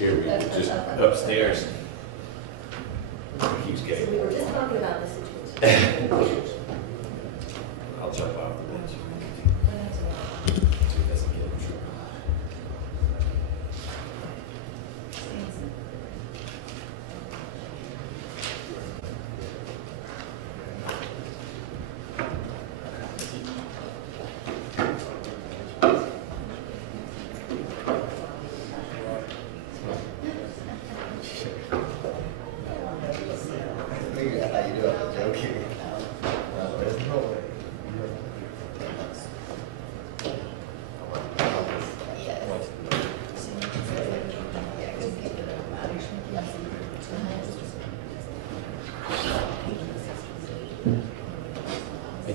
here, we were just upstairs. It keeps getting. So we were just talking about this situation. I'll jump off the bench. So it doesn't get in trouble.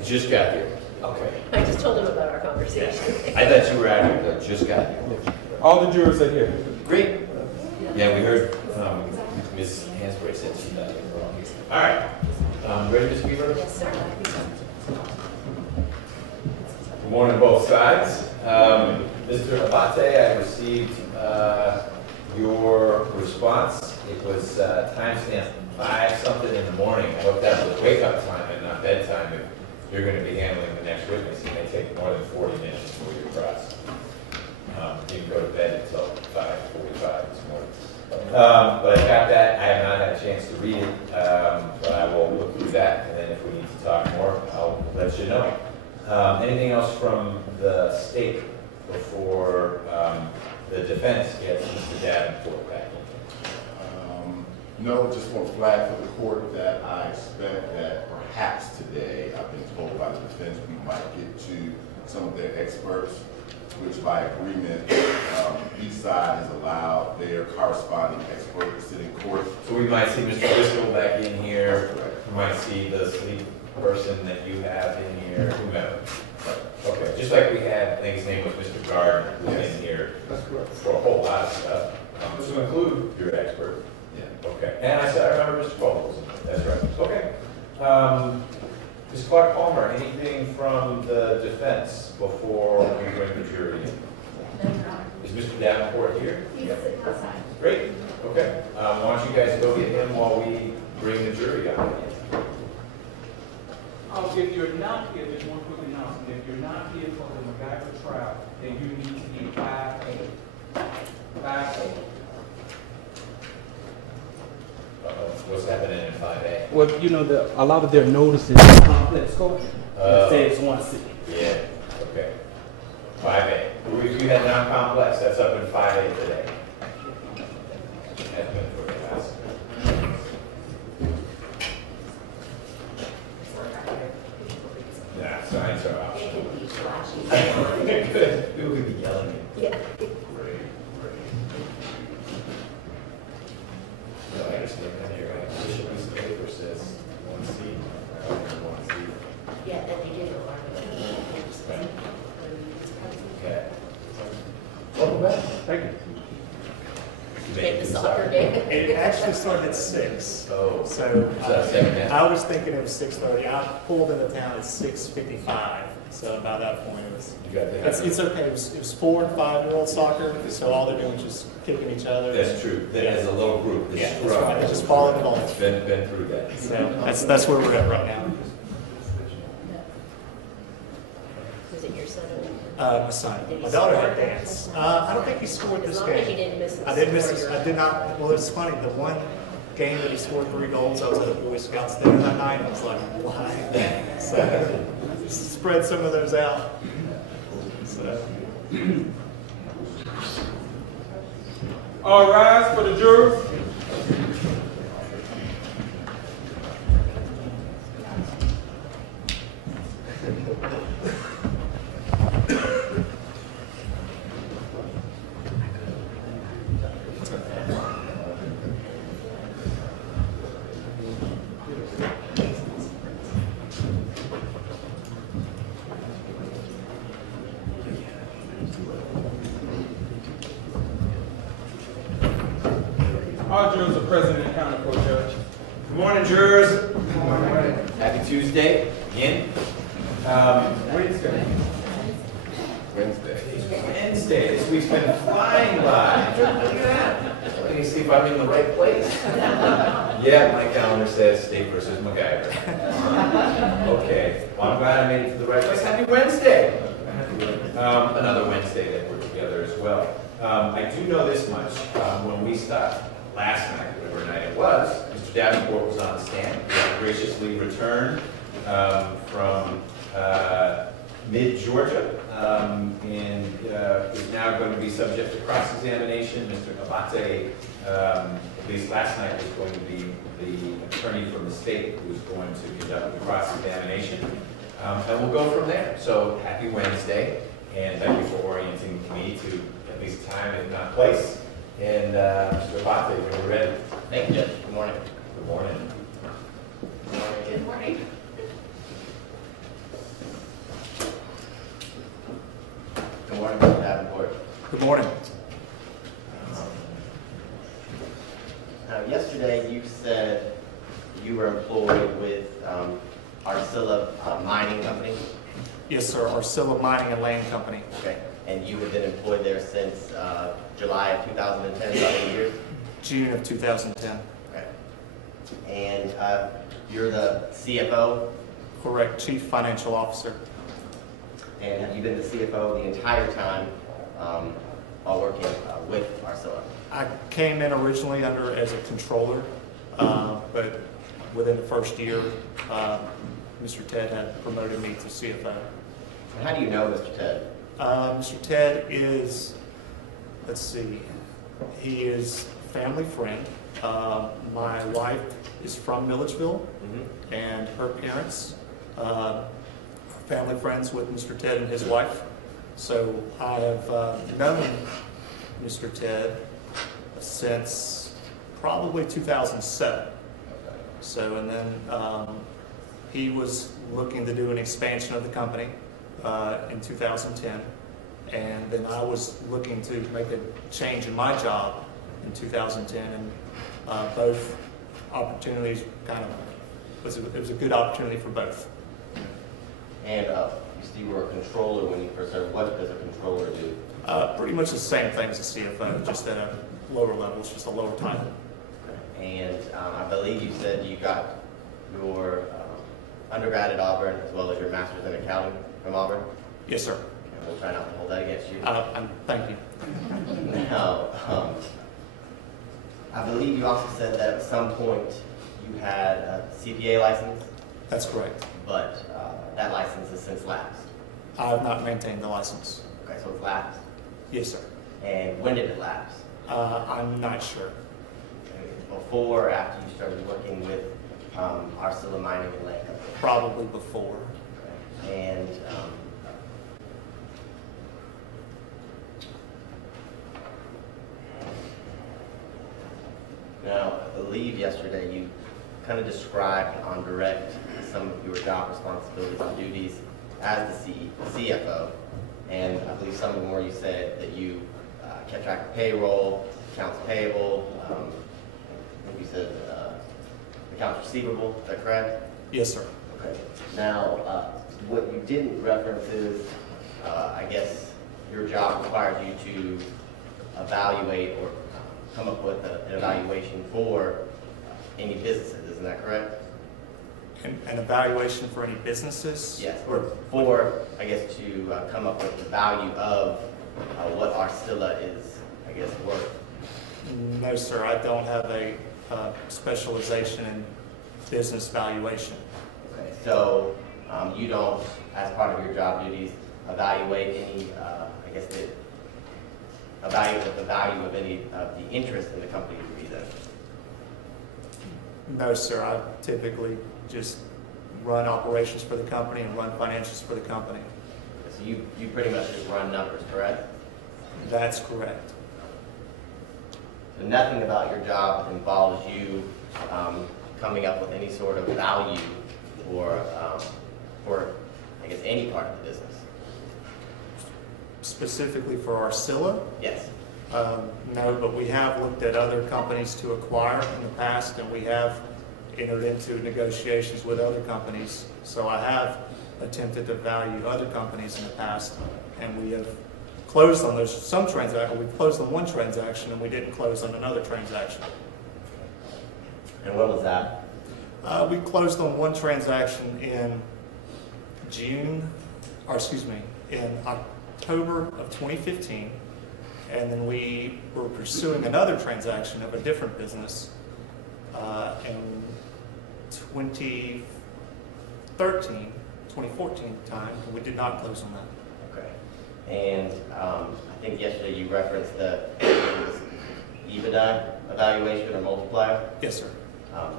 Just got here. Okay. I just told him about our conversation. Yeah. I thought you were out here, but just got here. All the jurors are here. Great. Yeah, we heard Ms. Hansberry said she's not here. All right. Ready, Ms. Weaver? Yes, sir. Good morning, both sides. Mr. Abate, I received your response. It was timestamped 5-something in the morning. I hope that was wake-up time and not bedtime. If you're going to be handling the next witness, it may take more than 40 minutes before you're crossed. You can go to bed until 5:45 this morning. But I got that. I have not had a chance to read it, but I will look through that, and then if we need to talk more, I'll let you know. Anything else from the state before the defense gets Mr. Davenport back in? No, just want to flag for the court that I expect that perhaps today, I've been told by the defense, we might get to some of their experts, which by agreement, each side has allowed their corresponding expert to sit in court. So we might see Mr. Driscoll back in here. We might see the sleep person that you have in here, whomever. Okay, just like we had, I think his name was Mr. Gardner, who was in here for a whole lot of stuff. This will include your expert. Yeah. Okay. And I remember Mr. Paul was in there. That's right. Okay. Ms. Clark Palmer, anything from the defense before we bring the jury in? Is Mr. Davenport here? He's sitting outside. Great. Okay. Why don't you guys go get him while we bring the jury on? If you're not here, there's one quick announcement. If you're not here for the Macgyver trial, then you need to be 5A. 5A. What's happening in 5A? Well, you know, a lot of their notices are complex code. It says one city. Yeah, okay. 5A. If you had non-complex, that's up in 5A today. That's been for the past. Nah, signs are optional. It could be flashy. Good. People could be yelling at you. Yeah. No, I understand that here. Official piece of paper says one seat. One seat. Yeah, and they give you a lot of Okay. Welcome back. Thank you. Make the soccer game. It actually started at 6. Oh. So second half. I was thinking it was 6:30. I pulled into town at 6:55. So by that point it was. You got that. It's okay. It was 4- and 5-year-old soccer. So all they're doing is just kicking each other. That's true. That as a little group. Yeah, that's right. They just follow the ball. Been through that. So that's where we're at right now. Was it your son? My son. My daughter had dance. I don't think he scored this As long as you game. didn't miss it. I did miss this. I did not. Well, it's funny. The one game that he scored 3 goals, I was at a Boy Scouts dinner that night. I was like, why? So spread some of those out. So. All rise for the jurors. All jurors are present and accounted for, Judge. Good morning, jurors. Good morning. Happy Tuesday. Again. Wednesday. Wednesday. This week's been flying by. Look at that. if I'm in the right place. Yeah, my calendar says State versus Macgyver. Okay, well, I'm glad I made it to the right place. Happy Wednesday. Another Wednesday that we're together as well. I do know this much. When we stopped last night, whatever night it was, Mr. Davenport was on the stand. He graciously returned from mid-Georgia and is now going to be subject to cross-examination. Mr. Abate, at least last night, was going to be the attorney from the state who was going to conduct the cross-examination. And we'll go from there. So happy Wednesday, and thank you for orienting me to at least time and not place. And Mr. Abate, when you're ready. Thank you, Judge. Good morning. Good morning. Good morning. Good morning, Mr. Davenport. Good morning. Yesterday you said you were employed with our Silla mining company. Yes, sir. Our Silla Mining and Land Company. Okay. And you have been employed there since July of 2010, about 8 years? June of 2010. Okay. And you're the CFO? Correct. Chief Financial Officer. And have you been the CFO the entire time while working with our Silla? I came in originally as a controller, but within the first year, Mr. Ted had promoted me to CFO. How do you know Mr. Ted? Mr. Ted is, let's see, he is a family friend. My wife is from Milledgeville, and her parents are family friends with Mr. Ted and his wife. So I have known Mr. Ted since probably 2007. So, and then he was looking to do an expansion of the company in 2010. And then I was looking to make a change in my job in 2010. And both opportunities it was a good opportunity for both. And you said you were a controller when you first started. What does a controller do? Pretty much the same thing as a CFO, just at a lower level. It's just a lower title. And I believe you said you got your undergrad at Auburn as well as your master's in accounting from Auburn. Yes, sir. And we'll try not to hold that against you. Thank you. Now, I believe you also said that at some point you had a CPA license, That's correct. but that license has since lapsed. I have not maintained the license. Okay, so it's lapsed. Yes, sir. And when did it lapse? I'm not sure. Before or after you started working with our Silla Mining and Land Company? Probably before. And now, I believe yesterday you kind of described on direct some of your job responsibilities and duties as the CFO. And I believe some of them where you said that you kept track of payroll, accounts payable, I think you said accounts receivable, is that correct? Yes, sir. Okay. Now, what you didn't reference is, I guess, your job required you to evaluate or come up with an evaluation for any businesses, isn't that correct? An evaluation for any businesses? Yes, or for, I guess, to come up with the value of what our Silla is, I guess, worth. No, sir. I don't have a specialization in business valuation. Okay, so you don't, as part of your job duties, evaluate any, I guess, evaluate the value of any of the interest in the company you represent? No, sir. I typically just run operations for the company and run financials for the company. So you pretty much just run numbers, correct? That's correct. So nothing about your job involves you coming up with any sort of value or for, I guess, any part of the business? Specifically for our Silla? Yes. No, but we have looked at other companies to acquire in the past, and we have entered into negotiations with other companies. So I have attempted to value other companies in the past, and we have closed on some transactions. We closed on one transaction and we didn't close on another transaction. And when was that? We closed on one transaction in in October of 2015, and then we were pursuing another transaction of a different business in 2014 time, and we did not close on that. Okay. And I think yesterday you referenced the EBITDA evaluation or multiplier. Yes, sir.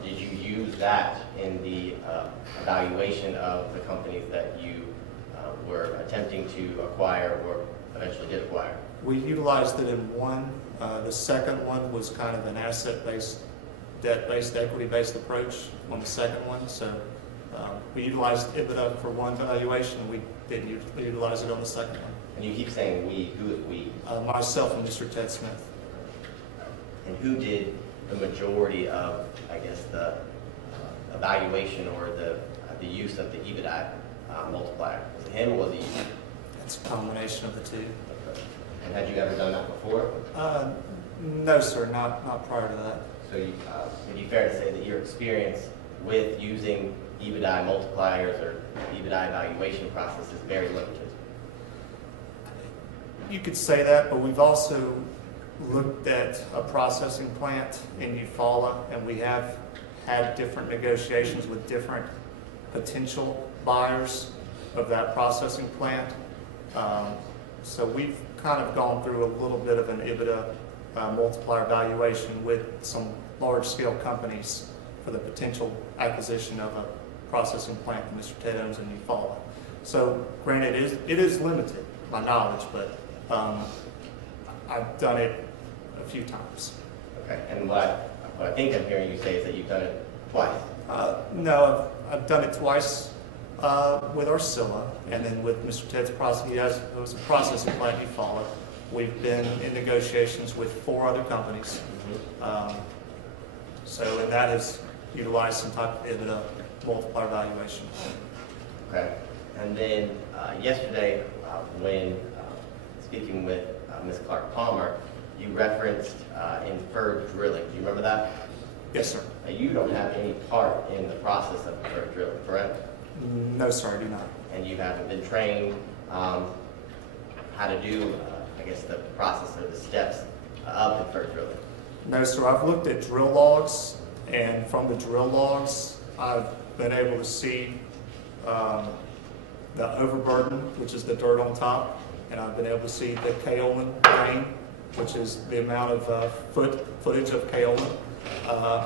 Did you use that in the evaluation of the companies that you were attempting to acquire or eventually did acquire? We utilized it in one. The second one was kind of an asset-based, debt-based, equity-based approach on the second one. So we utilized EBITDA for one valuation, and we didn't utilize it on the second one. And you keep saying we. Who is we? Myself and Mr. Ted Smith. And who did the majority of, I guess, the evaluation or the use of the EBITDA multiplier? Was it him or was it you? It's a combination of the two. Okay. And had you ever done that before? No, sir, not prior to that. So would it be fair to say that your experience with using EBITDA multipliers or EBITDA evaluation process is very limited? You could say that, but we've also looked at a processing plant in Eufaula, and we have had different negotiations with different potential buyers of that processing plant. So we've kind of gone through a little bit of an EBITDA multiplier valuation with some large-scale companies for the potential acquisition of a processing plant that Mr. Ted owns in Eufaula. So granted, it is limited, my knowledge, but I've done it a few times. Okay, and what I think I'm hearing you say is that you've done it twice. No, I've done it twice with our Silla, and then with Mr. Ted's process. It was a processing plant he followed. We've been in negotiations with 4 other companies. And that has utilized some type of EBITDA multiplier valuation. Okay, and then yesterday when speaking with Ms. Clark-Palmer, you referenced inferred drilling. Do you remember that? Yes, sir. Now, you don't have any part in the process of inferred drilling, correct? No, sir, I do not. And you haven't been trained how to do, I guess, the process or the steps of inferred drilling? No, sir. I've looked at drill logs, and from the drill logs, I've been able to see the overburden, which is the dirt on top, and I've been able to see the kaolin grain, which is the amount of footage of kaolin,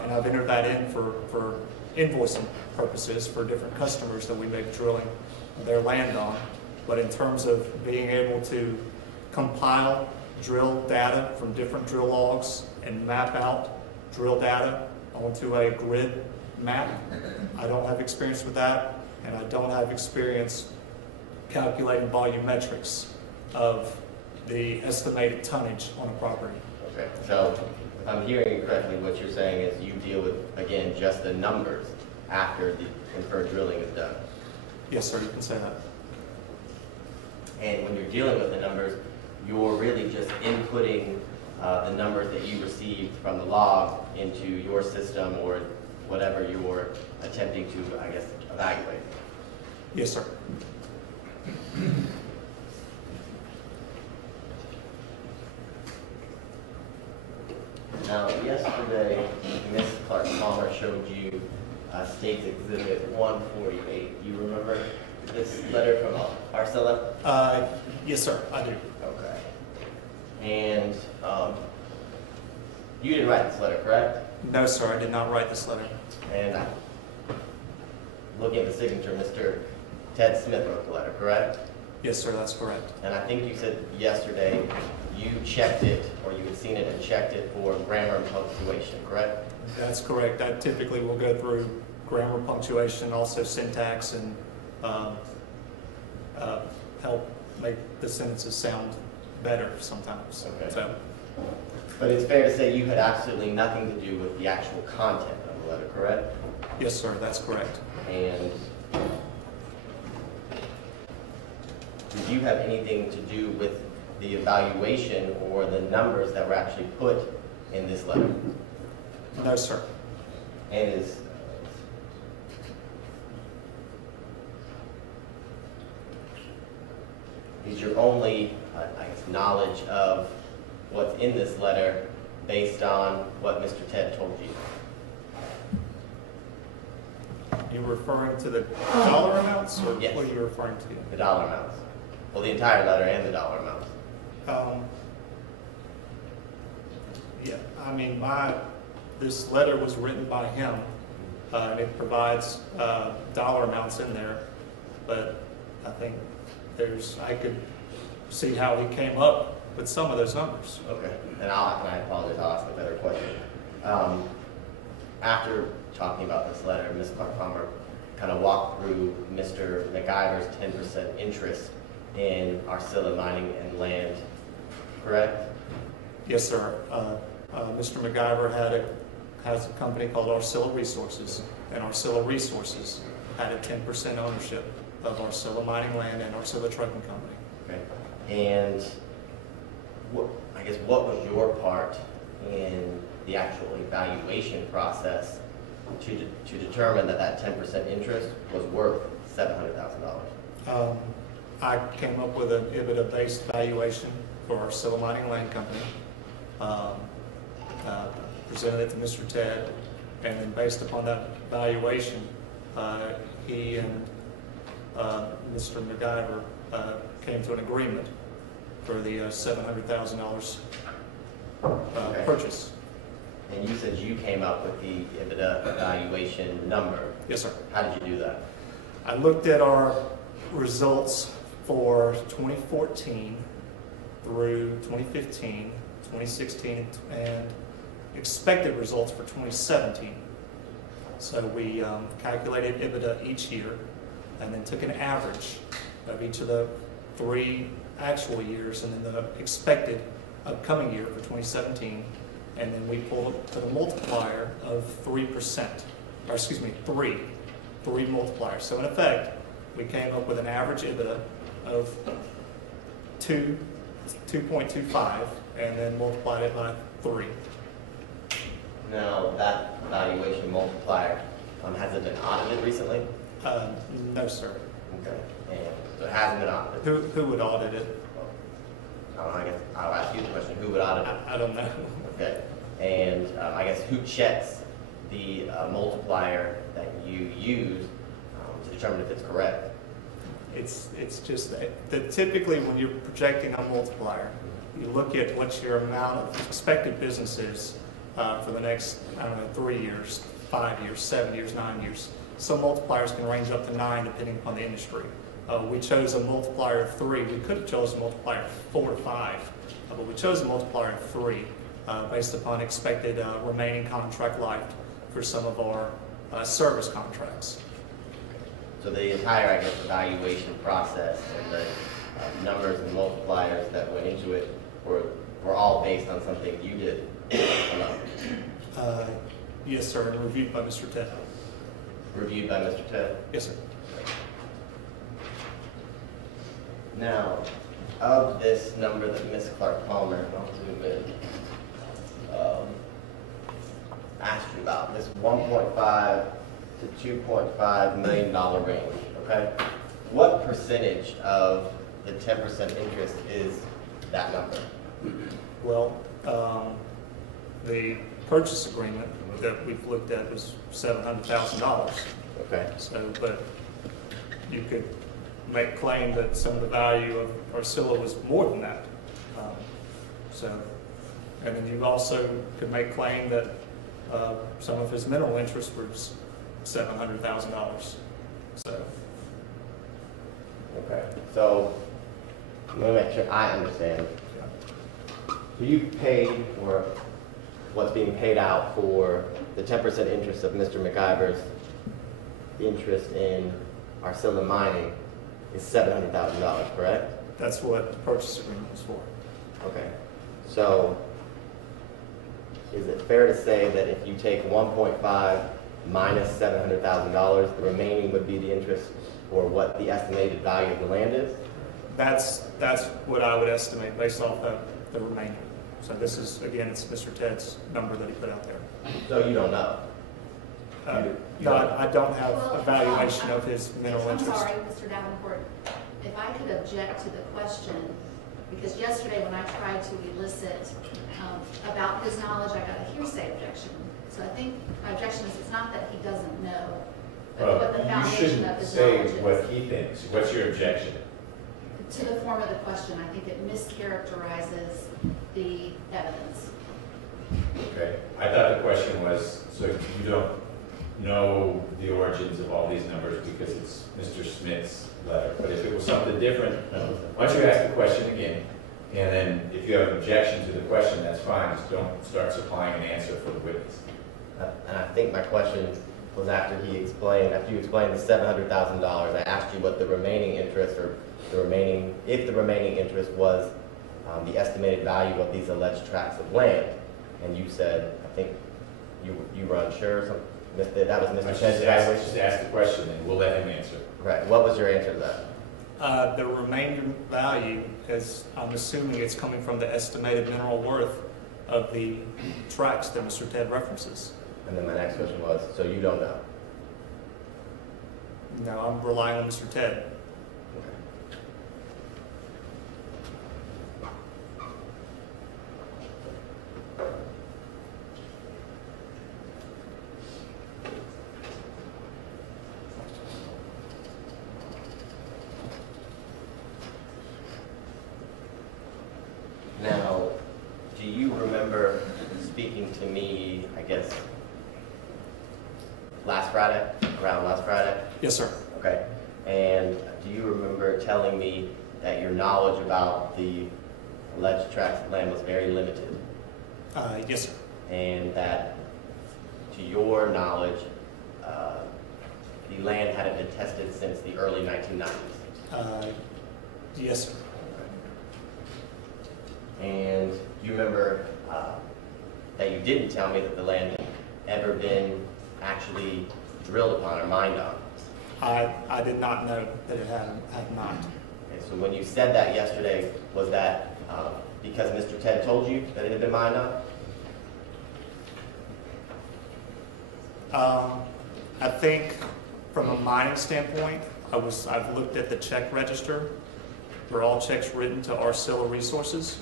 and I've entered that in for invoicing purposes for different customers that we may be drilling their land on. But in terms of being able to compile drill data from different drill logs and map out drill data onto a grid map, I don't have experience with that, and I don't have experience calculating volumetrics of the estimated tonnage on a property. Okay, so if I'm hearing you correctly, what you're saying is you deal with, again, just the numbers after the inferred drilling is done. Yes, sir, you can say that. And when you're dealing with the numbers, you're really just inputting the numbers that you received from the log into your system or whatever you're attempting to, I guess, evaluate. Yes, sir. Now, yesterday, Ms. Clark-Palmer showed you State's Exhibit 148. You remember this letter from our Silla? Yes, sir, I do. Okay. And you didn't write this letter, correct? No, sir, I did not write this letter. And looking at the signature, Mr. Ted Smith wrote the letter, correct? Yes, sir, that's correct. And I think you said yesterday you checked it, or you had seen it and checked it for grammar and punctuation, correct? That's correct. That typically will go through grammar, punctuation, also syntax, and help make the sentences sound better sometimes. Okay. So, But it's fair to say you had absolutely nothing to do with the actual content of the letter, correct? yes, sir, that's correct. And did you have anything to do with the evaluation or the numbers that were actually put in this letter? No, sir. And is your only, I guess, knowledge of what's in this letter based on what Mr. Ted told you? You're referring to the dollar amounts, or Yes. what are you referring to? The dollar amounts. Well, the entire letter and the dollar amounts. Yeah, I mean, this letter was written by him, and it provides dollar amounts in there, but I think I could see how he came up with some of those numbers. Okay, and I apologize, I'll ask a better question. After talking about this letter, Ms. Clark-Palmer kind of walked through Mr. Macgyver's 10% interest in our Silla mining and land, correct? Yes, sir. Mr. Macgyver has a company called our Silla Resources, and our Silla Resources had a 10% ownership of our Silla mining land and our Silla trucking company. Okay, and I guess what was your part in the actual evaluation process to determine that 10% interest was worth $700,000? I came up with an EBITDA-based valuation for our Silla mining land company, presented it to Mr. Ted, and then based upon that valuation, he and Mr. Macgyver came to an agreement for the $700,000 Okay. purchase. And you said you came up with the EBITDA evaluation number. Yes, sir. How did you do that? I looked at our results for 2014 through 2015, 2016, and expected results for 2017. So we calculated EBITDA each year and then took an average of each of the 3 actual years and then the expected upcoming year for 2017, and then we pulled a multiplier of 3%, or excuse me, three multipliers. So in effect, we came up with an average EBITDA of 2.25, and then multiplied it by 3. Now, that valuation multiplier, has it been audited recently? No, sir. Okay, and so it hasn't been audited. Who would audit it? I guess I'll ask you the question, who would audit it? I don't know. Okay, and I guess who checks the multiplier that you use to determine if it's correct? It's just that typically when you're projecting a multiplier, you look at what your amount of expected business is for the next, 3 years, 5 years, 7 years, 9 years. Some multipliers can range up to 9 depending upon the industry. We chose a multiplier of 3. We could have chosen a multiplier of 4 or 5, but we chose a multiplier of 3 based upon expected remaining contract life for some of our service contracts. So the entire, I guess, evaluation process and the numbers and multipliers that went into it were all based on something you did alone? Yes, sir, and reviewed by Mr. Ted. Reviewed by Mr. Ted? Yes, sir. Now, of this number that Ms. Clark-Palmer, I'll zoom in, asked you about, this $1.5 to $2.5 million range, okay? What percentage of the 10% interest is that number? Well, the purchase agreement that we've looked at was $700,000. Okay. So, but you could make claim that some of the value of our Silla was more than that. And then you also could make claim that some of his mineral interest was $700,000. So. Okay. So, let me make sure I understand. So you paid for what's being paid out for the 10% interest of Mr. Macgyver's interest in our Silla mining is $700,000, correct? That's what the purchase agreement was for. Okay. So, is it fair to say that if you take 1.5 minus $700,000, the remaining would be the interest or what the estimated value of the land is? that's what I would estimate based off the remainder. So this is, again, it's Mr. Ted's number that he put out there. So you don't know? No, I don't have a valuation of his mineral I'm interest. sorry, Mr. Davenport, if I could object to the question, because yesterday when I tried to elicit about his knowledge, I got a hearsay objection. So I think my objection is it's not that he doesn't know, but what the You foundation shouldn't of his say knowledge is. what he thinks. What's your objection? To the form of the question, I think it mischaracterizes the evidence. Okay. I thought the question was, so you don't know the origins of all these numbers because it's Mr. Smith's letter. But if it was something different, why don't you ask the question again? And then if you have an objection to the question, that's fine. Just don't start supplying an answer for the witness. And I think my question was after you explained the $700,000, I asked you what the remaining interest if the remaining interest was the estimated value of these alleged tracts of land. And you said, I think you were unsure or something. That was Mr. Ted's evaluation? Just ask the question and we'll let him answer. Right. What was your answer to that? The remainder value is, I'm assuming it's coming from the estimated mineral worth of the tracts that Mr. Ted references. And then my next question was, so you don't know? No, I'm relying on Mr. Ted. Now, do you remember speaking to me, I guess, around last Friday? Yes, sir. Okay. And do you remember telling me that your knowledge about the alleged tracts of land was very limited? Yes, sir. And that, to your knowledge, the land hadn't been tested since the early 1990s? Yes, sir. And you remember that you didn't tell me that the land had ever been actually drilled upon or mined on? I did not know that it had not. Okay, so when you said that yesterday, was that because Mr. Ted told you that it had been mined on? I think from a mining standpoint, I've looked at the check register. They're all checks written to our Silla resources.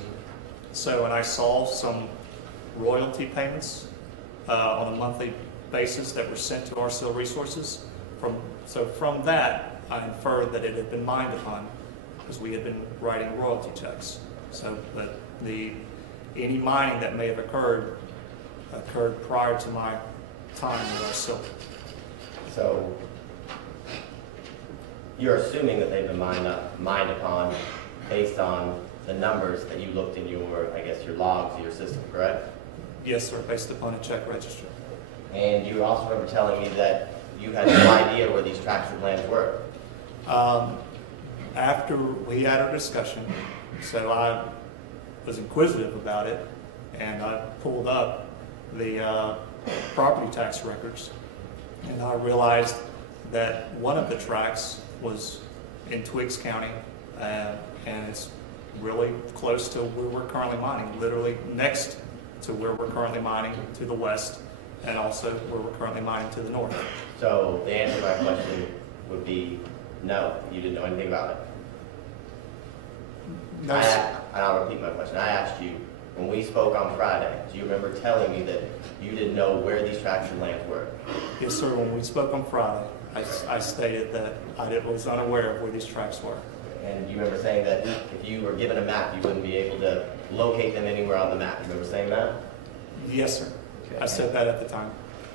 So, and I saw some royalty payments on a monthly basis that were sent to our Silla resources. From that, I inferred that it had been mined upon because we had been writing royalty checks. So, but any mining that may have occurred prior to my time with our Silla. So you're assuming that they've been mined upon based on the numbers that you looked in your, I guess, your logs of your system, correct? Yes, sir, based upon a check register. And you also remember telling me that you had no idea where these tracts of land were. After we had our discussion, so I was inquisitive about it, and I pulled up the property tax records, and I realized that one of the tracts was in Twiggs County, and it's really close to where we're currently mining, literally next to where we're currently mining to the west, and also where we're currently mining to the north. So the answer to my question would be no, you didn't know anything about it. No, sir. And I'll repeat my question. I asked you, when we spoke on Friday, do you remember telling me that you didn't know where these tracts of land were? Yes, sir. When we spoke on Friday, I stated that I was unaware of where these tracts were. And you remember saying that if you were given a map, you wouldn't be able to locate them anywhere on the map. You remember saying that? Yes, sir. Okay. I said that at the time.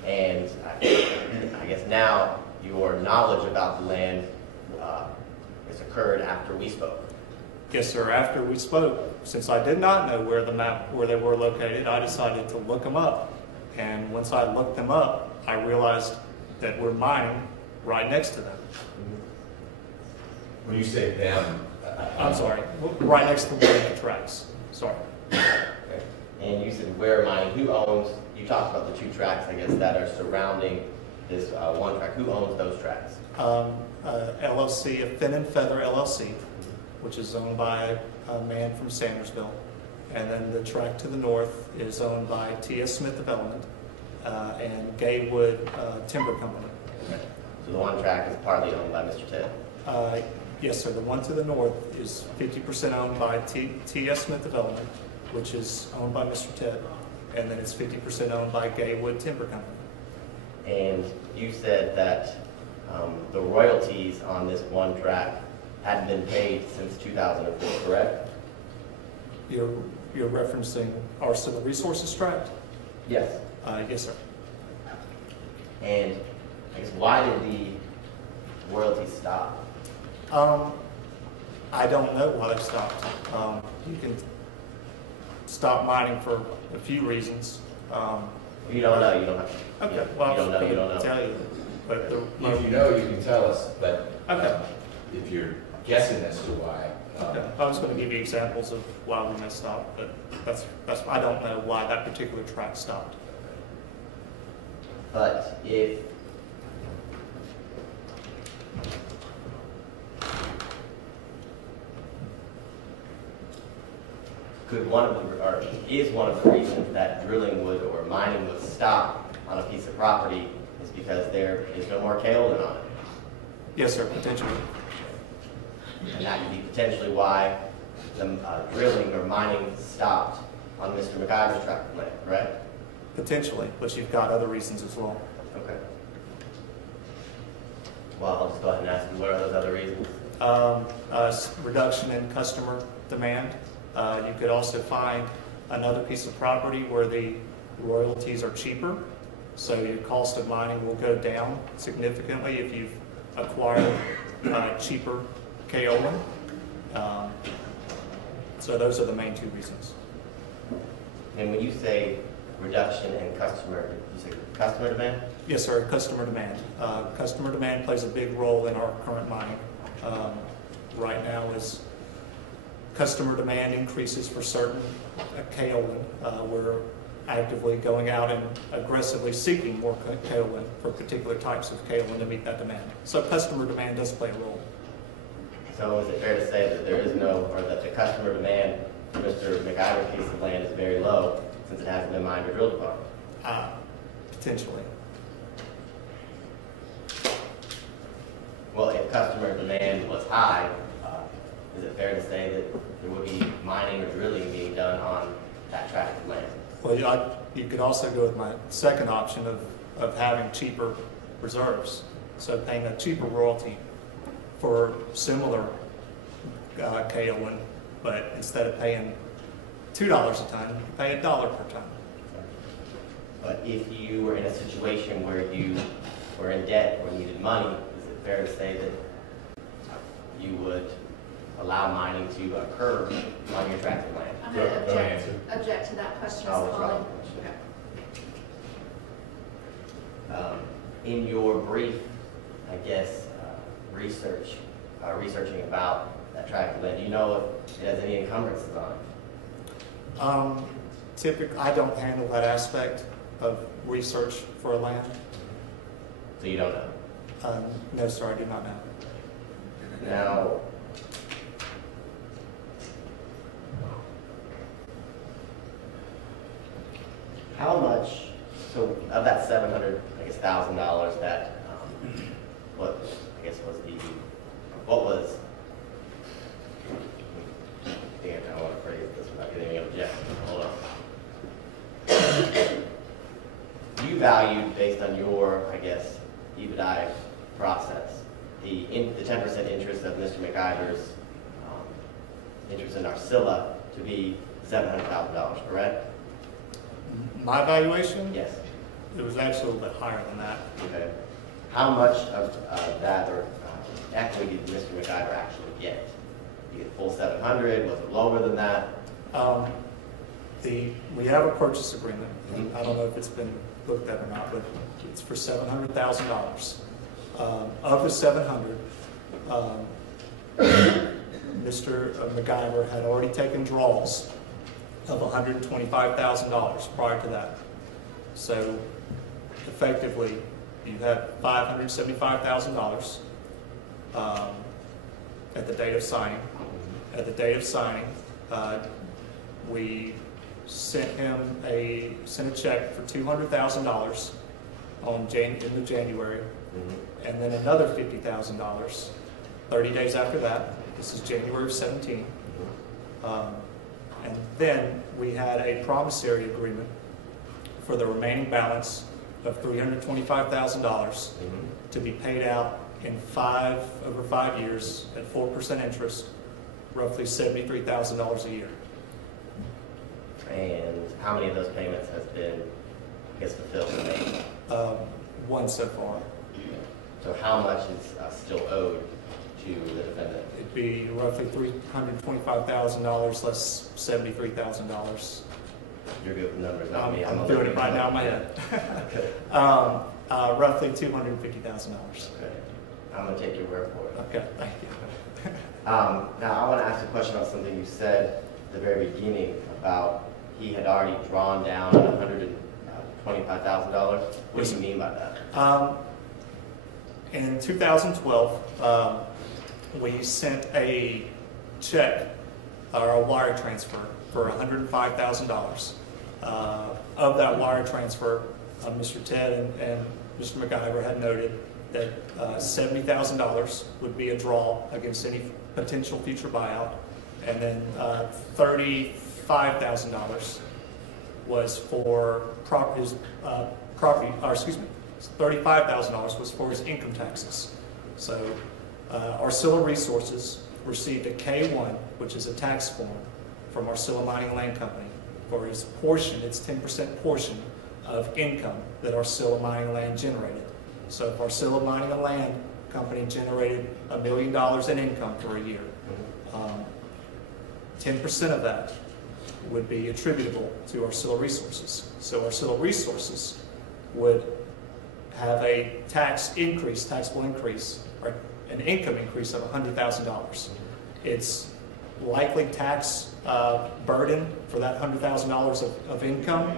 And I guess now your knowledge about the land has occurred after we spoke. Yes, sir. After we spoke, since I did not know where they were located, I decided to look them up. And once I looked them up, I realized that we're mining right next to them. When you say them, I'm sorry, right next to one of the tracks. Sorry. Okay. And you said where mining, who owns, you talked about the two tracts, I guess, that are surrounding this one tract. Who owns those tracts? LLC, a Fin and Feather LLC, which is owned by a man from Sandersville. And then the tract to the north is owned by T.S. Smith Development and Gaywood Timber Company. So the one tract is partly owned by Mr. Ted. Yes, sir. The one to the north is 50% owned by T.S. Smith Development, which is owned by Mr. Ted. And then it's 50% owned by Gaywood Timber Company. And you said that the royalties on this one tract hadn't been paid since 2004, correct? You're referencing our Silla Resources tract? Yes. Yes, sir. And I guess why did the royalties stop? I don't know why they stopped. You can stop mining for a few reasons. You don't know, you don't have to. Okay, You well, don't know, you don't know. tell you. But If you know, you can tell us, but Okay. if you're guessing as to why. Okay. I was going to give you examples of why we messed up, but that's I don't know why that particular track stopped. But if is one of the reasons that drilling would or mining would stop on a piece of property is because there is no more kaolin on it. Yes, sir, potentially. And that could be potentially why the drilling or mining stopped on Mr. Macgyver's tract of land, correct? Potentially, but you've got other reasons as well. Okay. Well, I'll just go ahead and ask you, what are those other reasons? Reduction in customer demand. You could also find another piece of property where the royalties are cheaper, so your cost of mining will go down significantly if you've acquired cheaper kaolin. So those are the main two reasons. And when you say reduction in customer, you say customer demand? Yes, sir, customer demand. Customer demand plays a big role in our current mining. Right now, as customer demand increases for certain kaolin, we're actively going out and aggressively seeking more kaolin for particular types of kaolin to meet that demand. So customer demand does play a role. So is it fair to say that there is no, or that the customer demand for Mr. Macgyver's piece of land is very low since it hasn't been mined or drilled upon? Potentially. Well, if customer demand was high, is it fair to say that there would be mining or drilling being done on that tract of land? Well, you could also go with my second option of having cheaper reserves. So paying a cheaper royalty for similar kaolin, but instead of paying $2 a ton, you pay $1 per ton. But if you were in a situation where you were in debt or needed money, is it fair to say that you would allow mining to occur on your tract of land? I'm going to Don't answer. object to that question. Oh, that's right. Okay. In your brief, I guess, researching about that tract of land, do you know if it has any encumbrances on it? Typically, I don't handle that aspect of research for a land. So you don't know? No, sir, I do not know. Now, how much, so of that $700,000 that, what was, damn, I don't want to phrase this without getting any objection, hold on. You valued, based on your, I guess, EBITDA process, the 10% interest of Mr. Macgyver's interest in our Silla to be $700,000, correct? My evaluation? Yes. It was actually a little bit higher than that. Okay. How much of that or equity did Mr. Macgyver actually get? Did you get full 700? Was it lower than that? We have a purchase agreement. I don't know if it's been looked at or not, but it's for $700,000. Of the 700, Mr. Macgyver had already taken draws of $125,000 prior to that. So effectively, you had $575,000 at the date of signing, at the day of signing, we sent him a check for $200,000 on end of January, and then another $50,000 30 days after that. This is January of 17. And then we had a promissory agreement for the remaining balance of $325,000 to be paid out in over 5 years at 4% interest, roughly $73,000 a year. And how many of those payments has been, I guess, fulfilled and made? One so far. So how much is still owed to the defendant? It'd be roughly $325,000 less $73,000. You're good with numbers, not me. I'm doing it right now in my head. Okay. Roughly $250,000. Okay. I'm going to take your word for it. Okay, thank you. Now, I want to ask a question about something you said at the very beginning about he had already drawn down $125,000. What do you mean by that? In 2012, we sent a check or a wire transfer for $105,000. Of that wire transfer, Mr. Ted and Mr. McIver had noted that $70,000 would be a draw against any potential future buyout, and then $35,000 was for $35,000 was for his income taxes. So our Silla Resources received a K1, which is a tax form from our Silla Mining Land Company for his portion, its 10% portion of income that our Silla Mining Land generated. So if our Silla Mining and Land Company generated $1 million in income for a year, 10% of that would be attributable to our Silla Resources. So our Silla Resources would have a taxable increase, or an income increase of $100,000. Its likely tax burden for that $100,000 of income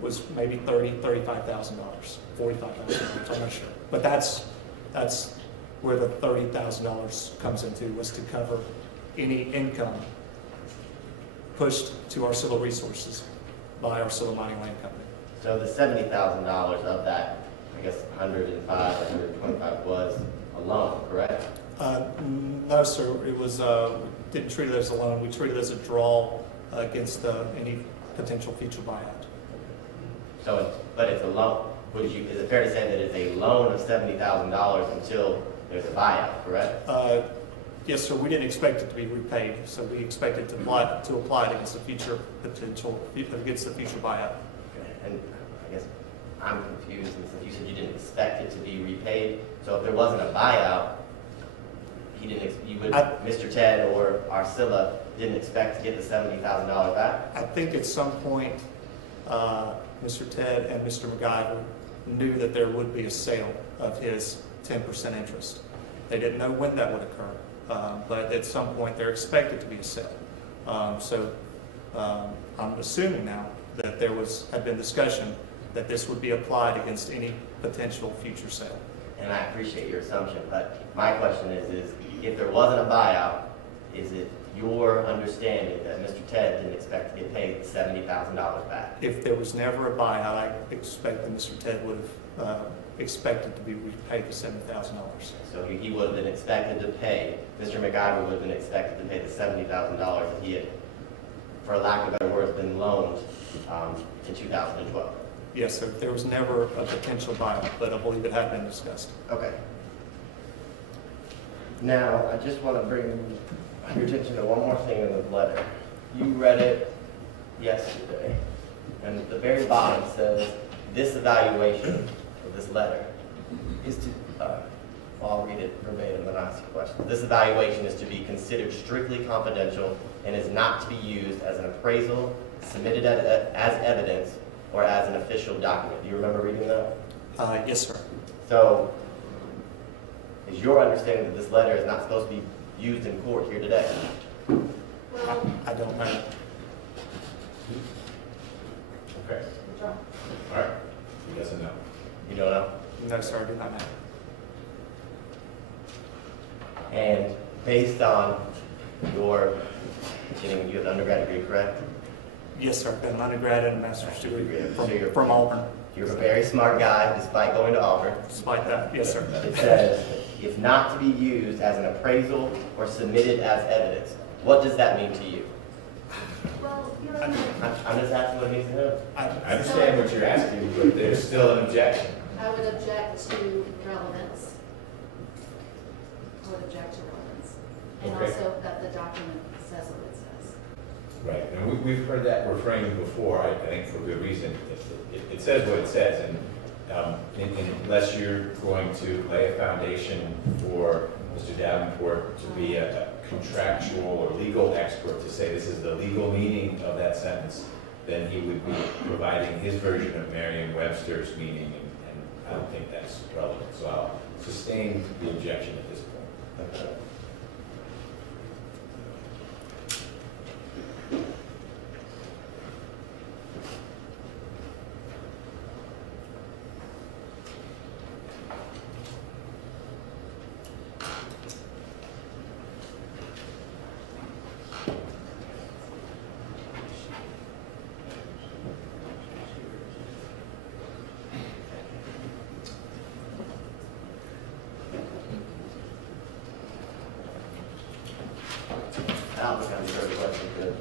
was maybe $30,000, $35,000, $45,000. I'm not sure, but that's where the $30,000 comes into, was to cover any income pushed to our Silla Resources by our Silla Mining Land Company. So the $70,000 of that, I guess 105 or 125 was a loan, correct? No, sir. It was. We didn't treat it as a loan. We treated it as a draw against any potential future buyout. So, but it's a loan. Is it fair to say that it's a loan of $70,000 until there's a buyout, correct? Yes, sir. We didn't expect it to be repaid, so we expected to apply it against the future potential, against the future buyout. Okay. And I guess I'm confused, since you said you didn't expect it to be repaid. So if there wasn't a buyout, Mr. Ted or our Silla didn't expect to get the $70,000 back? I think at some point, Mr. Ted and Mr. McIver knew that there would be a sale of his 10% interest. They didn't know when that would occur, but at some point there expected to be a sale. So I'm assuming now that there had been discussion that this would be applied against any potential future sale. And I appreciate your assumption, but my question is if there wasn't a buyout, is it your understanding that Mr. Ted didn't expect to get paid $70,000 back? If there was never a buyout, I expect that Mr. Ted would have expected to be repaid the $70,000. So he would have been expected to pay, Mr. McIver would have been expected to pay the $70,000 that he had, for lack of better words, been loaned in 2012. Yes, sir. There was never a potential buyout, but I believe it had been discussed. Okay. Now, I just want to bring your attention to one more thing in the letter. You read it yesterday, and at the very bottom says, this evaluation of this letter is to, I'll read it verbatim and ask a question. This evaluation is to be considered strictly confidential and is not to be used as an appraisal, submitted as evidence, or as an official document. Do you remember reading that? Yes, sir. So, is your understanding that this letter is not supposed to be used in court here today? Well, I don't know. Okay. All right. He doesn't know. You don't know? No, sir. I do not know. And based on your, you have an undergrad degree, correct? Yes, sir. I've got an undergrad and a master's degree So you're- from Auburn. You're a very smart guy despite going to Auburn. Despite that, yes, sir. It says, if not to be used as an appraisal or submitted as evidence. What does that mean to you? Well, I'm just asking what it means to him. I understand what you're asking, but there's still an objection. I would object to relevance. I would object to relevance. And Okay. also that the document says what it says. Right, and we've heard that refrain before, I think for good reason. It says what it says, and unless you're going to lay a foundation for Mr. Davenport to be a contractual or legal expert to say this is the legal meaning of that sentence, then he would be providing his version of Merriam-Webster's meaning, and I don't think that's relevant. So I'll sustain the objection at this point. I don't think I'm sure the question good.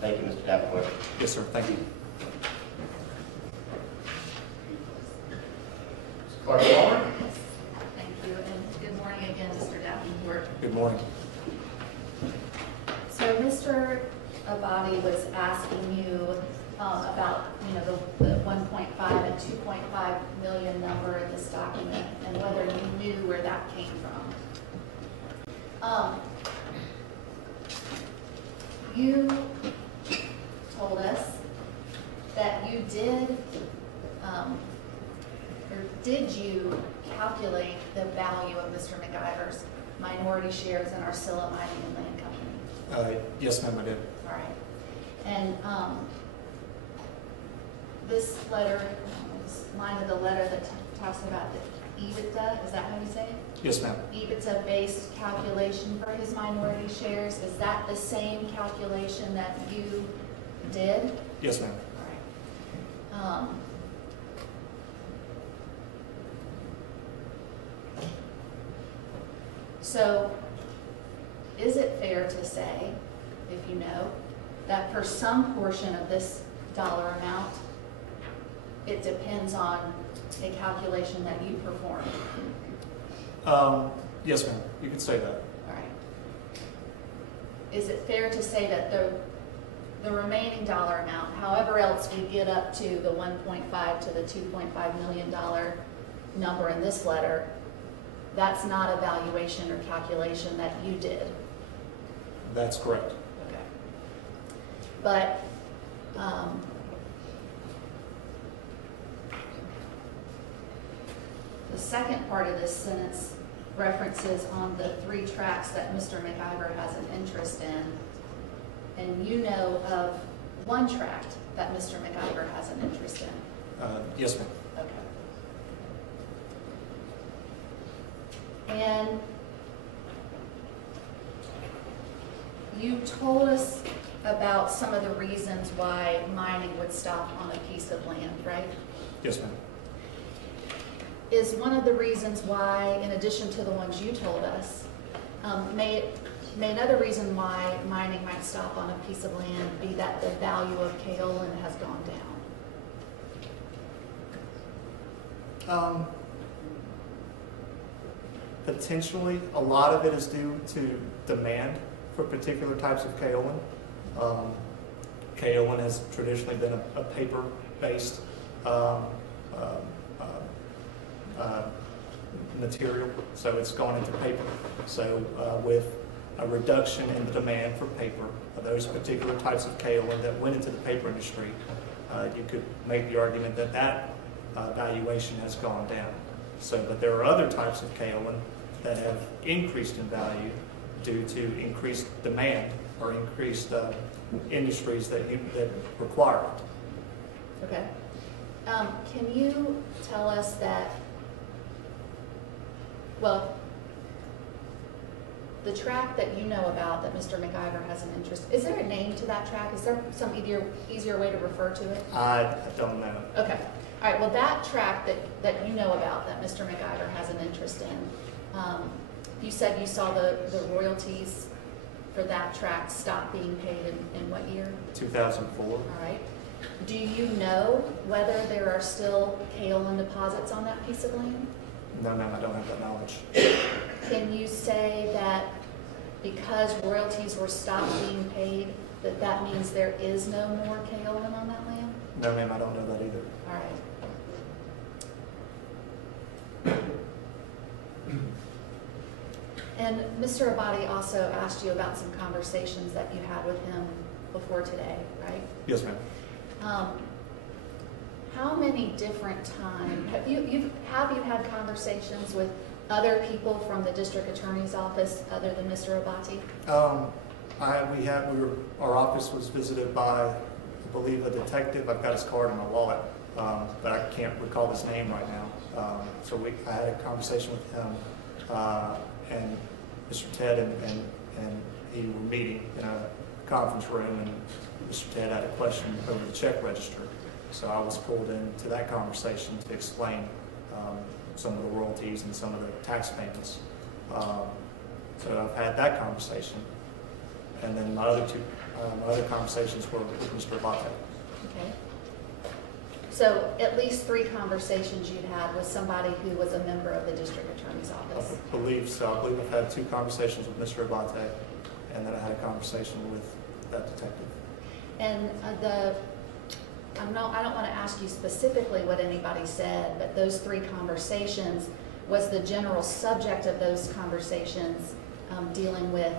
Thank you, Mr. Davenport. Yes, sir. Thank you. Clerk Palmer? Thank you, and good morning again, Mr. Davenport. Good morning. So Mr. Abadi was asking you about, the 1.5 and 2.5 million number in this document and whether you knew where that came from. You told us that you did, or did you calculate the value of Mr. Macgyver's minority shares in our Silla Mining and Land Company? Yes, ma'am, I did. All right. And this letter, this line of the letter that talks about the EBITDA, is that how you say it? Yes, ma'am. EBITDA-based calculation for his minority shares, is that the same calculation that you did? Yes, ma'am. All right. So, is it fair to say, if you know, that for some portion of this dollar amount, it depends on a calculation that you performed? Yes, ma'am. You can say that. All right. Is it fair to say that the remaining dollar amount, however else we get up to the 1.5 to the 2.5 million dollar number in this letter, that's not a valuation or calculation that you did? That's correct. Okay. But the second part of this sentence references on the 3 tracts that Mr. McIver has an interest in, and you know of 1 tract that Mr. McIver has an interest in. Yes, ma'am. Okay. And you told us about some of the reasons why mining would stop on a piece of land, right? Yes, ma'am. Is one of the reasons why, in addition to the ones you told us, may another reason why mining might stop on a piece of land be that the value of Kaolin has gone down? Potentially, a lot of it is due to demand for particular types of kaolin. Kaolin has traditionally been a paper-based material, so it's gone into paper. So with a reduction in the demand for paper, those particular types of kaolin that went into the paper industry, you could make the argument that that valuation has gone down. So, but there are other types of kaolin that have increased in value due to increased demand or increased industries that require it. Okay. Can you tell us that, well, the tract that you know about that Mr. McIver has an interest, is there a name to that tract? Is there some easier way to refer to it? I don't know. Okay. All right, well, that tract that you know about that Mr. McIver has an interest in, you said you saw the royalties for that tract stop being paid in what year? 2004. All right. Do you know whether there are still Kaolin deposits on that piece of land? No, ma'am, I don't have that knowledge. Can you say that because royalties were stopped being paid, that means there is no more Kaolin on that land? No, ma'am, I don't know that either. All right. And Mr. Abadi also asked you about some conversations that you had with him before today, right? Yes, ma'am. How many different times have you had conversations with other people from the district attorney's office other than Mr. Abati? Our office was visited by, I believe, a detective. I've got his card in my wallet, but I can't recall his name right now. I had a conversation with him, and Mr. Ted and he were meeting in a conference room, and Mr. Ted had a question over the check register. So I was pulled into that conversation to explain some of the royalties and some of the tax payments. So I've had that conversation. And then my other conversations were with Mr. Abate. Okay. So at least 3 conversations you'd had with somebody who was a member of the district attorney's office? I believe so. I believe I've had 2 conversations with Mr. Abate, and then I had a conversation with that detective. And I don't want to ask you specifically what anybody said, but those 3 conversations, was the general subject of those conversations dealing with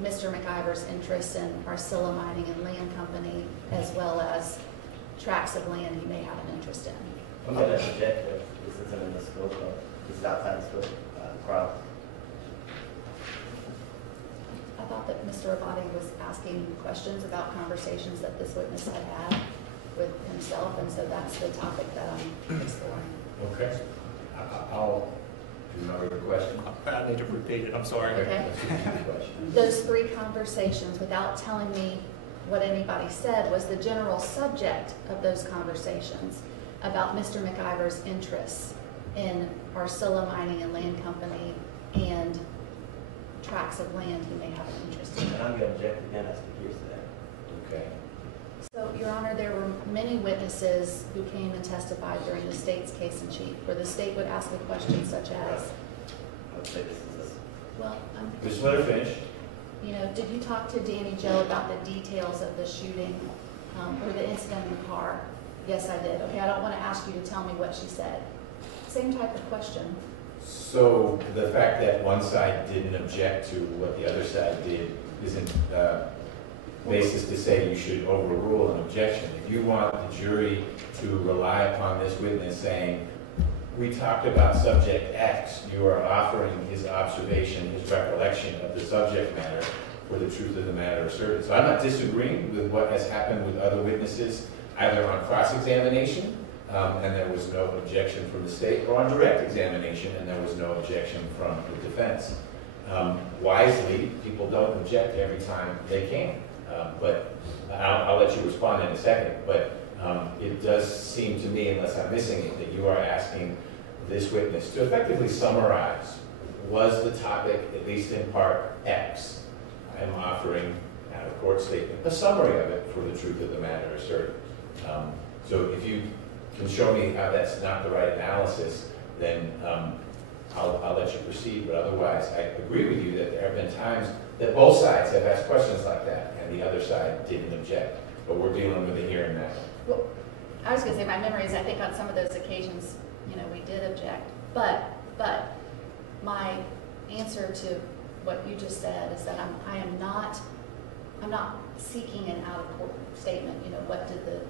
Mr. McIver's interests in our Silla mining and land company, as well as tracts of land he may have an interest in? I'm going to object if this isn't in the scope of, this is outside the scope of trial. I thought that Mr. Abadi was asking questions about conversations that this witness had had with himself, and so that's the topic that I'm exploring. Okay. I'll do another question. I need to repeat it. I'm sorry. Okay. Those 3 conversations, without telling me what anybody said, was the general subject of those conversations about Mr. McIver's interests in our Silla mining and land company and tracts of land he may have an interest in. And I'm going to object again as to hearsay. Okay. So, Your Honor, there were many witnesses who came and testified during the state's case in chief, where the state would ask a question such as, I would say this is this. well, Just let her finish. you know, did you talk to Danny Joe about the details of the shooting or the incident in the car? Yes, I did. Okay, I don't want to ask you to tell me what she said. Same type of question. So the fact that one side didn't object to what the other side did isn't basis to say you should overrule an objection. If you want the jury to rely upon this witness saying, we talked about subject X, you are offering his observation, his recollection of the subject matter for the truth of the matter asserted. So I'm not disagreeing with what has happened with other witnesses, either on cross-examination, and there was no objection from the state, or on direct examination, and there was no objection from the defense. Wisely, people don't object every time they can. But I'll let you respond in a second. But it does seem to me, unless I'm missing it, that you are asking this witness to effectively summarize, was the topic, at least in part, X? I'm offering, out of court statement, a summary of it for the truth of the matter asserted. So if you can show me how that's not the right analysis, then I'll let you proceed. But otherwise, I agree with you that there have been times that both sides have asked questions like that, and the other side didn't object. But we're dealing with it here and now. Well, I was going to say my memory is I think on some of those occasions, you know, we did object. But my answer to what you just said is that I'm not seeking an out-of-court statement. You know, what did the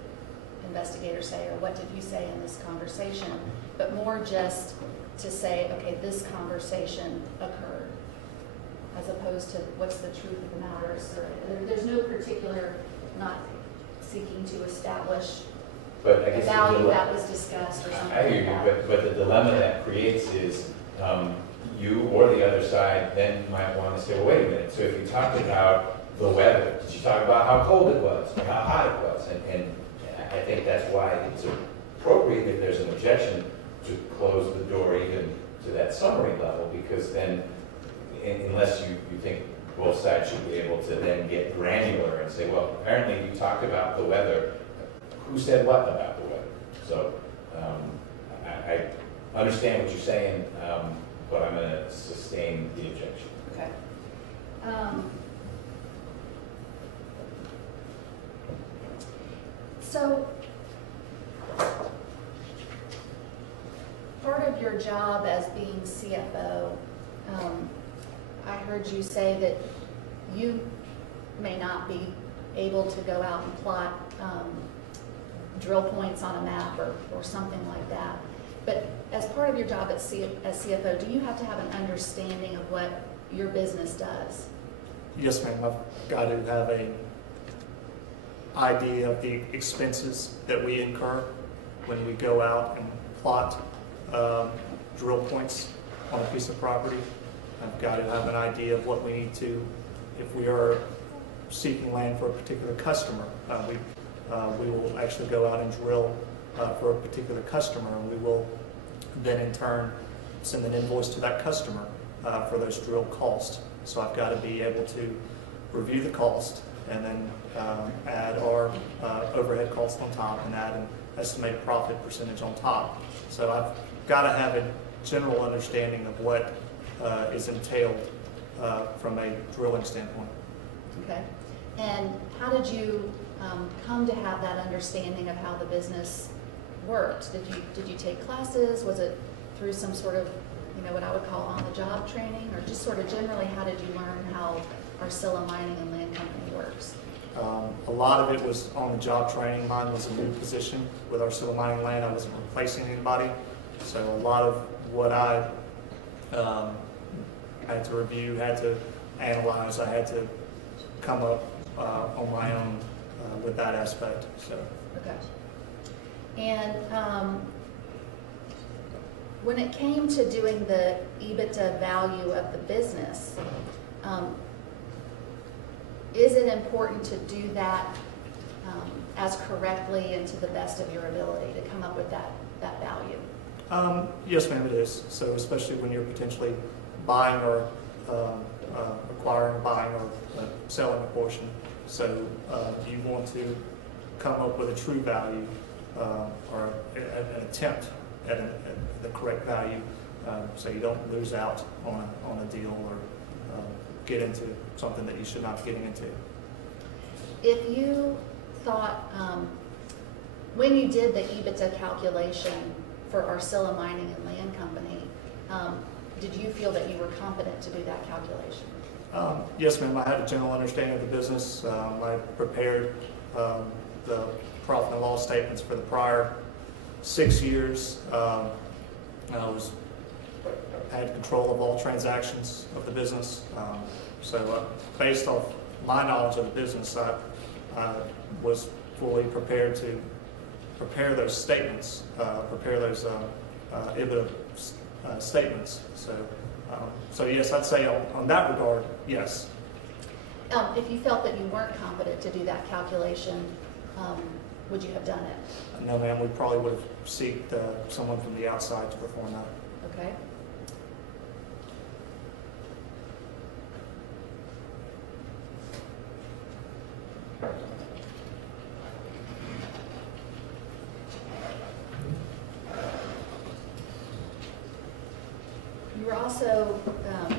investigator say, or what did you say in this conversation? But more just to say, okay, this conversation occurred, as opposed to what's the truth of the matter asserted. There's no particular, not seeking to establish But I the guess value that was discussed or something I hear like you, that. but the dilemma that creates is you or the other side then might want to say, well, wait a minute, so if you talked about the weather, did you talk about how cold it was, or how hot it was? And I think that's why it's appropriate if there's an objection to close the door even to that summary level, because then, unless you think both sides should be able to then get granular and say, well, apparently you talked about the weather, who said what about the weather? So I understand what you're saying, but I'm going to sustain the objection. Okay. So, part of your job as being CFO, I heard you say that you may not be able to go out and plot drill points on a map or something like that. But as part of your job as CFO, do you have to have an understanding of what your business does? Yes, ma'am. I've got to have a idea of the expenses that we incur when we go out and plot drill points on a piece of property. I've got to have an idea of what we need to, if we are seeking land for a particular customer, we will actually go out and drill for a particular customer, and we will then in turn send an invoice to that customer for those drill costs. So I've got to be able to review the cost and then add our overhead cost on top and add an estimated profit percentage on top. So I've got to have a general understanding of what is entailed from a drilling standpoint. Okay. And how did you come to have that understanding of how the business worked? Did you take classes? Was it through some sort of, what I would call on-the-job training, or just sort of generally, how did you learn how our Silla Mining and Land Company works? A lot of it was on-the-job training. Mine was a new position with our Silla Mining Land. I wasn't replacing anybody, so a lot of what I had to review, had to analyze, I had to come up on my own with that aspect. So. Okay. And when it came to doing the EBITDA value of the business, is it important to do that as correctly and to the best of your ability to come up with that value? Yes, ma'am, it is. So especially when you're potentially buying or acquiring, buying or selling a portion. So you want to come up with a true value or an attempt at the correct value, so you don't lose out on a deal or get into something that you should not be getting into. If you thought, when you did the EBITDA calculation for our Silla Mining and Land Company, did you feel that you were competent to do that calculation? Yes, ma'am. I had a general understanding of the business. I prepared the profit and loss statements for the prior 6 years. I had control of all transactions of the business. So based off my knowledge of the business, I was fully prepared to prepare those statements, prepare those EBITDA statements. So yes, I'd say on that regard, yes. If you felt that you weren't competent to do that calculation, would you have done it? No, ma'am. We probably would have sought someone from the outside to perform that. Okay.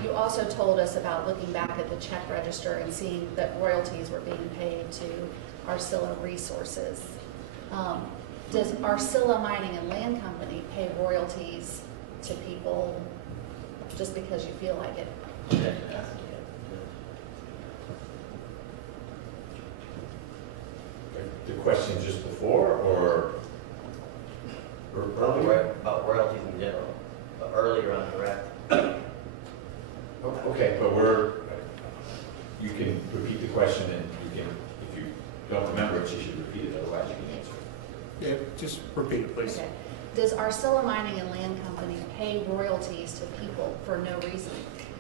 You also told us about looking back at the check register and seeing that royalties were being paid to our Silla Resources. Does our Silla Mining and Land Company pay royalties to people just because you feel like it? The question just before, or earlier? About royalties in general, but earlier on direct. Okay, but you can repeat the question, and if you don't remember it, you should repeat it, otherwise you can answer it. Yeah, just repeat it, please. Okay. Does our Silla Mining and Land Company pay royalties to people for no reason?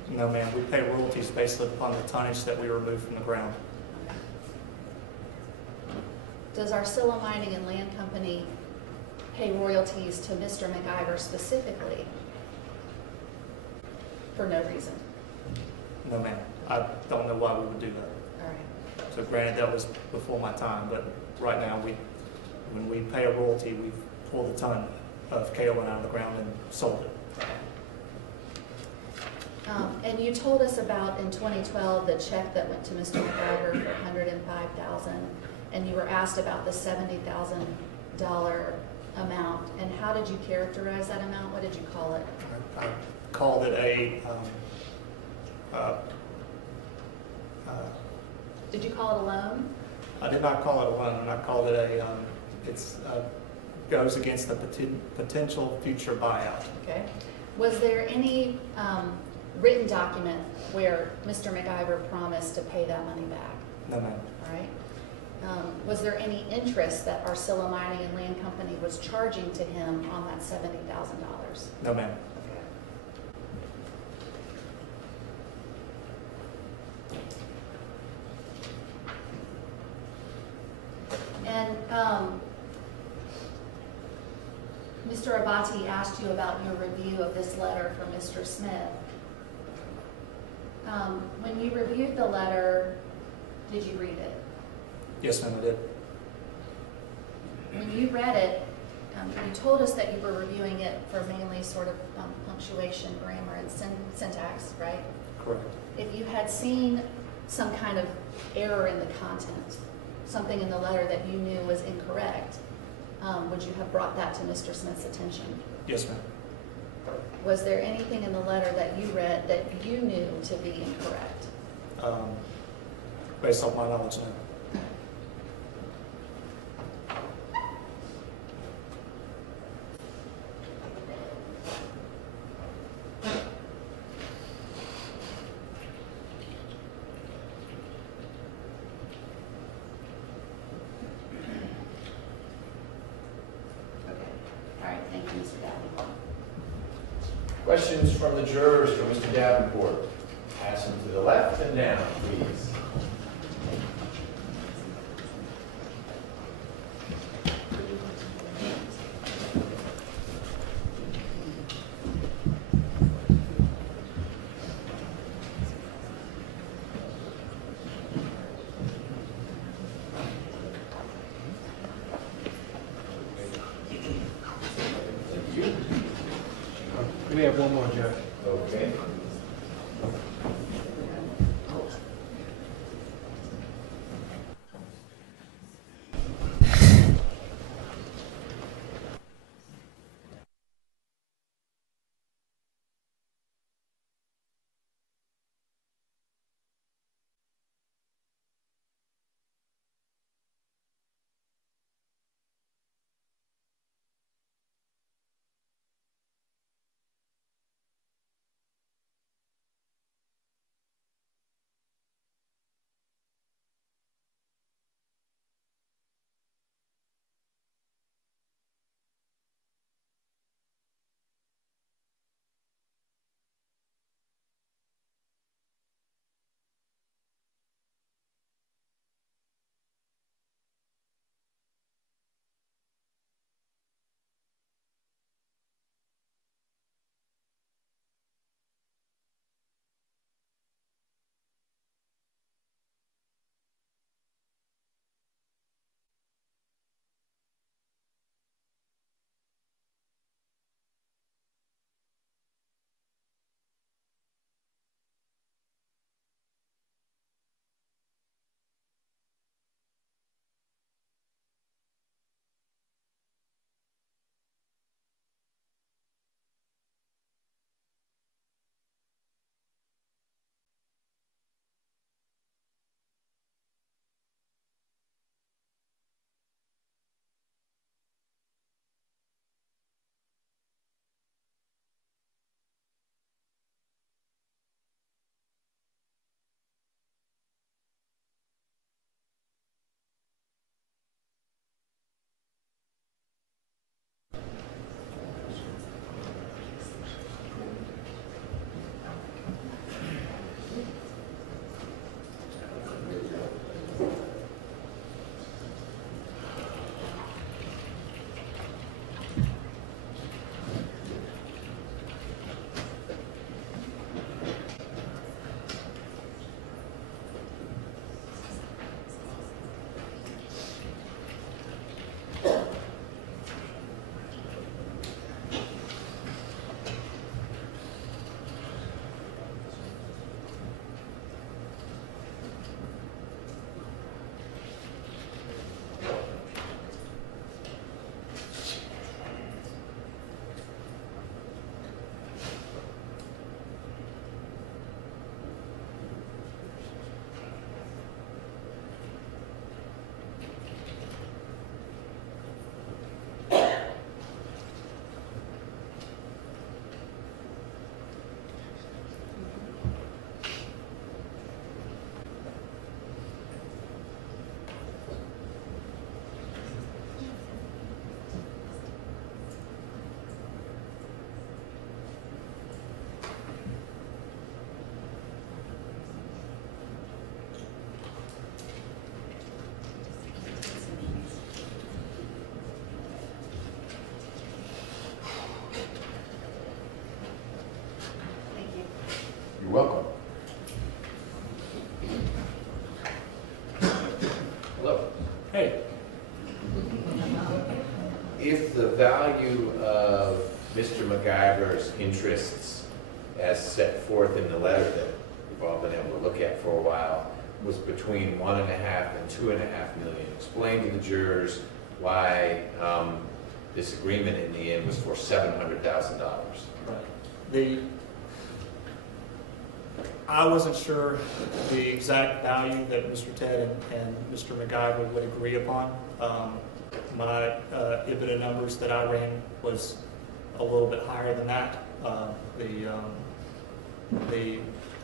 No, ma'am, we pay royalties based upon the tonnage that we remove from the ground. Does our Silla Mining and Land Company pay royalties to Mr. Macgyver specifically for no reason? No, ma'am. I don't know why we would do that. All right. So granted, that was before my time, but right now, when we pay a royalty, we pull the ton of kaolin out of the ground and sold it. And you told us about in 2012 the check that went to Mr. Macgyver for $105,000, and you were asked about the $70,000 amount. And how did you characterize that amount? What did you call it? I called it a Did you call it a loan? I did not call it a loan. I called it a, goes against the potential future buyout. Okay. Was there any written document where Mr. Macgyver promised to pay that money back? No, ma'am. All right. Was there any interest that our Silla Mining and Land Company was charging to him on that $70,000? No, ma'am. And Mr. Abati asked you about your review of this letter from Mr. Smith. When you reviewed the letter, did you read it? Yes, ma'am, I did. When you read it, you told us that you were reviewing it for mainly sort of punctuation, grammar, and syntax, right? Correct. If you had seen some kind of error in the content, something in the letter that you knew was incorrect, would you have brought that to Mr. Smith's attention? Yes, ma'am. Was there anything in the letter that you read that you knew to be incorrect? Based off my knowledge, no. All right, thank you, Mr. Davenport. Questions from the jurors for Mr. Davenport? Pass them to the left and down, please. We have one more, Judge. Okay. If the value of Mr. Macgyver's interests as set forth in the letter that we've all been able to look at for a while was between 1.5 and 2.5 million, explain to the jurors why this agreement in the end was for $700,000. Right. I wasn't sure the exact value that Mr. Ted and Mr. Macgyver would agree upon. My EBITDA numbers that I ran was a little bit higher than that. The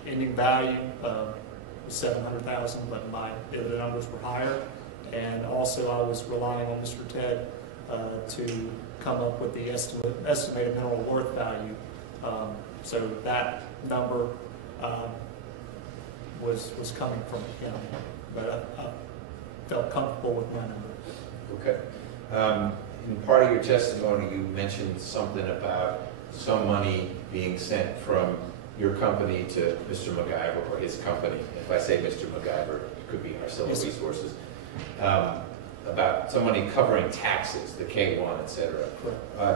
ending value was $700,000, but my EBITDA numbers were higher. And also I was relying on Mr. Ted to come up with the estimated mineral worth value. So that number was coming from him, but I felt comfortable with my number. Okay. In part of your testimony, you mentioned something about some money being sent from your company to Mr. Macgyver or his company. If I say Mr. Macgyver, it could be our Silla Resources. About some money covering taxes, the K1, et cetera.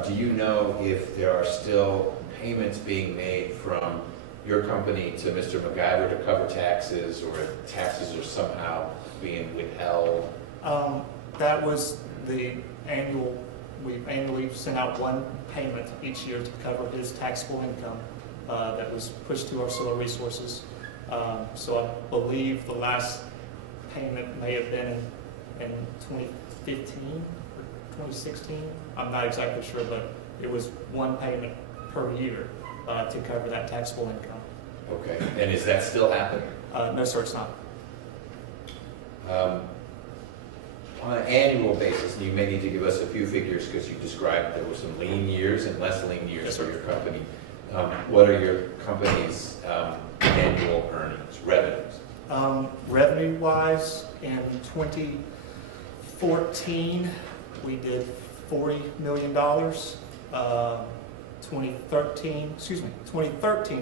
Do you know if there are still payments being made from your company to Mr. Macgyver to cover taxes, or if taxes are somehow being withheld? That was the annual, we annually sent out one payment each year to cover his taxable income that was pushed to our Silla Resources. So I believe the last payment may have been in 2015 or 2016. I'm not exactly sure, but it was one payment per year to cover that taxable income. Okay, and is that still happening? No, sir, it's not. On an annual basis, and you may need to give us a few figures because you described there were some lean years and less lean years for your company. What are your company's annual earnings, revenues? Revenue-wise, in 2014, we did $40 million. 2013,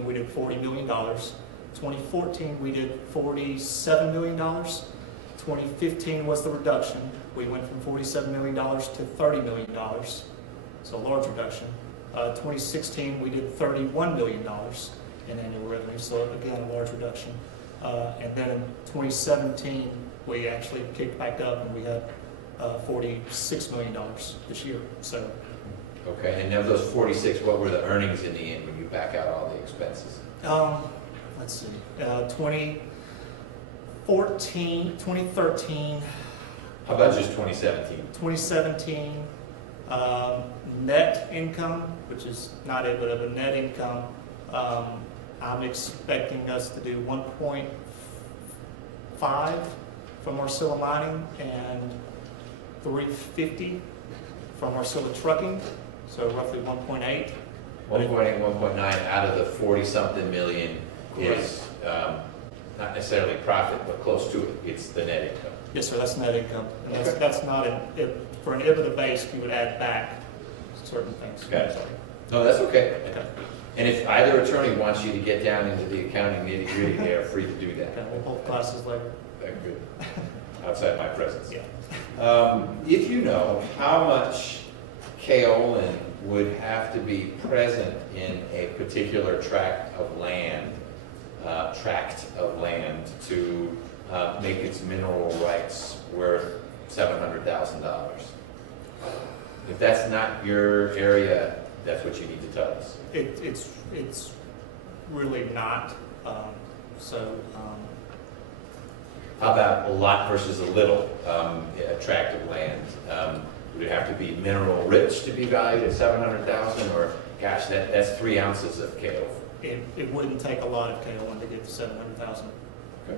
we did $40 million. 2014, we did $47 million. 2015 was the reduction. We went from $47 million to $30 million, so a large reduction. 2016, we did $31 million in annual revenue, so again, a large reduction. And then in 2017, we actually kicked back up and we had $46 million this year. So. Okay, and of those 46, what were the earnings in the end when you back out all the expenses? Let's see, 2013. How about just 2017? 2017, net income, which is not it, but of a net income, I'm expecting us to do 1.5 from our Silla mining and 350 from our Silla trucking, so roughly 1.8. 1.8, 1.9 out of the 40-something million is not necessarily profit, but close to it. It's the net income. Yes, sir, that's net income. And that's not for an EBITDA base, you would add back certain things. Got it. No, that's okay. Okay. And if either attorney wants you to get down into the accounting nitty-gritty, they are free to do that. Okay, we'll hold classes later. Good. Outside my presence. Yeah. If you know how much Kaolin would have to be present in a particular tract of land to make its mineral rights worth $700,000. If that's not your area, that's what you need to tell us. It's really not. How about a lot versus a little tract of land? Would it have to be mineral rich to be valued at $700,000, or gosh, that's 3 ounces of kale? It wouldn't take a lot of Kaolin to get to 700,000. Okay.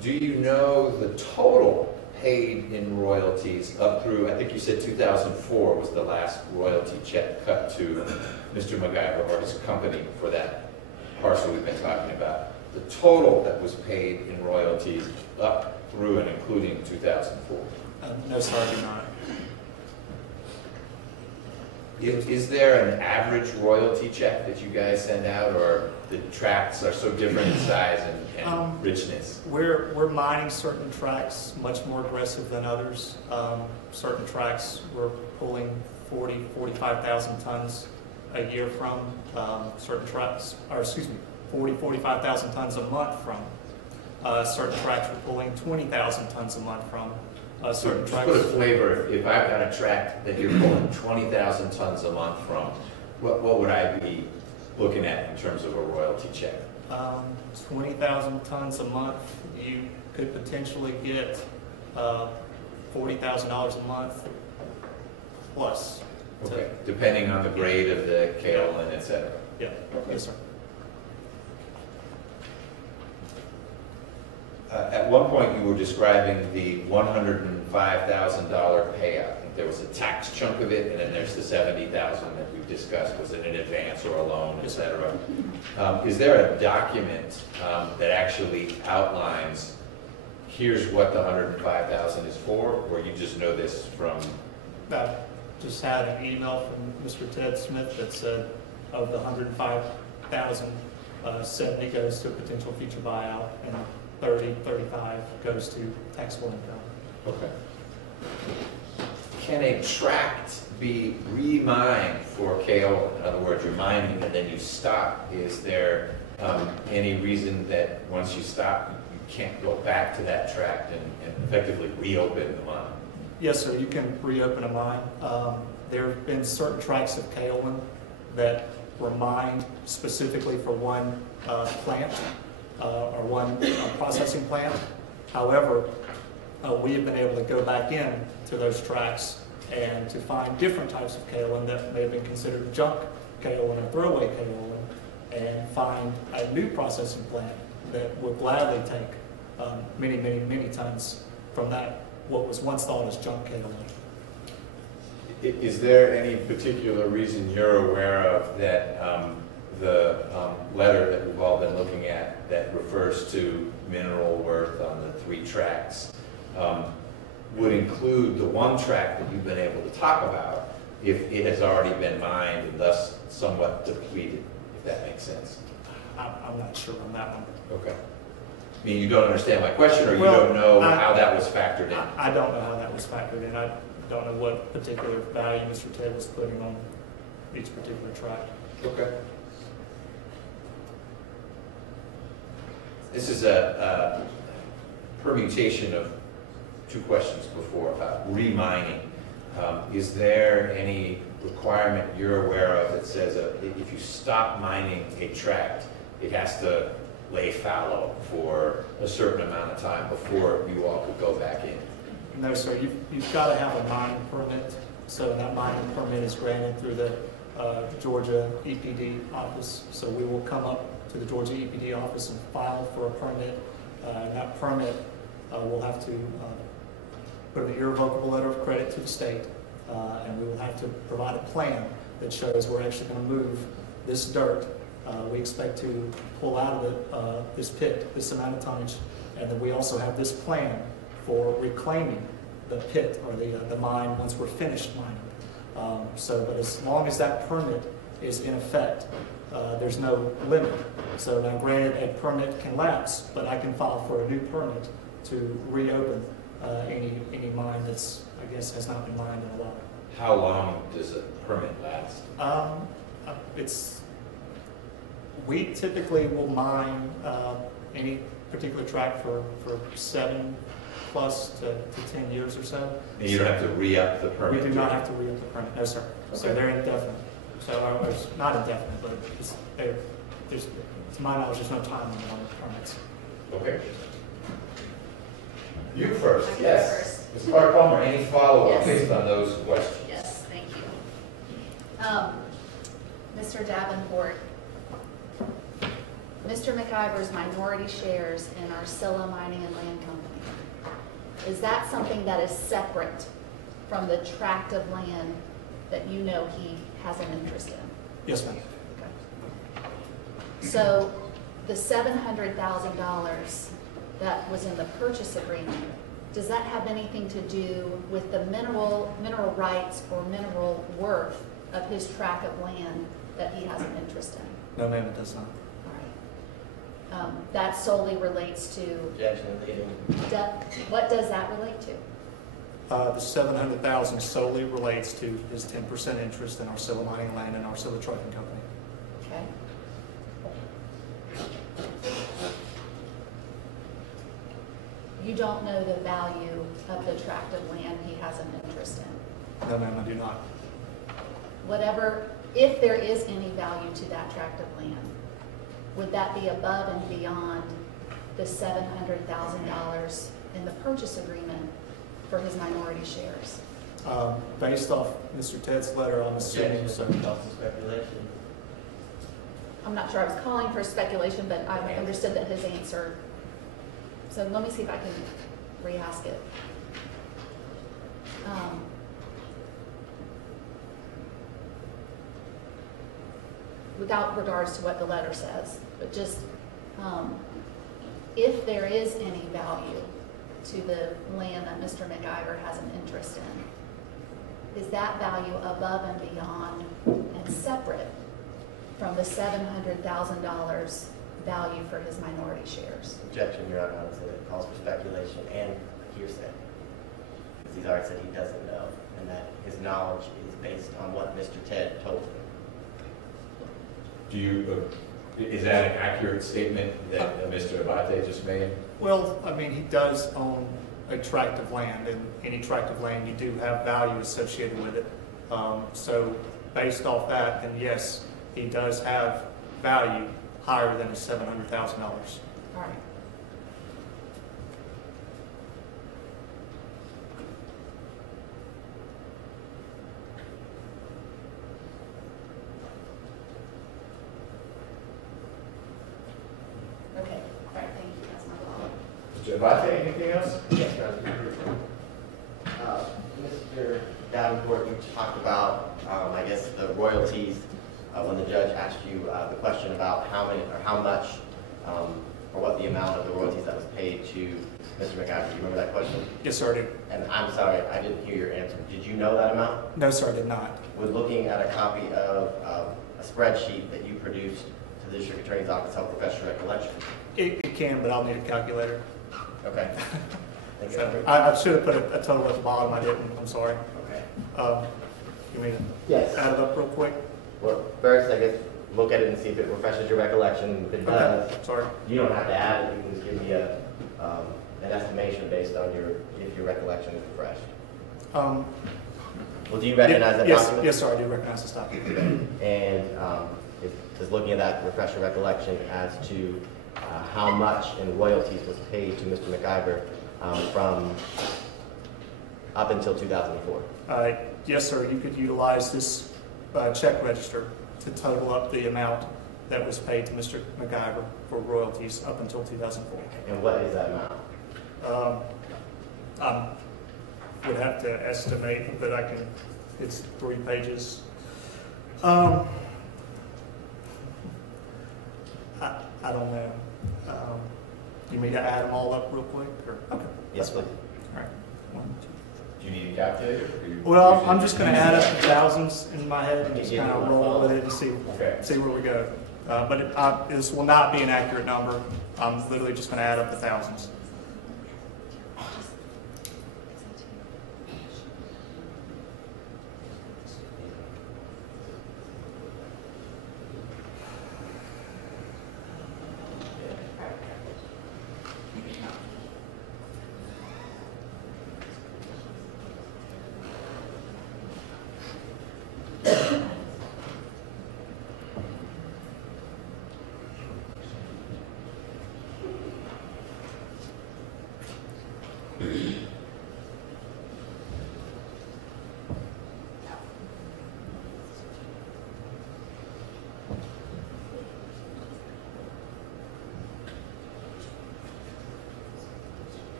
Do you know the total paid in royalties up through, I think you said 2004 was the last royalty check cut to Mr. Macgyver or his company for that parcel we've been talking about? The total that was paid in royalties up through and including 2004? No, sir, I do not. Is there an average royalty check that you guys send out, or the tracts are so different in size and richness? We're mining certain tracts much more aggressive than others. Certain tracts we're pulling 45,000 tons a year from. Certain tracts, 45,000 tons a month from. Certain tracts we're pulling 20,000 tons a month from. Certain Just tracts. put a flavor. If I've got a tract that you're pulling 20,000 tons a month from, what would I be looking at in terms of a royalty check? 20,000 tons a month, you could potentially get $40,000 a month plus. Okay, depending on the grade of the Kaolin, et cetera. Yeah, yes, sir. At one point, you were describing the $105,000 payout. I think there was a tax chunk of it, and then there's the $70,000 that we've discussed. Was it an advance or a loan, et cetera? Is there a document that actually outlines, here's what the $105,000 is for, or you just know this from? I just had an email from Mr. Ted Smith that said of the $105,000, 70 goes to a potential future buyout, and 35 goes to taxable income. Okay. Can a tract be remined for Kale? In other words, you're mining and then you stop. Is there any reason that once you stop, you can't go back to that tract and effectively reopen the mine? Yes, sir, you can reopen a mine. There have been certain tracts of kaolin that were mined specifically for one plant or one processing plant. However, we have been able to go back in to those tracts and to find different types of kaolin that may have been considered junk kaolin or throwaway kaolin, and find a new processing plant that will gladly take many tons from that, what was once thought as junk kaolin. Is there any particular reason you're aware of that the letter that we've all been looking at that refers to mineral worth on the 3 tracts would include the one tract that you've been able to talk about if it has already been mined and thus somewhat depleted, if that makes sense? I'm not sure on that one. Okay. I mean, you don't understand my question, or you Well, don't know how that was factored in? I don't know how that was factored in. I don't know what particular value Mr. Ted was putting on each particular tract. Okay. This is a permutation of 2 questions before about remining. Is there any requirement you're aware of that says if you stop mining a tract, it has to lay fallow for a certain amount of time before you all could go back in? No, sir. You've got to have a mining permit. So that mining permit is granted through the Georgia EPD office. So we will come up to the Georgia EPD office and file for a permit. That permit will have to put an irrevocable letter of credit to the state, and we will have to provide a plan that shows we're actually going to move this dirt. We expect to pull out of this pit this amount of tonnage, and then we also have this plan for reclaiming the pit or the mine once we're finished mining. But as long as that permit is in effect, there's no limit. So now granted, a permit can lapse, but I can file for a new permit to reopen any mine that's, I guess, has not been mined in a while. How long does a permit last? We typically will mine any particular tract for 7+ to 10 years or so. And you don't have to re-up the permit? We do not have to re-up the permit, no, sir. Okay. So they're indefinite. So it's not indefinite, but to my knowledge, there's no time limit on the permits. Okay. You first, I can go yes. first. Ms. Clark-Palmer, any follow-up Yes. based on those questions? Yes, thank you. Mr. Davenport, Mr. McIver's minority shares in our Silla Mining and Land Company, is that something that is separate from the tract of land that you know he has an interest in? Yes, ma'am. Okay. So the $700,000 that was in the purchase agreement, does that have anything to do with the mineral rights or mineral worth of his tract of land that he has an interest in? No, ma'am, it does not. All right. That solely relates to, Objection leading. what does that relate to? The $700,000 solely relates to his 10% interest in our Silla mining land and our Silla trucking company. Okay. You don't know the value of the tract of land he has an interest in? No, ma'am, I do not. Whatever, if there is any value to that tract of land, would that be above and beyond the $700,000 in the purchase agreement for his minority shares? Based off Mr. Ted's letter, I'm assuming so. Also speculation. I'm not sure I was calling for speculation, but I understood that his answer. So let me see if I can re-ask it. Without regards to what the letter says, but just if there is any value to the land that Mr. Macgyver has an interest in, is that value above and beyond and separate from the $700,000 value for his minority shares? Objection, Your Honor. I would say that it calls for speculation and hearsay. Because he's already said he doesn't know, and that his knowledge is based on what Mr. Ted told him. Do you, is that an accurate statement that Mr. Abate just made? Well, I mean, he does own a tract of land, and any tract of land, you do have value associated with it. So based off that, then yes, he does have value higher than his $700,000. All right. Okay, all right, thank you, that's my fault. Mr. Abate, anything else? Yes, Your Honor. Mr. Davenport, you talked about, I guess, the royalties when the judge asked you the question about how many or how much or what the amount of the royalties that was paid to Mr. Mcgann. Do you remember that question? Yes, sir, I do. And I'm sorry, I didn't hear your answer. Did you know that amount? No, sir, I did not. With looking at a copy of a spreadsheet that you produced to the District Attorney's Office, help professional recollection. It can, but I'll need a calculator. Okay. Thank you. So I should have put a total at the bottom. I didn't. I'm sorry. Okay. You mean Yes. add it up real quick? Well, first, I guess, look at it and see if it refreshes your recollection. If it does, Okay. Sorry. you don't have to add it. You can just give me an estimation based on if your recollection is refreshed. Well, do you recognize that yes, document? yes, sir, I do recognize this document. And just looking at that, refresh your recollection as to how much in royalties was paid to Mr. Macgyver from up until 2004. Yes, sir, you could utilize this check register to total up the amount that was paid to Mr. Macgyver for royalties up until 2004. And what is that amount? I would have to estimate, but I can, it's 3 pages. I don't know. You mean to add them all up real quick? Or? Okay. Yes, please. All right. 1, 2. Do you need a calculator? Or you Well, I'm just going to add up the thousands in my head and just kind of roll with it and see where we go. But this will not be an accurate number. I'm literally just going to add up the thousands.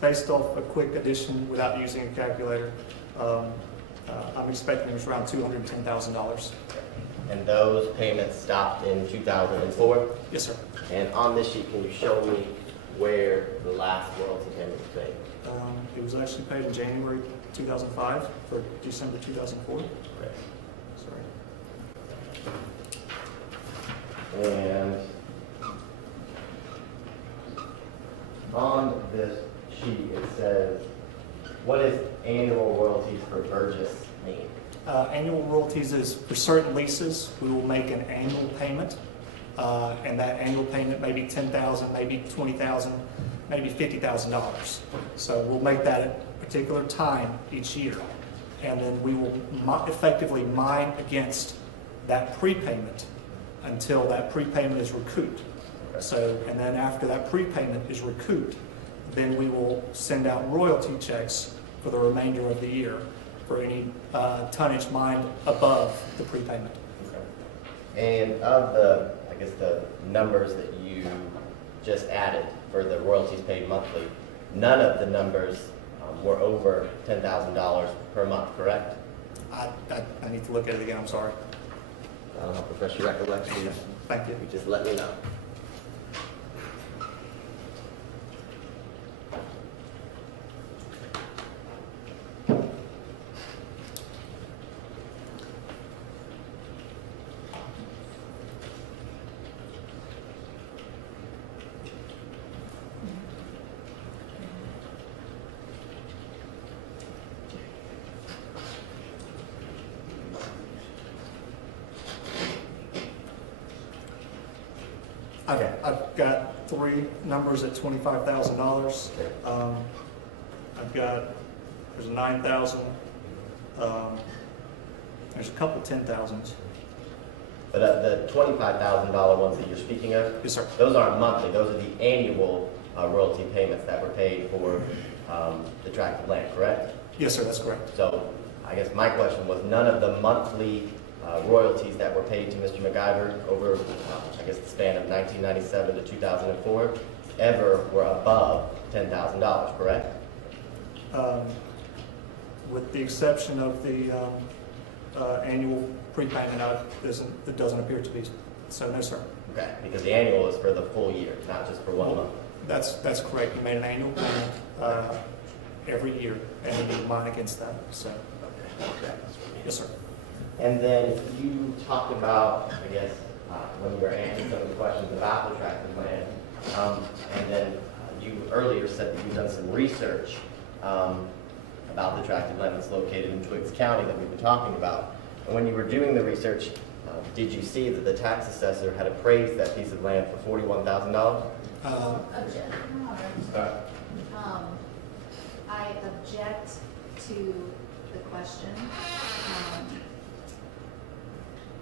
Based off a quick addition without using a calculator, I'm expecting it was around $210,000. And those payments stopped in 2004? Yes, sir. And on this sheet, can you show me where the last royalty payment was paid? It was actually paid in January 2005 for December 2004. Okay. Sorry. And on this sheet, it says, what is annual royalties for Burgess mean? Annual royalties is for certain leases, we will make an annual payment, and that annual payment may be $10,000, maybe $20,000, maybe $50,000. So we'll make that at a particular time each year, and then we will effectively mine against that prepayment until that prepayment is recouped. So, and then after that prepayment is recouped, then we will send out royalty checks for the remainder of the year for any tonnage mined above the prepayment. Okay. And of the, I guess, the numbers that you just added for the royalties paid monthly, none of the numbers were over $10,000 per month, correct? I need to look at it again, I'm sorry. I don't know, refresh your recollection. Thank you. You just let me know. I've got three numbers at $25,000. I've got, there's 9,000. There's a couple 10,000s. But the $25,000 ones that you're speaking of, Yes, sir. those aren't monthly. Those are the annual royalty payments that were paid for the tract of land, correct? Yes, sir, that's correct. So I guess my question was, none of the monthly royalties that were paid to Mr. Macgyver over, I guess, the span of 1997 to 2004 ever were above $10,000, correct? With the exception of the annual prepayment, it doesn't appear to be. So, no, sir. Okay, because the annual is for the full year, not just for 1 month. That's correct. You made an annual payment every year, and you mine against that. So, Okay. yes, sir. And then you talked about, I guess, when you were answering some of the questions about the tract of land, and then you earlier said that you've done some research about the tract of land that's located in Twiggs County that we've been talking about. And when you were doing the research, did you see that the tax assessor had appraised that piece of land for $41,000? I object to the question.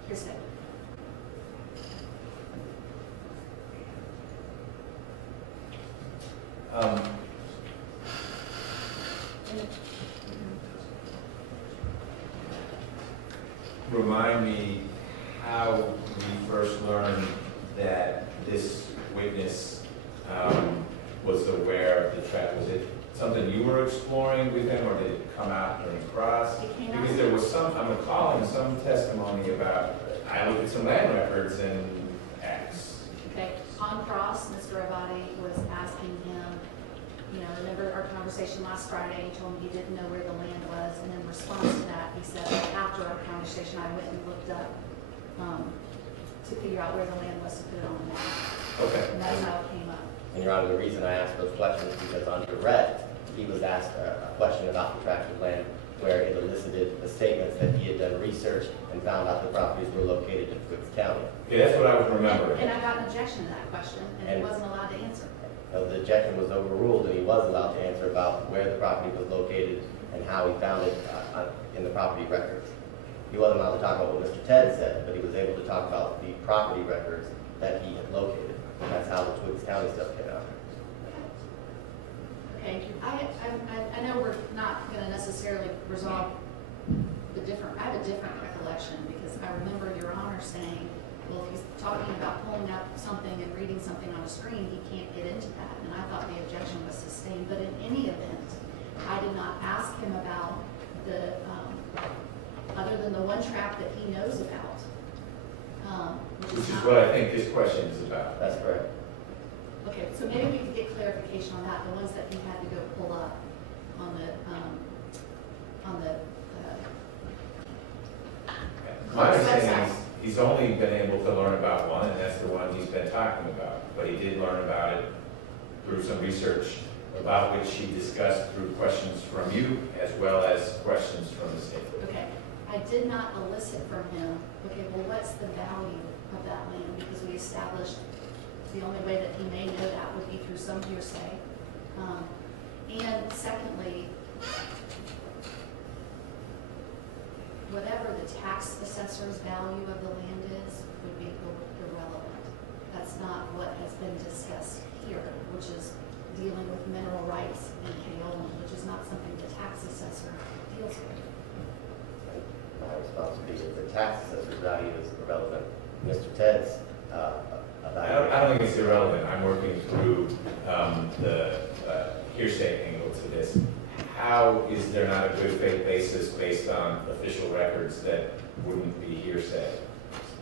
Here's it. Remind me how we first learned that this witness was aware of the tract. Was it something you were exploring with him, or did it come out during cross? Because there was some, I'm recalling some testimony about, I looked at some land records and X. Okay, on cross, Mr. Abadi was asking him, remember our conversation last Friday, he told me he didn't know where the land was, and in response to that, he said, after our conversation, I went and looked up to figure out where the land was to put it on the map. Okay. And that's how it came up. And Your Honor, the reason I asked those questions is because on direct, he was asked a question about the tract of land where it elicited the statements that he had done research and found out the properties were located in Twiggs County. Yeah, that's what I was remembering. And I got an objection to that question, and he wasn't allowed to answer. The objection was overruled, and he was allowed to answer about where the property was located and how he found it in the property records. He wasn't allowed to talk about what Mr. Ted said, but he was able to talk about the property records that he had located. And that's how the Twiggs County stuff came out. Okay, I know we're not going to necessarily resolve the different, I have a different recollection, because I remember Your Honor saying well, if he's talking about pulling up something and reading something on a screen, he can't get into that. And I thought the objection was sustained, but in any event, I did not ask him about the, other than the one track that he knows about. Which is what I think this question is about. That's correct. Okay, so maybe we could get clarification on that, the ones that he had to go pull up on the, My understanding is he's only been able to learn about one, and that's the one he's been talking about. But he did learn about it through some research about which he discussed through questions from you as well as questions from the state. Okay, I did not elicit from him, okay, well, what's the value of that land? Because we established the only way that he may know that would be through some hearsay. And secondly, whatever the tax assessor's value of the land is would be irrelevant. That's not what has been discussed here, which is dealing with mineral rights in Kaolin, which is not something the tax assessor deals with. My response would be that the tax assessor's value is irrelevant. Mr. Ted's I don't think it's irrelevant. I'm working through the hearsay angle to this. How is there not a good faith basis based on official records that wouldn't be hearsay?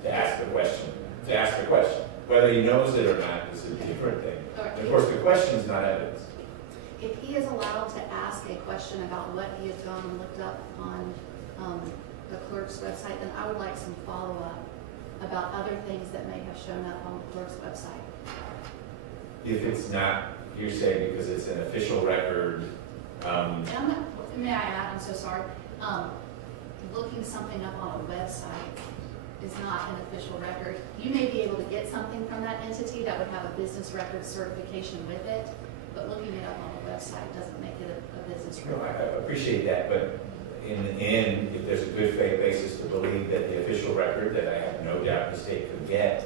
To ask the question. To ask the question. Whether he knows it or not is a different thing. And of course, the question is not evidence. If he is allowed to ask a question about what he has gone and looked up on the clerk's website, then I would like some follow-up about other things that may have shown up on the clerk's website. If it's not hearsay because it's an official record, May I add, I'm so sorry, looking something up on a website is not an official record. You may be able to get something from that entity that would have a business record certification with it, but looking it up on a website doesn't make it a business no, record. I appreciate that, but in the end, if there's a good faith basis to believe that the official record that I have no doubt the state could get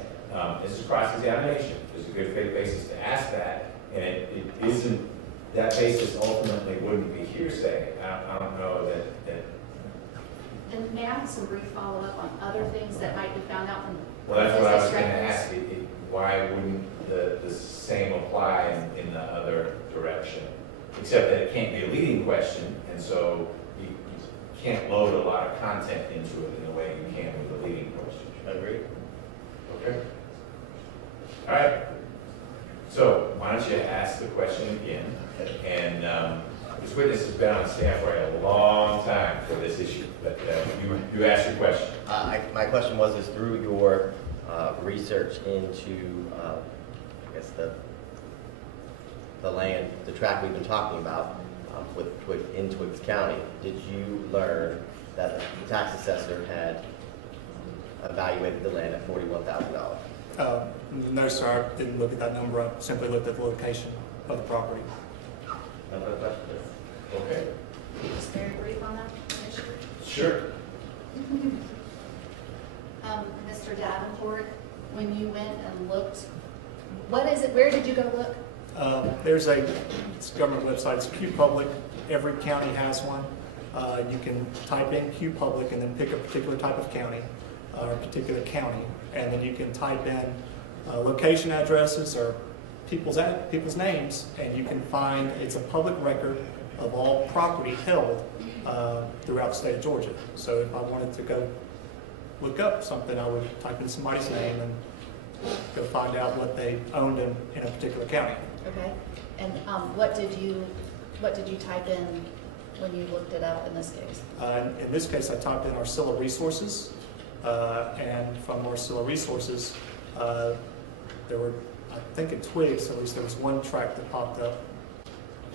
is a cross-examination. There's a good faith basis to ask that, and it isn't, that basis ultimately wouldn't be hearsay. I don't know that. And may I have some brief follow-up on other things that might be found out from Well, that's what I was business going to records? ask. Why wouldn't the same apply in the other direction? Except that it can't be a leading question, and so you can't load a lot of content into it in the way you can with a leading question. Agreed. Okay. All right. So why don't you ask the question again? And this witness has been on staff for a long time for this issue, but you asked your question. My question was, is through your research into, I guess, the land, the tract we've been talking about in Twiggs County, did you learn that the tax assessor had evaluated the land at $41,000? No, sir, I didn't look at that number. I simply looked at the location of the property. No further questions? Okay. Just very brief on that issue. Sure. Mr. Davenport, when you went and looked, what is it, where did you go look? There's it's a government website, it's QPublic. Every county has one. You can type in QPublic and then pick a particular type of county or a particular county, and then you can type in location addresses or people's names, and you can find, it's a public record of all property held throughout the state of Georgia. So if I wanted to go look up something, I would type in somebody's name and go find out what they owned in a particular county. Okay, and what did you type in when you looked it up in this case? In this case, I typed in our Silla resources, and from our Silla resources, there were, I think in Twiggs, at least there was one tract that popped up.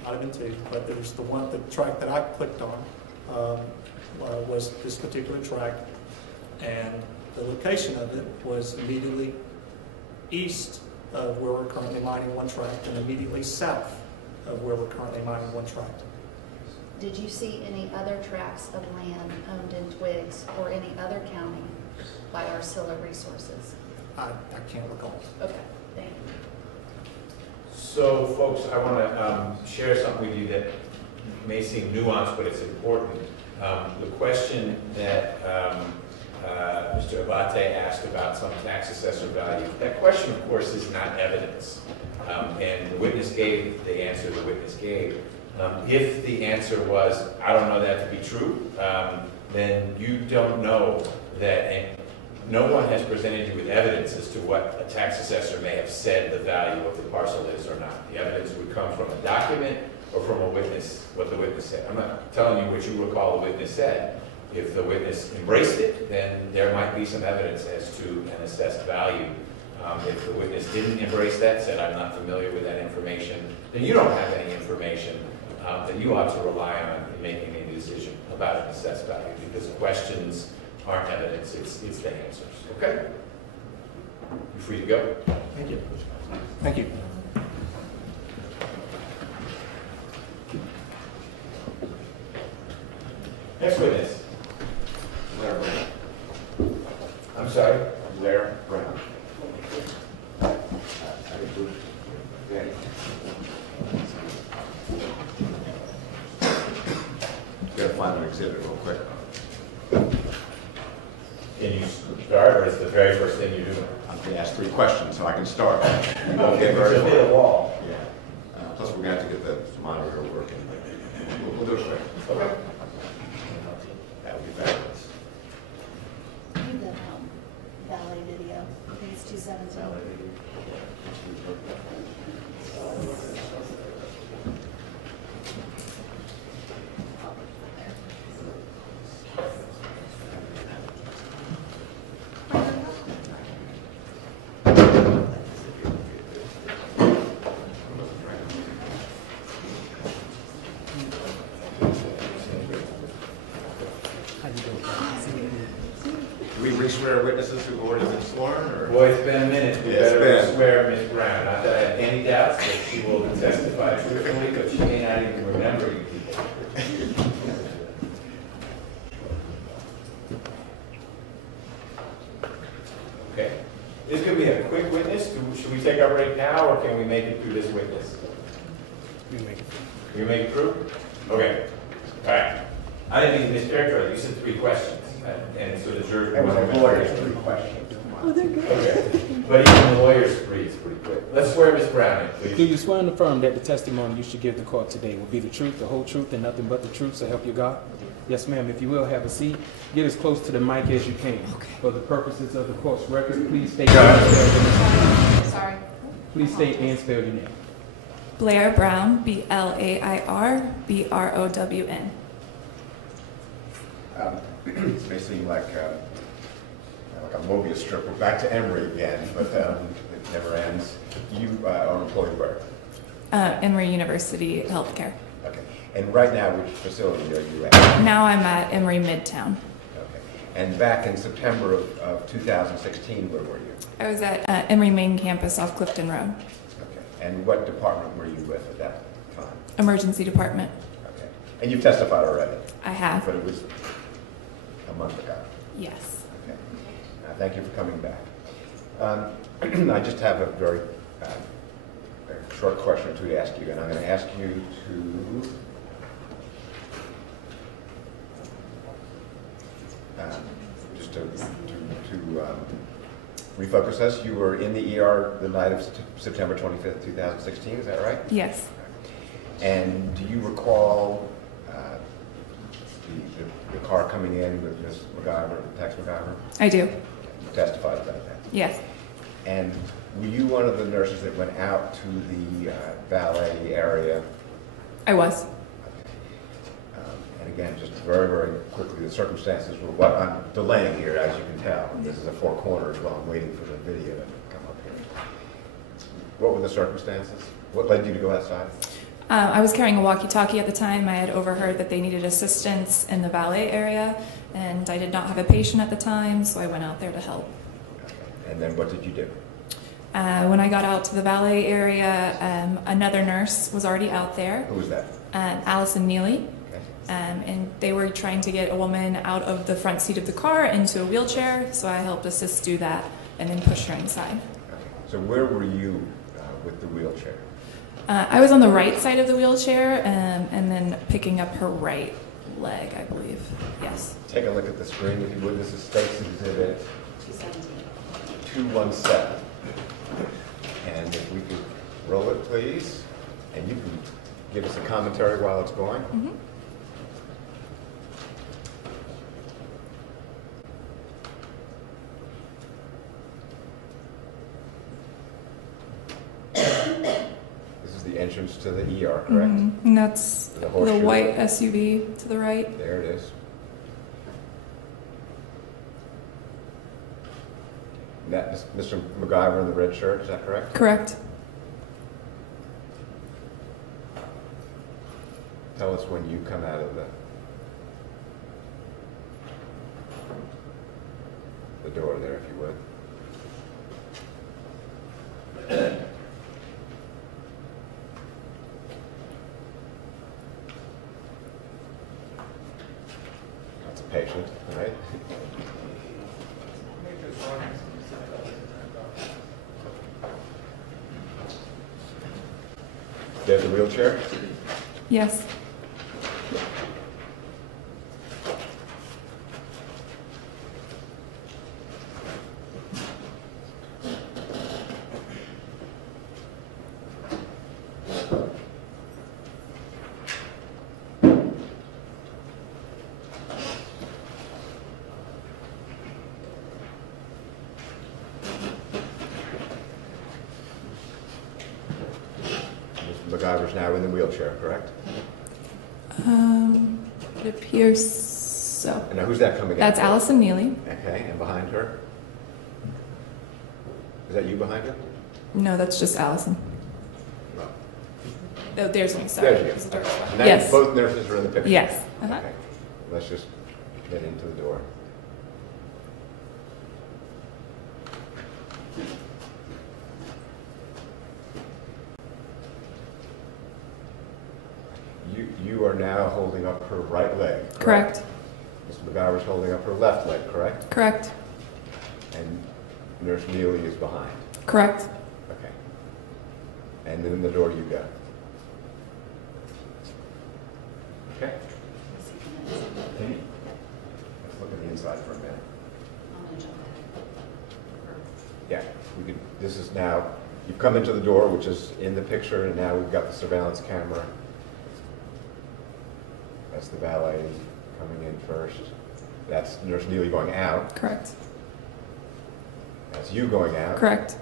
Might have been two, but there was the tract that I clicked on was this particular tract, and the location of it was immediately east of where we're currently mining one tract and immediately south of where we're currently mining one tract. Did you see any other tracts of land owned in Twiggs or any other county by our Silla resources? I can't recall. Okay, thank you. So, folks, I want to share something with you that may seem nuanced, but it's important. The question that Mr. Mr. Abate asked about some tax assessor value. That question, of course, is not evidence. And the witness gave the answer the witness gave. If the answer was, I don't know that to be true, then you don't know that, and no one has presented you with evidence as to what a tax assessor may have said the value of the parcel is or not. The evidence would come from a document or from a witness, what the witness said. I'm not telling you what you recall the witness said. If the witness embraced it, then there might be some evidence as to an assessed value. If the witness didn't embrace that, said I'm not familiar with that information, then you don't have any information that you ought to rely on in making any decision about an assessed value, because questions aren't evidence, it's the answers. Okay? You're free to go. Thank you. Thank you. Next witness. Blair Brown. I'm sorry. Blair Brown. Okay. Gotta find an exhibit real quick. Can you start, or is the very first thing you're doing? I'm gonna ask 3 questions so I can start. We won't Okay, get very just hit a far. wall. Yeah. Plus, we're gonna have to get the monitor working. We'll do it quick. Okay. That would be fabulous. I need the ballet video. I think it's 217. Do we re-swear witnesses who've already been sworn, or? Boy, it's been a minute. We Yeah, it's better been. swear Ms. Brown. Not that I have any doubts that she will testify truthfully, but she may not even remember you people. Okay. This could be a quick witness. Should we take our break now, or can we make it through this witness? You make it. Can we make it through? Okay. All right. I didn't mean to mischaracterize. You said 3 questions. And so the jury. It was a lawyer's 3 questions. Okay. But even the lawyer's 3 is pretty quick. Let's swear Ms. Brown in, Do please. you swear and affirm that the testimony you should give the court today will be the truth, the whole truth, and nothing but the truth, so help you God? Yes, ma'am. If you will, have a seat. Get as close to the mic as you can. For the purposes of the court's record, please state Sorry. Please state and spell your name. Blair Brown, Blair Brown. This may seem like a Mobius strip. We're back to Emory again, but it never ends. You are employed where? Emory University Healthcare. Okay. And right now, which facility are you at? Now I'm at Emory Midtown. Okay. And back in September of 2016, where were you? I was at Emory main campus off Clifton Road. Okay. And what department were you with at that time? Emergency department. Okay. And you've testified already? I have. But it was a month ago. Yes. Okay. Thank you for coming back. I just have a very short question or 2 to ask you, and I'm going to ask you to just to refocus us. You were in the ER the night of September 25th, 2016, is that right? Yes. And do you recall the car coming in with Ms. Macgyver, Tex McIver? I do. You testified about that. Yes. And were you one of the nurses that went out to the valet area? I was. And again, just very, very quickly, the circumstances were what I'm delaying here, as you can tell. This is a 4 corners while I'm waiting for the video to come up here. What were the circumstances? What led you to go outside? I was carrying a walkie-talkie at the time. I had overheard that they needed assistance in the valet area, and I did not have a patient at the time, so I went out there to help. Okay. And then what did you do? When I got out to the valet area, another nurse was already out there, Who was that? Allison Neely, Okay. and they were trying to get a woman out of the front seat of the car into a wheelchair, so I helped assist do that and then push her inside. Okay. So where were you with the wheelchair? I was on the right side of the wheelchair and then picking up her right leg, I believe. Yes. Take a look at the screen if you would. This is State's Exhibit 217. And if we could roll it, please. And you can give us a commentary while it's going. Mm-hmm. This is the entrance to the ER, correct? Mm-hmm. And that's The the horseshoe. white SUV to the right. There it is. And that is Mr. Macgyver in the red shirt, is that correct? Correct. Tell us when you come out of the door there, if you would. That's a patient, right? There's a wheelchair. Yes. Macgyver's now in the wheelchair, correct? It appears so. And now who's that coming in? That's Allison Neely. Okay, and behind her? Is that you behind her? No, that's just Allison. No. Oh, there's me. Sorry. There's you. There's the door. Okay. Now Yes. both nurses are in the picture? Yes. Uh-huh. Okay. Let's just get into the door. You are now holding up her right leg. Correct. Mr. Macgyver's holding up her left leg, correct? Correct. And Nurse Neely is behind. Correct. Okay. And then in the door you go. Okay. Let's look at the inside for a minute. Yeah, we could. This is now, you've come into the door, which is in the picture, and now we've got the surveillance camera. That's the valet coming in first. That's Nurse Neely going out. Correct. That's you going out. Correct.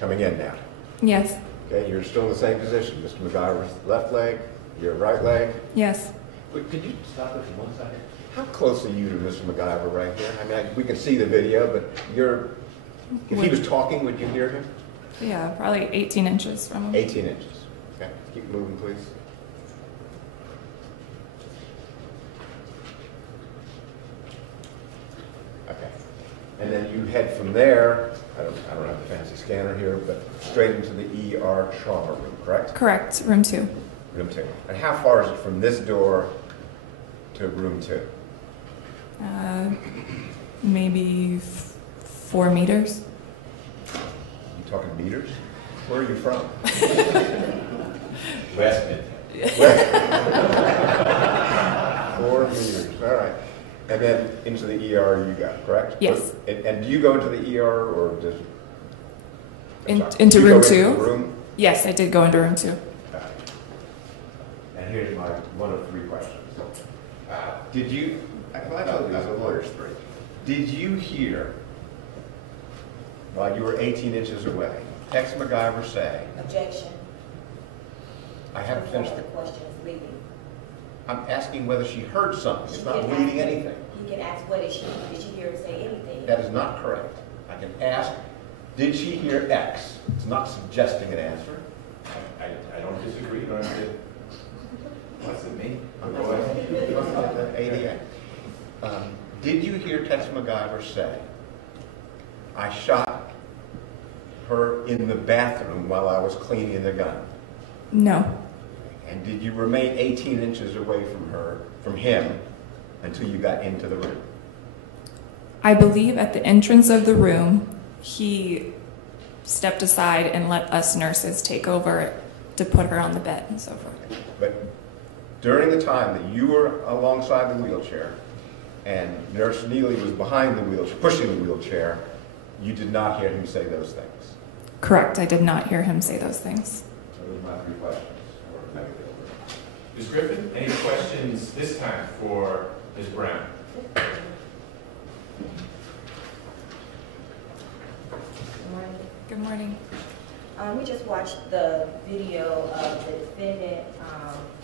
Coming in now. Yes. Okay, you're still in the same position. Mr. Macgyver's left leg, your right leg. Yes. Wait, could you stop it for 1 second? How close are you to Mr. Macgyver right here? I mean, we can see the video, but if he was talking, would you hear him? Yeah, probably 18 inches from him. 18 inches. Okay, keep moving, please. Okay. And then you head from there, I don't have the fancy scanner here, but straight into the ER trauma room, correct? Correct. Room 2. Room 2. And how far is it from this door to room 2? Maybe 4 meters. You talking meters? Where are you from? West Mid. 4 meters, all right. And then into the ER you go, correct? Yes. And do you go into the ER or does... Into Do you room go 2? into the room? Yes, I did go into room 2. And here's my one of 3 questions. Did you, well, I know these are lawyers 3. Did you hear, while you were 18 inches away, Tex McIver say, Objection. I haven't finished The the... question is leading. I'm asking whether she heard something. It's not leading anything. You can ask did she hear her say anything? That is not correct. I can ask, did she hear X? It's not suggesting an answer. I don't disagree, but I did. What's it mean? ADA. Did you hear Tex McIver say, I shot her in the bathroom while I was cleaning the gun? No. And did you remain 18 inches away from him, until you got into the room? I believe at the entrance of the room, he stepped aside and let us nurses take over to put her on the bed and so forth. But during the time that you were alongside the wheelchair and Nurse Neely was behind the wheelchair, pushing the wheelchair, you did not hear him say those things? Correct, I did not hear him say those things. So those are my 3 questions. Ms. Griffin, any questions this time for Ms. Brown? Good morning. We just watched the video of the defendant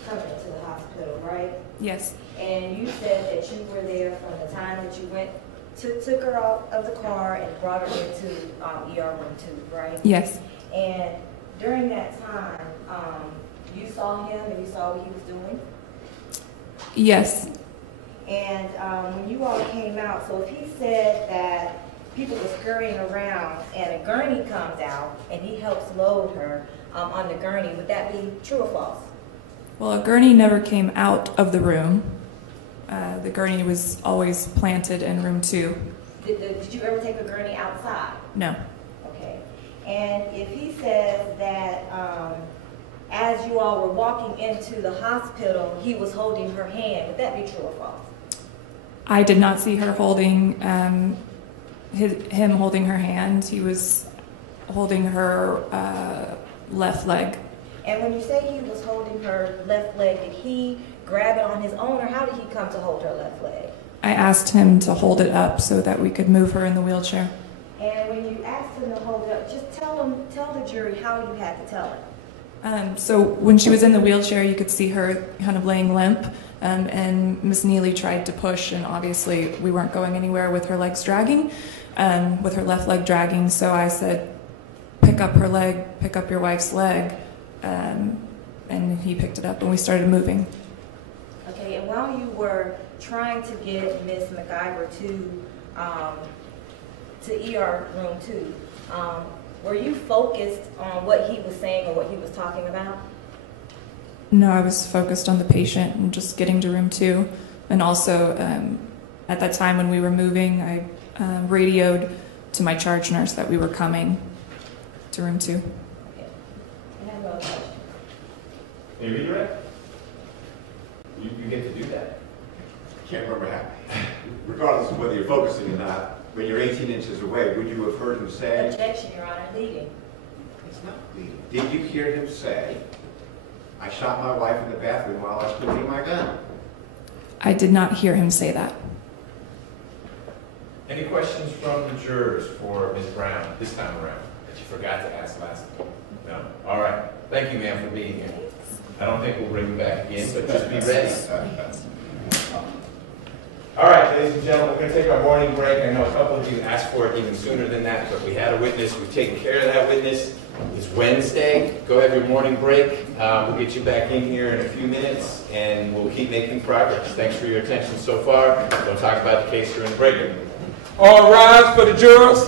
coming to the hospital, right? Yes. And you said that you were there from the time that you took her out of the car and brought her into ER room 2, right? Yes. And during that time, you saw him and you saw what he was doing? Yes. And when you all came out, so if he said that people were scurrying around and a gurney comes out and he helps load her on the gurney, would that be true or false? Well, a gurney never came out of the room. The gurney was always planted in room 2. Did you ever take a gurney outside? No. Okay. And if he says that as you all were walking into the hospital, he was holding her hand, would that be true or false? I did not see her holding, him holding her hand. He was holding her left leg. And when you say he was holding her left leg, did he grab it on his own, or how did he come to hold her left leg? I asked him to hold it up so that we could move her in the wheelchair. And when you asked him to hold it up, just tell the jury how you had to tell it. So when she was in the wheelchair, you could see her kind of laying limp, and Miss Neely tried to push, and obviously we weren't going anywhere with her legs dragging, with her left leg dragging. So I said, pick up her leg, pick up your wife's leg, and he picked it up and we started moving. Okay, and while you were trying to get Miss McIver to ER room 2, were you focused on what he was saying or what he was talking about? No, I was focused on the patient and just getting to room 2. And also, at that time when we were moving, I radioed to my charge nurse that we were coming to room 2. Okay. I have no question. Can you redirect? You get to do that. I can't remember how. Regardless of whether you're focusing or not, when you're 18 inches away, would you have heard him say? Objection, Your Honor, leading. It's not leading. Did you hear him say, I shot my wife in the bathroom while I was cleaning my gun? I did not hear him say that. Any questions from the jurors for Ms. Brown this time around that you forgot to ask last time? No? All right. Thank you, ma'am, for being here. I don't think we'll bring you back again, but just be ready. All right, ladies and gentlemen, we're going to take our morning break. I know a couple of you asked for it even sooner than that, but we had a witness. We've taken care of that witness. It's Wednesday. Go have your morning break. We'll get you back in here in a few minutes, and we'll keep making progress. Thanks for your attention so far. Don't talk about the case during the break. All rise for the jurors.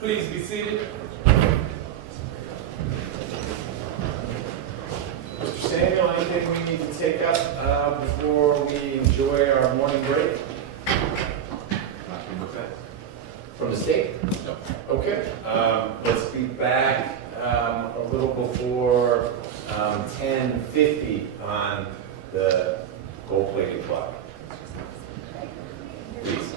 Please be seated. Mr. Samuel, anything we need to take up before we enjoy our morning break? From the state? No. Okay. Let's be back a little before 10:50 on the gold-plated clock. Please.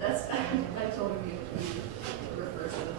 That's, I told him you refer to it.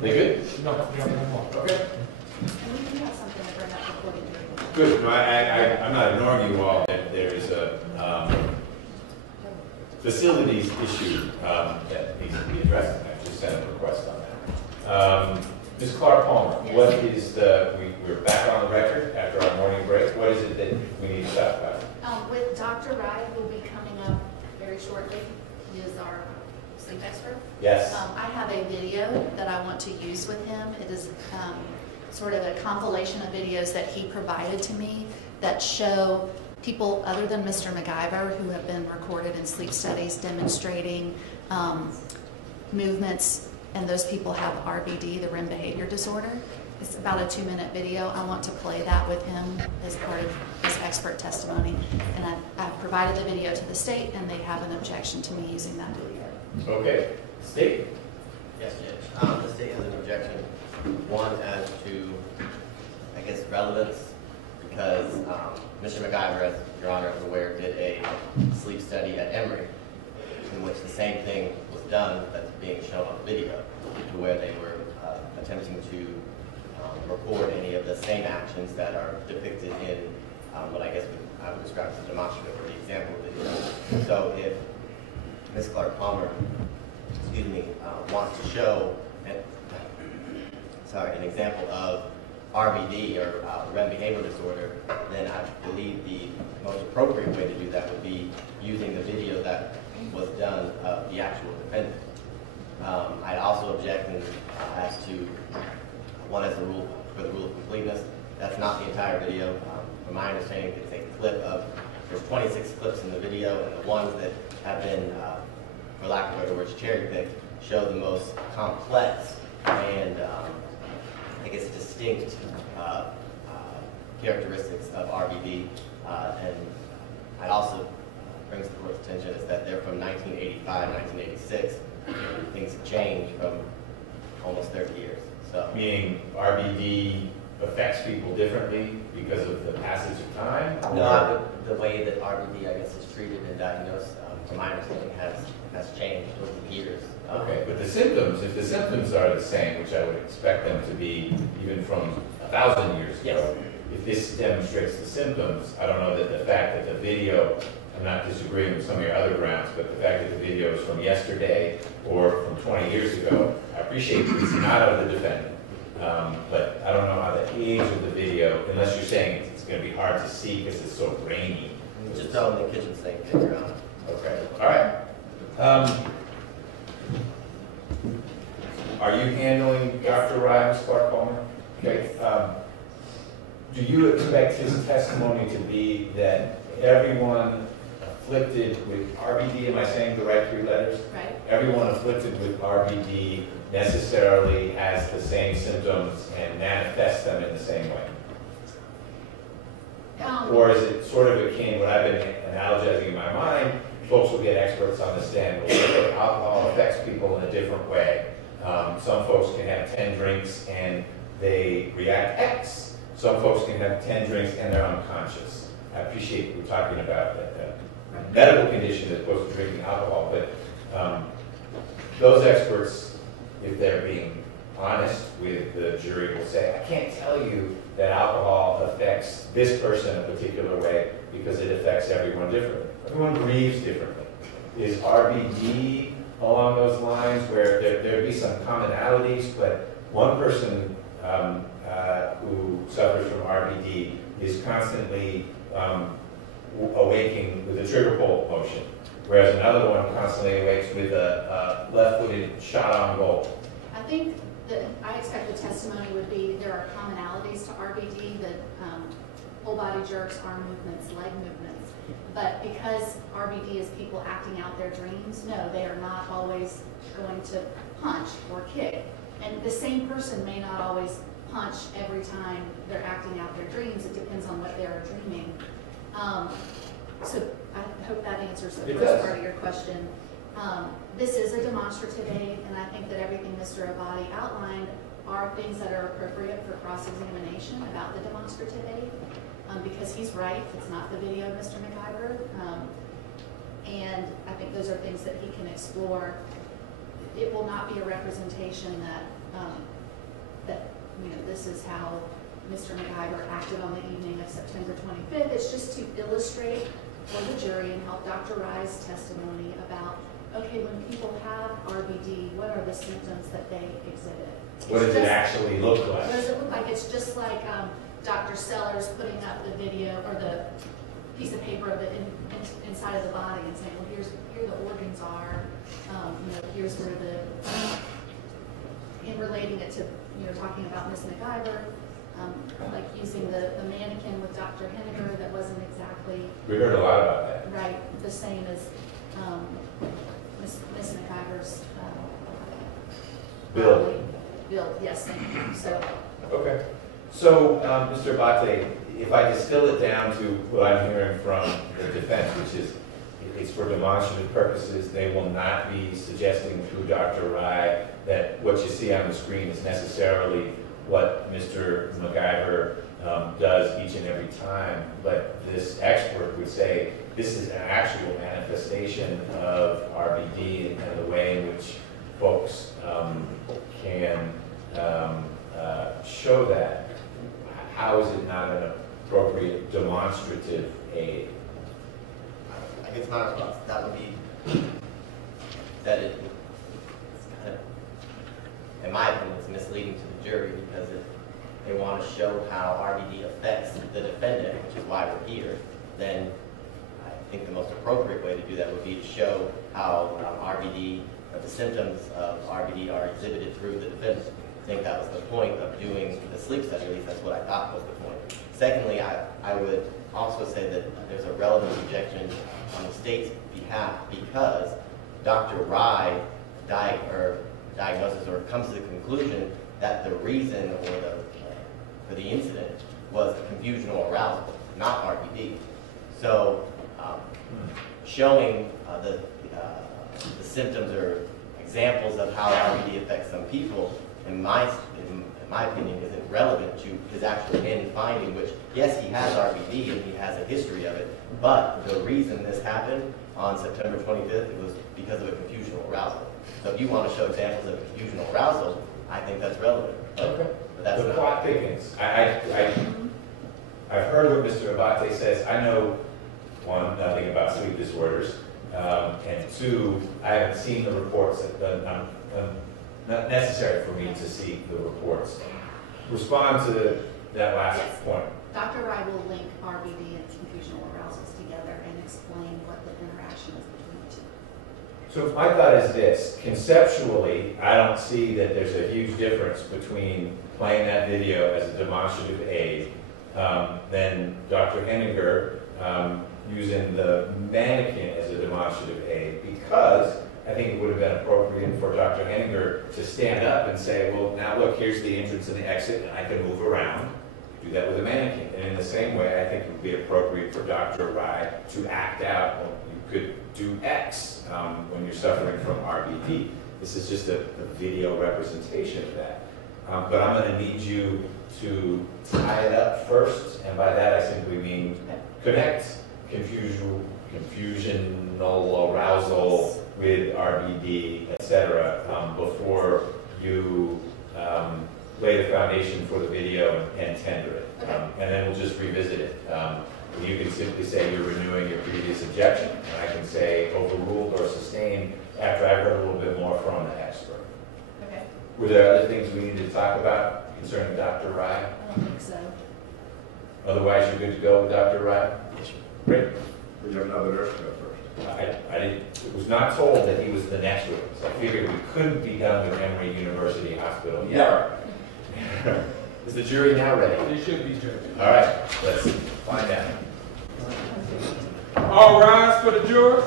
They good? No, we have one more. Okay. And we do have something to bring up before we do. Good. No, I'm not ignoring you all. That there is a facilities issue that needs to be addressed. I just sent a request on that. Ms. Clark-Palmer, what is we're back on the record after our morning break. What is it that we need to talk about? With Dr. Wright, who will be coming up very shortly, he is our sleep expert. Yes. I have a video that I want to use with him. It is sort of a compilation of videos that he provided to me that show people other than Mr. Macgyver who have been recorded in sleep studies demonstrating movements, and those people have RBD, the REM behavior disorder. It's about a 2-minute video. I want to play that with him as part of his expert testimony. And I've provided the video to the state, and they have an objection to me using that video. Okay. State? Yes, Judge. The state has an objection, one as to, I guess, relevance, because Mr. Macgyver, as Your Honor is aware, did a sleep study at Emory, in which the same thing was done that's being shown on video, to where they were attempting to record any of the same actions that are depicted in what I guess I would describe as a demonstrative or the example video. So if Ms. Clark-Palmer, wants to show an example of RBD or REM behavior disorder, then I believe the most appropriate way to do that would be using the video that was done of the actual defendant. I'd also object as to one as a rule for the rule of completeness. That's not the entire video. From my understanding, it's a clip of, there's 26 clips in the video, and the ones that have been, for lack of better words, cherry-picked, show the most complex and, I guess, distinct characteristics of RBD. And I'd also bring to the court's attention is that they're from 1985, 1986, things have changed from almost 30 years. So, Meaning RBD affects people differently because of the passage of time? no, the way that RBD, I guess, is treated and diagnosed, from my understanding, has changed over the years. Okay, but the symptoms, if the symptoms are the same, which I would expect them to be even from 1,000 years ago, if this demonstrates the symptoms, I don't know that the fact that the video, I'm not disagreeing with some of your other grounds, but the fact that the video is from yesterday or from 20 years ago, I appreciate it's not of the defendant, but I don't know how the age of the video, unless you're saying it's going to be hard to see because it's so grainy. Just tell them the kitchen sink that you're on. Okay, all right. Are you handling Dr. Ryan's Clark Palmer? Okay. Do you expect his testimony to be that everyone afflicted with RBD, am I saying the right three letters? Right. Everyone afflicted with RBD necessarily has the same symptoms and manifests them in the same way? Or is it sort of akin, what I've been analogizing in my mind, folks will get experts on the stand, will say, look, alcohol affects people in a different way. Some folks can have 10 drinks and they react X. Some folks can have 10 drinks and they're unconscious. I appreciate we're talking about that medical condition as opposed to drinking alcohol, but those experts, if they're being honest with the jury, will say, I can't tell you that alcohol affects this person a particular way because it affects everyone differently. Everyone grieves differently. Is RBD along those lines where there'd be some commonalities, but one person who suffers from RBD is constantly awaking with a trigger pull motion, whereas another one constantly awakes with a left-footed shot on goal? I think that I expect the testimony would be there are commonalities to RBD, that whole body jerks, arm movements, leg movements. But because RBD is people acting out their dreams, no, they are not always going to punch or kick. And the same person may not always punch every time they're acting out their dreams. It depends on what they're dreaming. So I hope that answers the first part of your question. This is a demonstrative aid, and I think that everything Mr. Abadi outlined are things that are appropriate for cross-examination about the demonstrative aid, because he's right, it's not the video of Mr. McIver, and I think those are things that he can explore. It will not be a representation that this is how Mr. McIver acted on the evening of September 25th. It's just to illustrate for the jury and help Dr. Rye's testimony about, okay, when people have RBD, what are the symptoms that they exhibit? What does it actually look like? What does it look like? It's just like Dr. Sellers putting up the video or the piece of paper of the inside of the body and saying, well, here the organs are. Here's where in relating it to, talking about Ms. McIver, like using the mannequin with Dr. Henniger that wasn't exactly. We heard a lot about that. Right, the same as Ms. McIver's Build, yes, thank you. So. Okay. So, Mr. Abate, if I distill it down to what I'm hearing from the defense, which is it's for demonstrative purposes, they will not be suggesting through Dr. Rye that what you see on the screen is necessarily what Mr. McIver does each and every time, but this expert would say this is an actual manifestation of RBD and the way in which folks can show that. How is it not an appropriate demonstrative aid? I guess my response to that would be that it's kind of, in my opinion, it's misleading to the jury, because if they want to show how RBD affects the defendant, which is why we're here, then I think the most appropriate way to do that would be to show how RBD, or the symptoms of RBD are exhibited through the defendant. I think that was the point of doing the sleep study, at least that's what I thought was the point. Secondly, I would also say that there's a relevant objection on the state's behalf, because Dr. Rye diagnoses or comes to the conclusion that the reason for the incident was confusion or arousal, not RBD. So showing the symptoms or examples of how RBD affects some people, in my opinion, isn't relevant to his actual end finding, which, yes, he has RBD and he has a history of it, but the reason this happened on September 25th, it was because of a confusional arousal. So if you want to show examples of a confusional arousal, I think that's relevant. Okay. But that's The not. plot thickens. I've heard what Mr. Abate says. I know, one, nothing about sleep disorders, and two, I haven't seen the reports. Not necessary for me to see the reports. Respond to that last Yes. point. Dr. Rye will link RBD and confusional arousals together and explain what the interaction is between the two. So my thought is this: conceptually, I don't see that there's a huge difference between playing that video as a demonstrative aid, than Dr. Henninger using the mannequin as a demonstrative aid, because I think it would have been appropriate for Dr. Henninger to stand up and say, well, now look, here's the entrance and the exit, and I can move around. Do that with a mannequin. And in the same way, I think it would be appropriate for Dr. Rye to act out, well, you could do X when you're suffering from RBD. This is just a video representation of that. But I'm going to need you to tie it up first, and by that I simply mean connect confusional arousal with RBD, etc., before you lay the foundation for the video and tender it. And then we'll just revisit it. You can simply say you're renewing your previous objection, and I can say overruled or sustained after I've heard a little bit more from the expert. Okay. Were there other things we needed to talk about concerning Dr. Rye? I don't think so. Otherwise, you're good to go with Dr. Rye? Great. We have another nurse go first. I was not told that he was the next witness. I figured we couldn't be done with Emory University Hospital yet. Is the jury now ready? They should be judged. All right, let's find out. All rise for the jurors.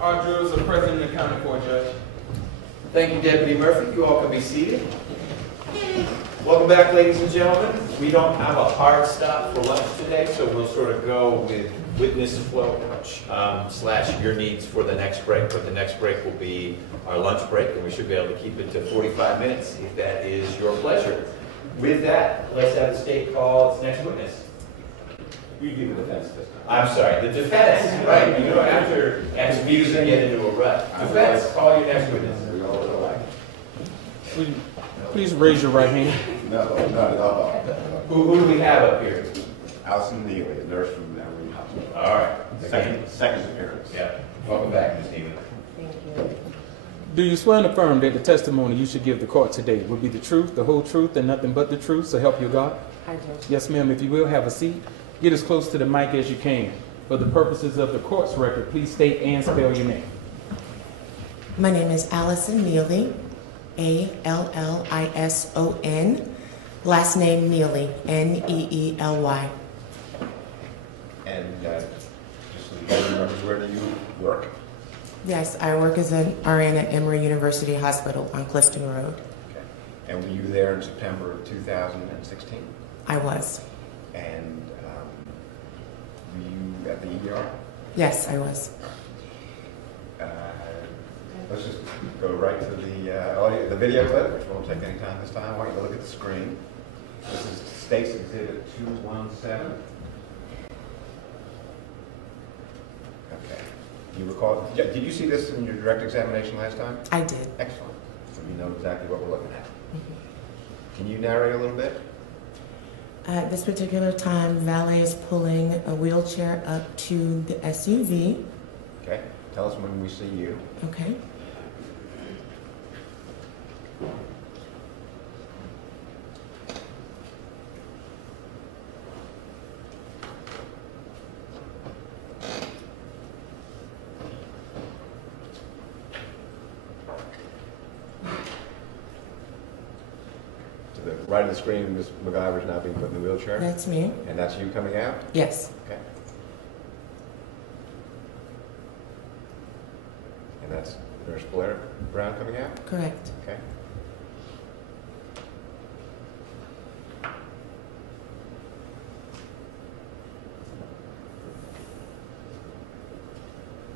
All jurors are present and accounted for, Judge. Thank you, Deputy Murphy. You all can be seated. Welcome back, ladies and gentlemen. We don't have a hard stop for lunch today, so we'll sort of go with witness flow slash your needs for the next break. But the next break will be our lunch break, and we should be able to keep it to 45 minutes if that is your pleasure. With that, let's have the state call its next witness. You do the defense this time. I'm sorry, the defense, right? You don't have to excuse and get into a rut. Defense, call your next witness. Please raise your right hand. No, not at all. Who do we have up here? Allison Neely, a nurse from Emory Hospital. All right. Second appearance. Yeah. Welcome back, Ms. Neely. Thank you. Do you swear and affirm that the testimony you should give the court today will be the truth, the whole truth, and nothing but the truth, so help you God? I do. Yes, ma'am. If you will, have a seat. Get as close to the mic as you can. For the purposes of the court's record, please state and spell your name. My name is Allison Neely, A-L-L-I-S-O-N. Last name Neely, N-E-E-L-Y. And just so the board remembers, where do you work? Yes, I work as an RN at Emory University Hospital on Clifton Road. Okay. And were you there in September of 2016? I was. And were you at the ER? Yes, I was. Let's just go right to the video clip, which won't take any time this time. I want you to look at the screen. This is State's Exhibit 217. Okay. You recall, did you see this in your direct examination last time? I did. Excellent. So you know exactly what we're looking at. Mm-hmm. Can you narrate a little bit? At this particular time, valet is pulling a wheelchair up to the SUV. Okay. Tell us when we see you. Okay. the right of the screen, Ms. McIver is now being put in the wheelchair? That's me. And that's you coming out? Yes. Okay. And that's Nurse Blair Brown coming out? Correct. Okay.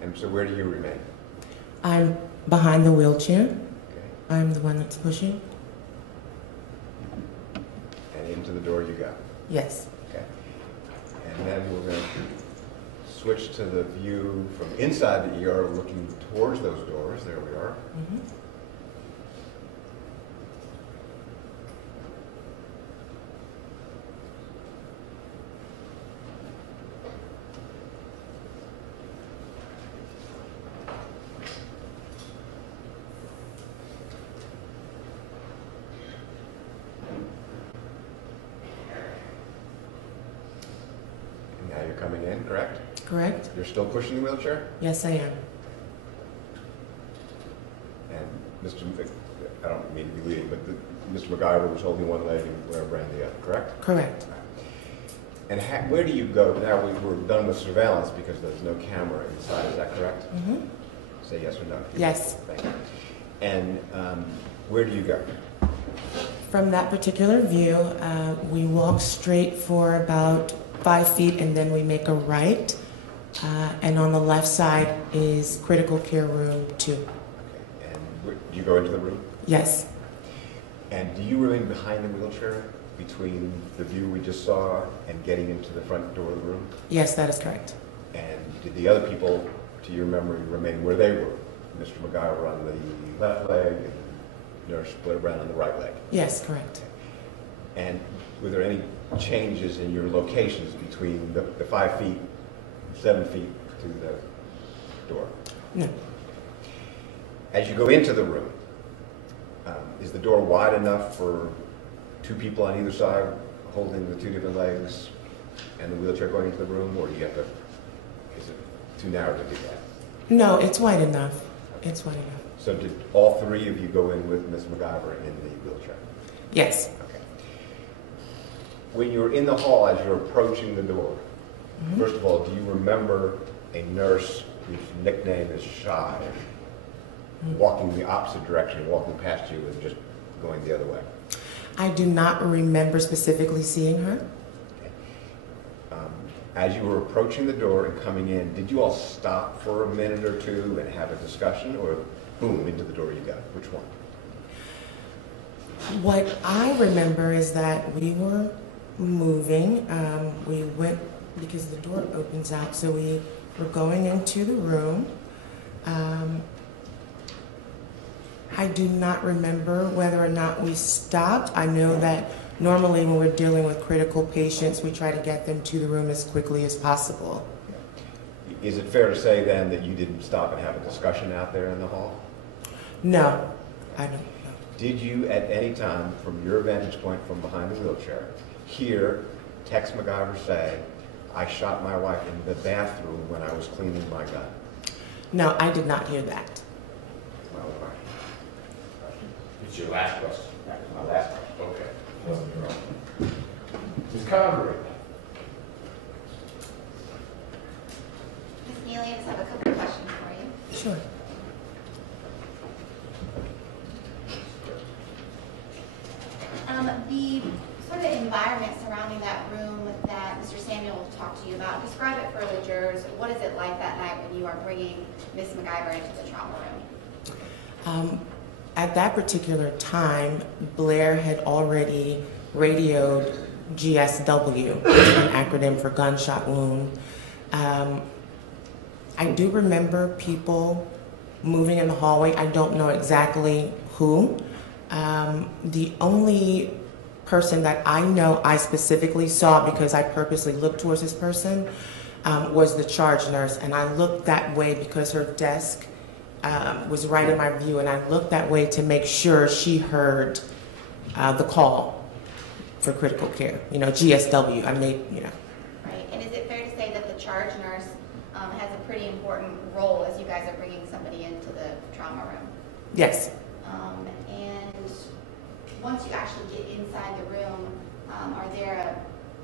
And so where do you remain? I'm behind the wheelchair. Okay. I'm the one that's pushing. And into the door you go? Yes. Okay. And then we're going to switch to the view from inside the ER, looking towards those doors. There we are. Mm-hmm. And now you're coming in, correct? Correct? You're still pushing the wheelchair? Yes, I am. And Mr. I don't mean to be leading, but Mr. McIver was holding one leg and Blair Brand the other, correct? Correct. And where do you go? Now we're done with surveillance because there's no camera inside, is that correct? Mm-hmm. Say yes or no. Yes. Thank you. And where do you go? From that particular view, we walk straight for about 5 feet and then we make a right. And on the left side is critical care room 2. Okay. And do you go into the room? Yes. And do you remain behind the wheelchair between the view we just saw and getting into the front door of the room? Yes, that is correct. And did the other people, to your memory, remain where they were? Mr. McIver on the left leg and Nurse Blair Brown on the right leg? Yes, correct. And were there any changes in your locations between the 5 feet, 7 feet to the door? No. As you go into the room, is the door wide enough for 2 people on either side holding the 2 different legs and the wheelchair going into the room, or do you have to, is it too narrow to do that? No, it's wide enough. It's wide enough. So did all 3 of you go in with Ms. McIver in the wheelchair? Yes. Okay. When you're in the hall, as you're approaching the door, Mm-hmm. first of all, do you remember a nurse whose nickname is Shy walking the opposite direction, walking past you and just going the other way? I do not remember specifically seeing her. Okay. As you were approaching the door and coming in, did you all stop for a minute or 2 and have a discussion, or boom, into the door you go? Which one? What I remember is that we were moving. We went because the door opens out, so we were going into the room. I do not remember whether or not we stopped. I know that normally when we're dealing with critical patients, we try to get them to the room as quickly as possible. Is it fair to say then that you didn't stop and have a discussion out there in the hall? No, I don't know. Did you at any time, from your vantage point from behind the wheelchair, hear Tex McIver say, "I shot my wife in the bathroom when I was cleaning my gun"? No, I did not hear that. Well, all right. It's your last question. That was my last question. Okay. Wasn't your own. Ms. Convery. Ms. Neely, I just have a couple of questions for you. Sure. The sort of environment surrounding that room that Mr. Samuel talked to you about, describe it for the jurors. What is it like that night when you are bringing Ms. McIver into the trauma room? At that particular time, Blair had already radioed GSW, an acronym for gunshot wound. I do remember people moving in the hallway. I don't know exactly who. The only person that I know I specifically saw, because I purposely looked towards this person, was the charge nurse. And I looked that way because her desk was right in my view, and I looked that way to make sure she heard the call for critical care. You know, GSW, I made, you know. Right, and is it fair to say that the charge nurse has a pretty important role as you guys are bringing somebody into the trauma room? Yes. And once you actually get inside the room, are there,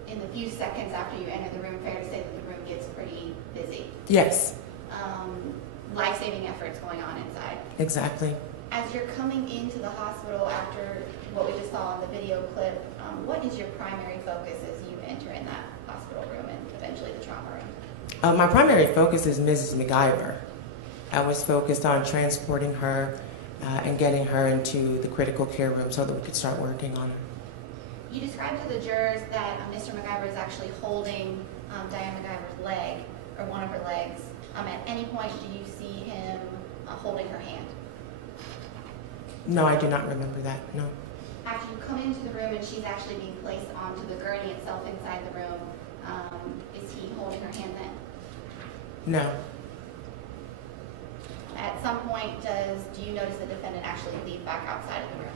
in the few seconds after you enter the room, fair to say that the room gets pretty busy? Yes, Life-saving efforts going on inside. exactly. As you're coming into the hospital after what we just saw in the video clip, what is your primary focus as you enter in that hospital room and eventually the trauma room? My primary focus is Mrs. Macgyver. I was focused on transporting her and getting her into the critical care room so that we could start working on her. You described to the jurors that Mr. Macgyver is actually holding Diane Macgyver's leg, or one of her legs. At any point, do you see him holding her hand? No, I do not remember that, no. After you come into the room and she's actually being placed onto the gurney itself inside the room, is he holding her hand then? No. At some point, do you notice the defendant actually leave back outside of the room?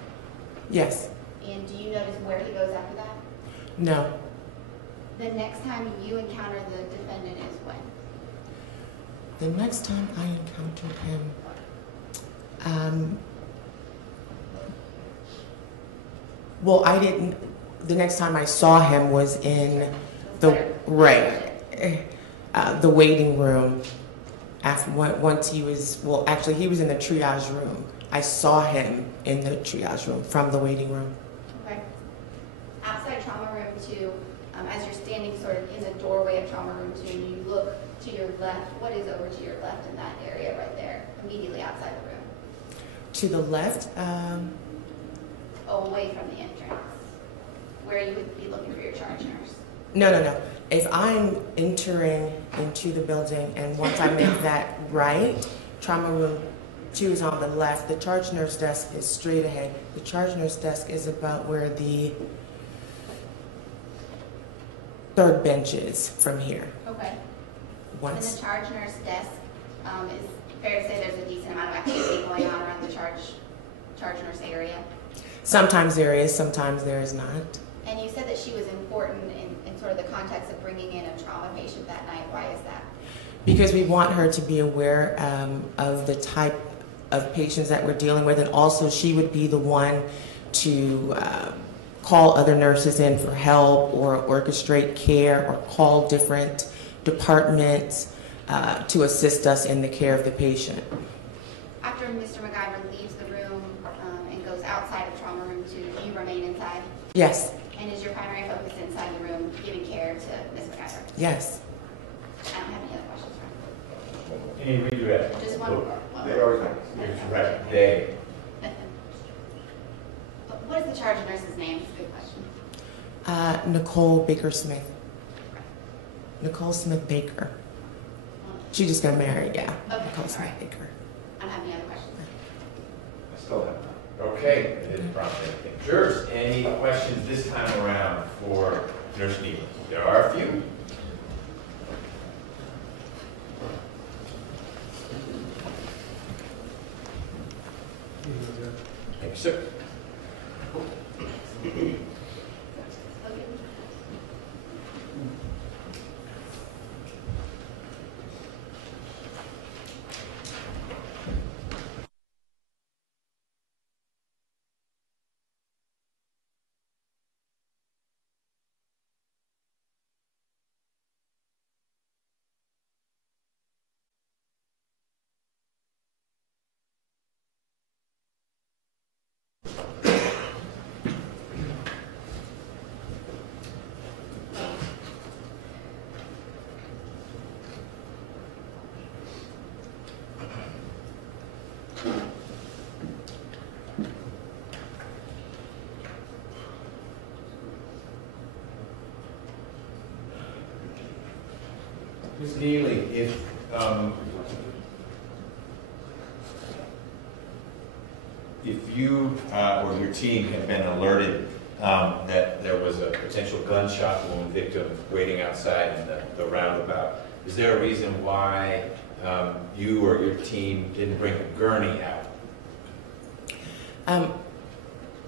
Yes. And do you notice where he goes after that? No. The next time you encounter the defendant is when? The next time I encountered him, well, I didn't, the next time I saw him was in the, the waiting room. After, once he was, well, actually he was in the triage room. I saw him in the triage room from the waiting room. Okay. Outside trauma room 2, as you're standing sort of in the doorway of trauma room 2, and you look to your left, what is over to your left in that area right there, immediately outside the room? To the left, away from the entrance, where you would be looking for your charge nurse. No. If I'm entering into the building and once I make that right, trauma room 2 is on the left, the charge nurse desk is straight ahead. The charge nurse desk is about where the third bench is from here. Okay. Once. And the charge nurse desk, is fair to say there's a decent amount of activity going on around the charge nurse area? Sometimes there is, sometimes there is not. And you said that she was important in sort of the context of bringing in a trauma patient that night. Why is that? Because we want her to be aware of the type of patients that we're dealing with, and also she would be the one to call other nurses in for help or orchestrate care or call different departments to assist us in the care of the patient. After Mr. Macgyver leaves the room and goes outside of trauma room 2, do you remain inside? Yes. And is your primary focus inside the room giving care to Ms. Macgyver? Yes. I don't have any other questions for her. Any redirect? Just one. They already. Right. They. What is the charge nurse's name? It's a good question. Nicole Baker Smith. Nicole Smith Baker. She just got married, yeah. Okay. Nicole Smith Right. Baker. I don't have any other questions. I still have none. Okay, I didn't prompt anything. Jurors, any questions this time around for Nurse Neal? There are a few. Thank you, sir. Ms. Neely, if you or your team had been alerted that there was a potential gunshot wound victim waiting outside in the roundabout, is there a reason why you or your team didn't bring a gurney out?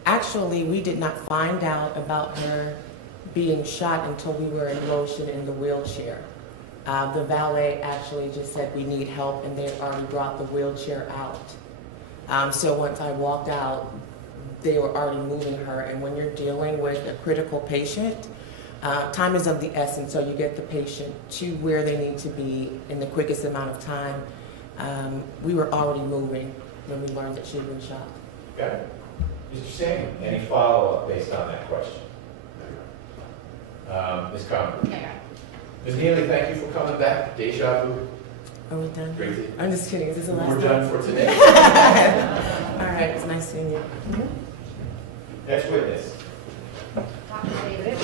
Actually, we did not find out about her being shot until we were in motion in the wheelchair. The valet actually just said we need help, and they had already brought the wheelchair out. So once I walked out, they were already moving her. And when you're dealing with a critical patient, time is of the essence, so you get the patient to where they need to be in the quickest amount of time. We were already moving when we learned that she had been shot. Got it. Mr. Singh, any follow-up based on that question? Ms. Conlon? Yeah. Ms. Neely, thank you for coming back. Deja vu. Are we done? Crazy. I'm just kidding. Is this the last We're done for today. All right, it's nice seeing you. Next witness. Dr. David.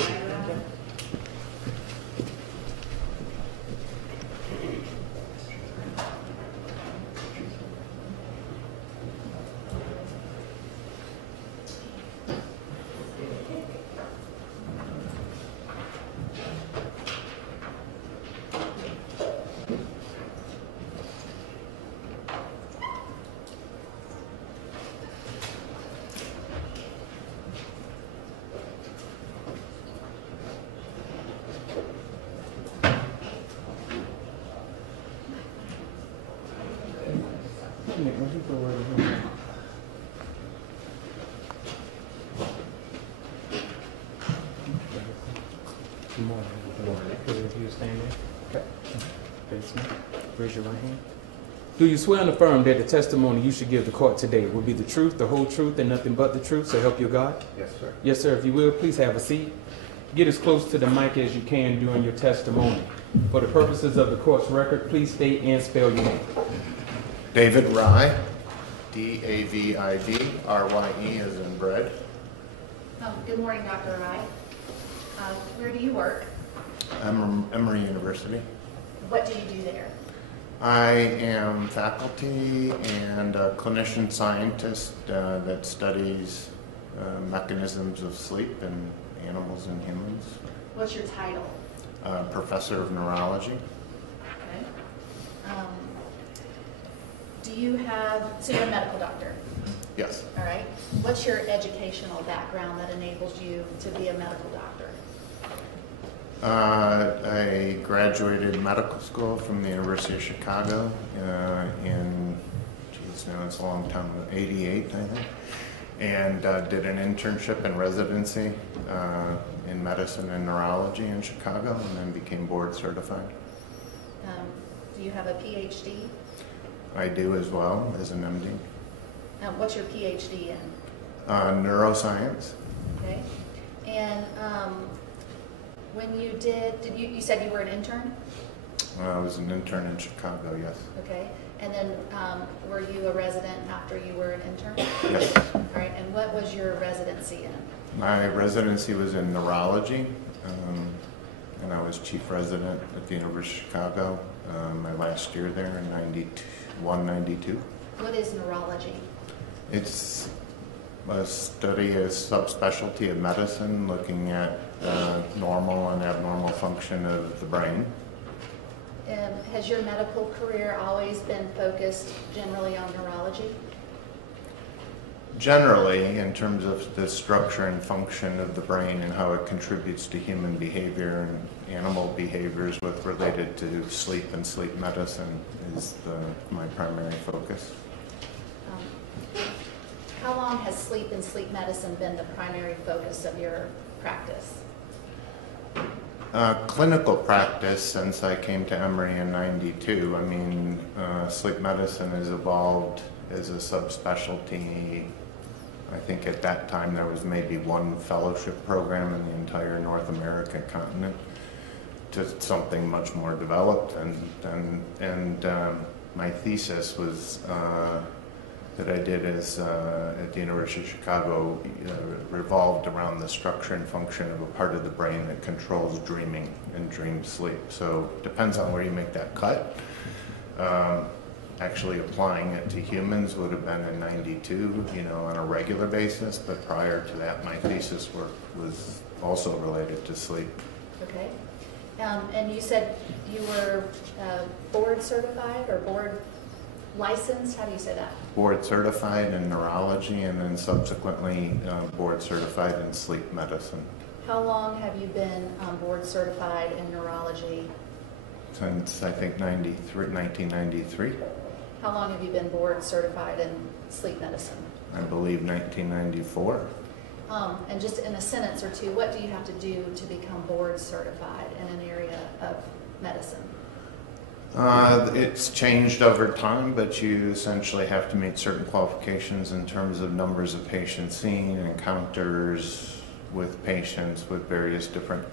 Raise your right hand. Do you swear and affirm that the testimony you should give the court today will be the truth, the whole truth, and nothing but the truth, so help you God? Yes, sir. Yes, sir. If you will, please have a seat. Get as close to the mic as you can during your testimony. For the purposes of the court's record, please state and spell your name. David Rye, D-A-V-I-D, R-Y-E as in bread. Good morning, Dr. Wright. Where do you work? Emory University. What do you do there? I am faculty and a clinician scientist that studies mechanisms of sleep in animals and humans. What's your title? Professor of neurology. Okay. Do you have, so you're a medical doctor? Yes. All right. What's your educational background that enables you to be a medical doctor? I graduated medical school from the University of Chicago in, geez, now it's a long time, 88, I think, and did an internship and residency in medicine and neurology in Chicago, and then became board certified. Do you have a PhD? I do as well, as an MD. What's your PhD in? Neuroscience. Okay. And when you you said you were an intern? I was an intern in Chicago, yes. Okay. And then were you a resident after you were an intern? Yes. All right. And what was your residency in? My residency was in neurology, and I was chief resident at the University of Chicago my last year there in 91, 92. What is neurology? It's a study, a subspecialty of medicine looking at normal and abnormal function of the brain. Has your medical career always been focused generally on neurology? Generally, in terms of the structure and function of the brain and how it contributes to human behavior and animal behaviors with related to sleep and sleep medicine is my primary focus. How long has sleep and sleep medicine been the primary focus of your practice? Clinical practice since I came to Emory in 92. I mean, sleep medicine has evolved as a subspecialty. I think at that time there was maybe one fellowship program in the entire North American continent to something much more developed. And my thesis was that I did at the University of Chicago revolved around the structure and function of a part of the brain that controls dreaming and dream sleep. So it depends on where you make that cut. Actually applying it to humans would have been in 92, on a regular basis, but prior to that my thesis work was also related to sleep. Okay. And you said you were board certified or board licensed? How do you say that? Board certified in neurology and then subsequently board certified in sleep medicine. How long have you been board certified in neurology? Since I think 1993. How long have you been board certified in sleep medicine? I believe 1994. And just in a sentence or two, what do you have to do to become board certified in an area of medicine? It's changed over time, but you essentially have to meet certain qualifications in terms of numbers of patients seen, encounters with patients with various different,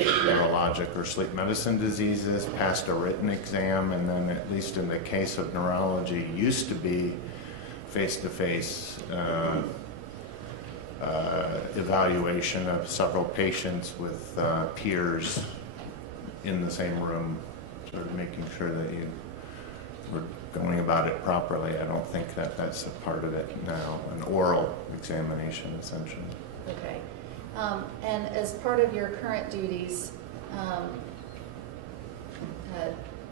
neurologic or sleep medicine diseases, passed a written exam, and then at least in the case of neurology, used to be face-to-face evaluation of several patients with peers in the same room, sort of making sure that you were going about it properly. I don't think that that's a part of it now, an oral examination essentially. Okay. And as part of your current duties,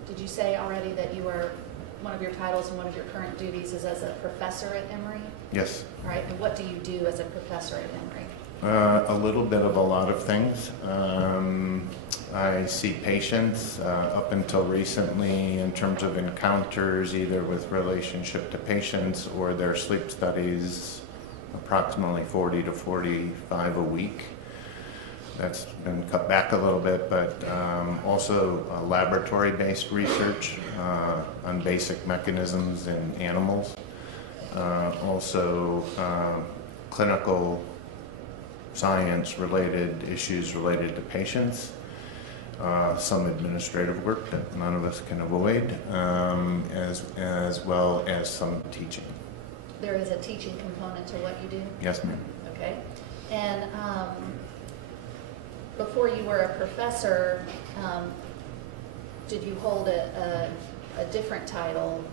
did you say already that you are, one of your titles and one of your current duties is as a professor at Emory? Yes. All right, and what do you do as a professor at Emory? A little bit of a lot of things. I see patients up until recently in terms of encounters, either with relationship to patients or their sleep studies, approximately 40 to 45 a week. That's been cut back a little bit, but also laboratory-based research on basic mechanisms in animals. Also clinical science-related issues related to patients. Some administrative work that none of us can avoid, as well as some teaching. There is a teaching component to what you do? Yes, ma'am. Okay. And before you were a professor, did you hold a different title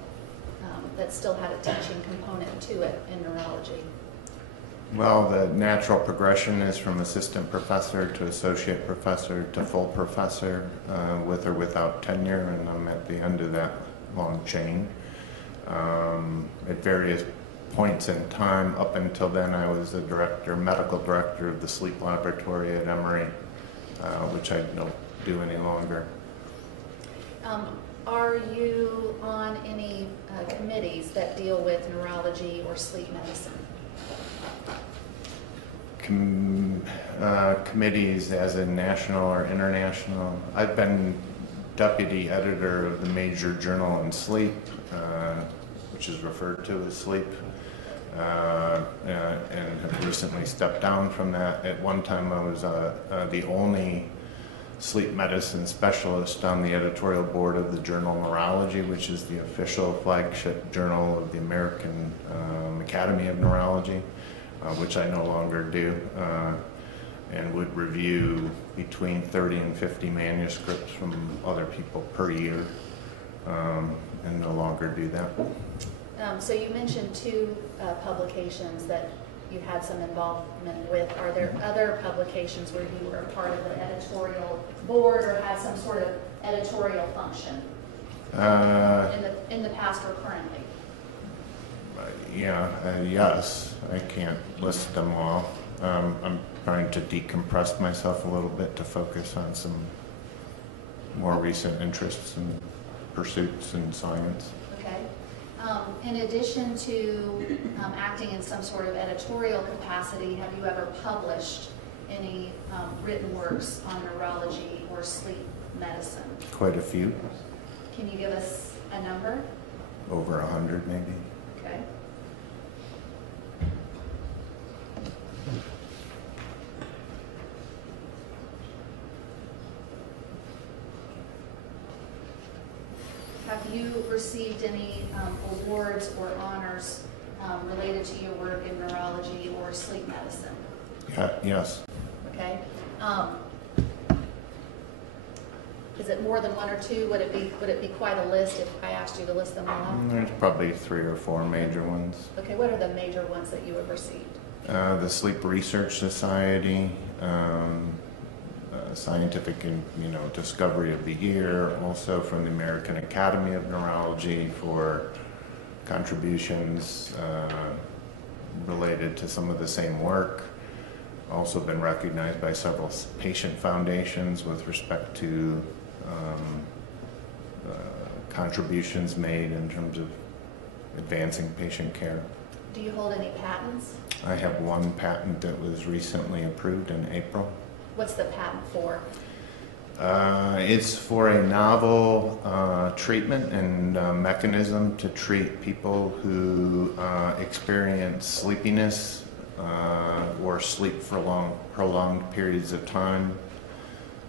that still had a teaching component to it in neurology? Well, the natural progression is from assistant professor to associate professor to full professor, with or without tenure, and I'm at the end of that long chain. At various points in time, up until then, I was the medical director of the sleep laboratory at Emory, which I don't do any longer. Are you on any committees that deal with neurology or sleep medicine? Committees as in national or international. I've been deputy editor of the major journal in sleep, which is referred to as Sleep, and have recently stepped down from that. At one time I was the only sleep medicine specialist on the editorial board of the journal Neurology, which is the official flagship journal of the American Academy of Neurology, which I no longer do, and would review between 30 and 50 manuscripts from other people per year, and no longer do that. So you mentioned two publications that you had some involvement with. Are there other publications where you were a part of the editorial board or had some sort of editorial function in the past or currently? Yes, I can't list them all. I'm trying to decompress myself a little bit to focus on some more recent interests and pursuits in science. Okay. In addition to acting in some sort of editorial capacity, have you ever published any written works on neurology or sleep medicine? Quite a few. Can you give us a number? Over 100 maybe. Okay. Have you received any awards or honors related to your work in neurology or sleep medicine? Yes. Okay. Is it more than one or two? Would it be quite a list if I asked you to list them all? There's probably 3 or 4 major ones. Okay. What are the major ones that you have received? The Sleep Research Society, Scientific Discovery of the Year, also from the American Academy of Neurology for contributions related to some of the same work. Also been recognized by several patient foundations with respect to contributions made in terms of advancing patient care. Do you hold any patents? I have one patent that was recently approved in April. What's the patent for? It's for a novel treatment and mechanism to treat people who experience sleepiness or sleep for prolonged periods of time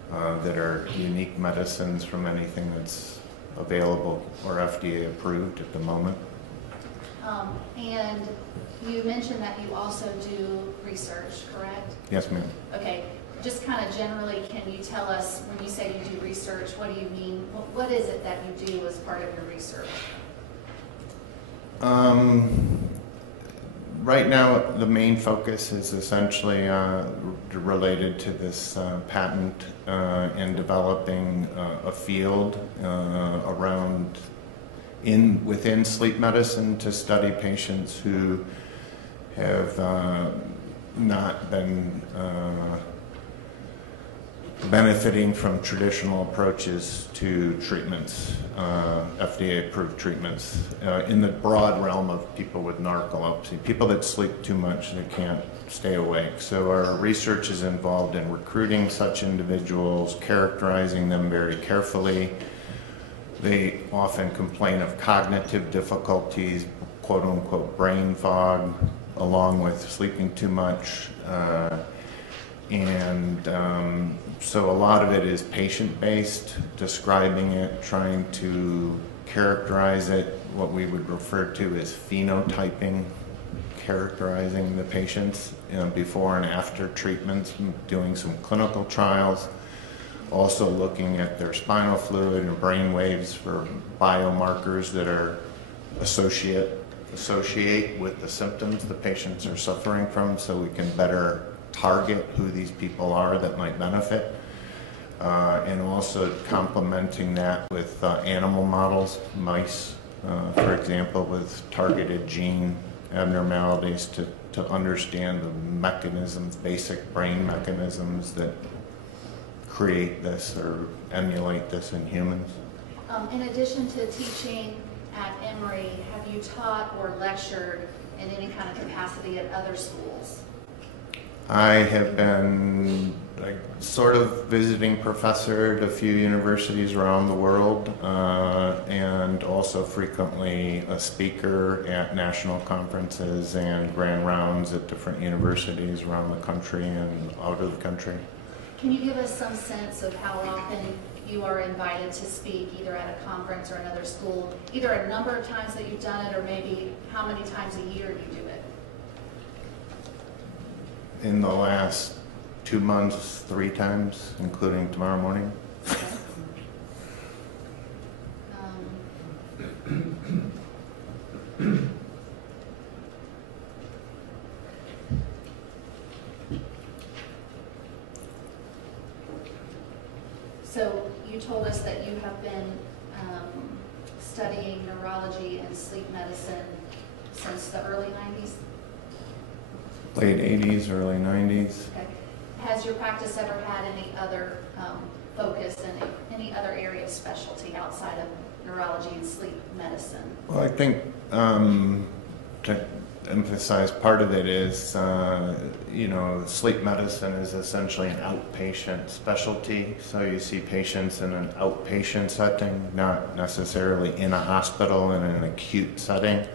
that are unique medicines from anything that's available or FDA approved at the moment. And you mentioned that you also do research, correct? Yes, ma'am. Okay, just kind of generally, can you tell us, when you say you do research, what do you mean? What is it that you do as part of your research? Right now, the main focus is essentially related to this patent and developing a field around within sleep medicine to study patients who have not been benefiting from traditional approaches to treatments, FDA-approved treatments, in the broad realm of people with narcolepsy, people that sleep too much, they can't stay awake. So our research is involved in recruiting such individuals, characterizing them very carefully. They often complain of cognitive difficulties, quote-unquote brain fog, along with sleeping too much. So a lot of it is patient-based, describing it, trying to characterize it, what we would refer to as phenotyping, characterizing the patients before and after treatments, doing some clinical trials, also looking at their spinal fluid and brain waves for biomarkers that are associate with the symptoms the patients are suffering from, so we can better target who these people are that might benefit, and also complementing that with animal models, mice, for example, with targeted gene abnormalities to understand the mechanisms, basic brain mechanisms that create this or emulate this in humans. In addition to teaching at Emory, have you taught or lectured in any kind of capacity at other schools? I have been sort of visiting professor at a few universities around the world, and also frequently a speaker at national conferences and grand rounds at different universities around the country and out of the country. Can you give us some sense of how often you are invited to speak, either at a conference or another school, either a number of times that you've done it, or maybe how many times a year you do it? In the last 2 months, 3 times, including tomorrow morning. Okay. So you told us that you have been studying neurology and sleep medicine since the early 90s? Late 80s, early 90s. Okay. Has your practice ever had any other focus in any other area of specialty outside of neurology and sleep medicine? Well, I think to emphasize part of it is, sleep medicine is essentially an outpatient specialty. So you see patients in an outpatient setting, not necessarily in a hospital in an acute setting.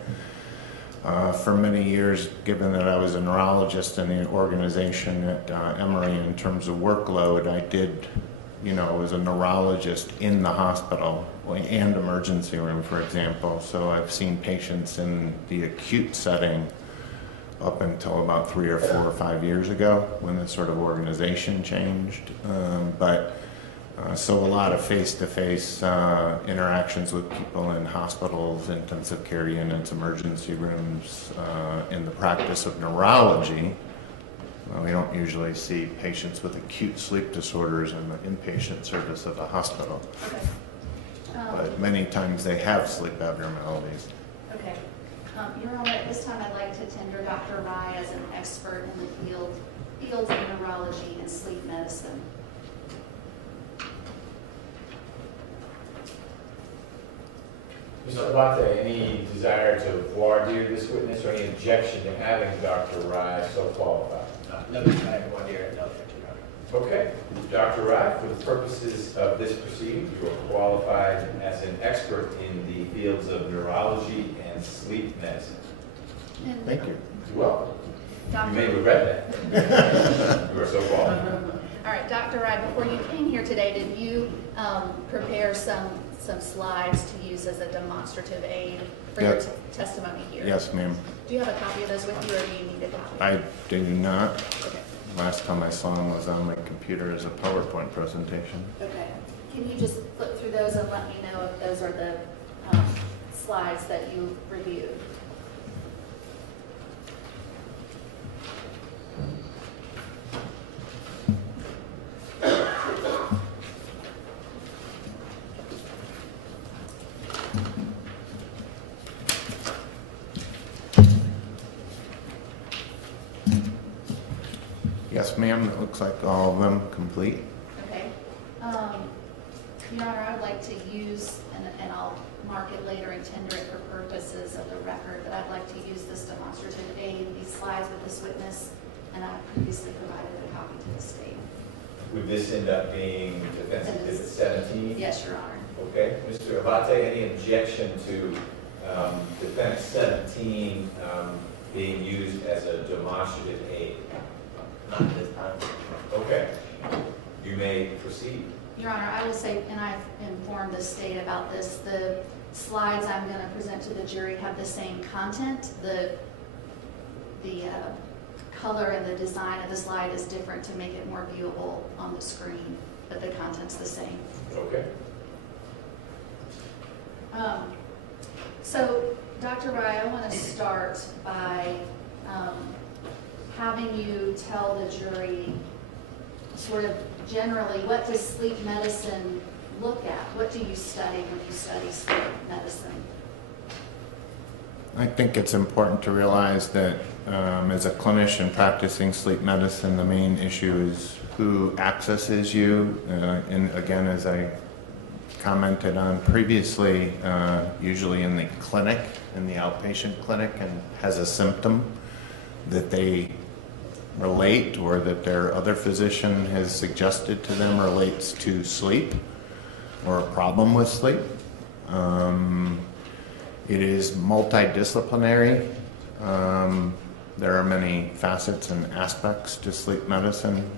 For many years, given that I was a neurologist in the organization at Emory in terms of workload, I did, was a neurologist in the hospital and emergency room, for example. So I've seen patients in the acute setting up until about 3 or 4 or 5 years ago when the sort of organization changed. So a lot of face-to-face interactions with people in hospitals, intensive care units, emergency rooms. In the practice of neurology, we don't usually see patients with acute sleep disorders in the inpatient service of a hospital. Okay. But many times they have sleep abnormalities. Okay. Your Honor, at this time I'd like to tender Dr. Rye as an expert in the fields of neurology and sleep medicine. Mr. Abate, any desire to voir dire this witness or any objection to having Dr. Rye so qualified? No desire to voir dire, no objection, Your Honor. Okay. Dr. Rye, for the purposes of this proceeding, you are qualified as an expert in the fields of neurology and sleep medicine. Thank you. You're welcome. Dr. You may regret that. You are so qualified. All right, Dr. Wright, before you came here today, did you prepare some slides to use as a demonstrative aid for your Yes. testimony here? Yes, ma'am. Do you have a copy of those with you, or do you need a copy? I do not. Okay. Last time I saw them was on my computer as a PowerPoint presentation. Okay. Can you just flip through those and let me know if those are the slides that you reviewed? Yes, ma'am. It looks like all of them complete. Okay. Your Honor, I would like to use, and I'll mark it later and tender it for purposes of the record, but I'd like to use this demonstrative aid, these slides with this witness, and I previously provided a copy to the state. Would this end up being defense exhibit 17? Yes, Your Honor. Okay. Mr. Abate, any objection to defense 17 being used as a demonstrative aid? Not at this time. Okay. You may proceed. Your Honor, I will say, and I've informed the state about this, the slides I'm going to present to the jury have the same content. The color and the design of the slide is different to make it more viewable on the screen, but the content's the same. Okay. So, Dr. Rye, I want to start by having you tell the jury sort of generally, what does sleep medicine look at? What do you study when you study sleep medicine? I think it's important to realize that as a clinician practicing sleep medicine, the main issue is who accesses you. And again, as I commented on previously, usually in the clinic, in the outpatient clinic, and has a symptom that they relate or that their other physician has suggested to them relates to sleep or a problem with sleep. It is multidisciplinary. There are many facets and aspects to sleep medicine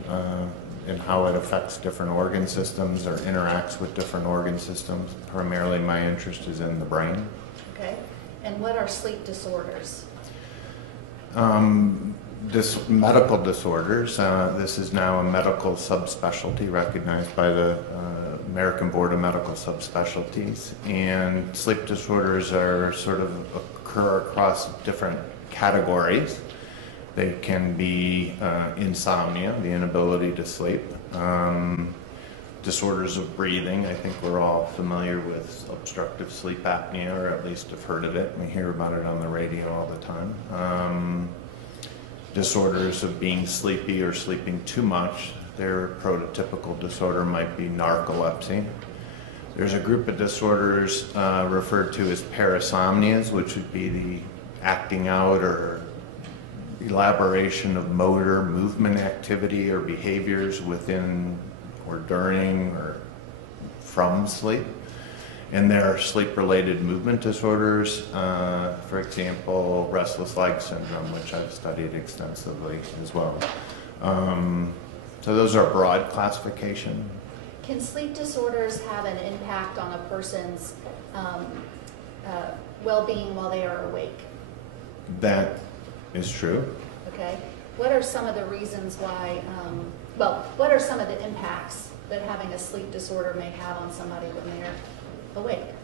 and how it affects different organ systems or interacts with different organ systems. Primarily my interest is in the brain. Okay. And what are sleep disorders? Medical disorders. This is now a medical subspecialty recognized by the American Board of Medical Subspecialties. And sleep disorders are sort of occur across different categories. They can be insomnia, the inability to sleep, disorders of breathing. I think we're all familiar with obstructive sleep apnea, or at least have heard of it. We hear about it on the radio all the time. Disorders of being sleepy or sleeping too much. Their prototypical disorder might be narcolepsy. There's a group of disorders referred to as parasomnias, which would be the acting out or elaboration of motor movement activity or behaviors within or during or from sleep. And there are sleep-related movement disorders, for example, restless leg syndrome, which I've studied extensively as well. So those are broad classification. Can sleep disorders have an impact on a person's well-being while they are awake? That is true. Okay. What are some of the reasons why, what are some of the impacts that having a sleep disorder may have on somebody when they're awake?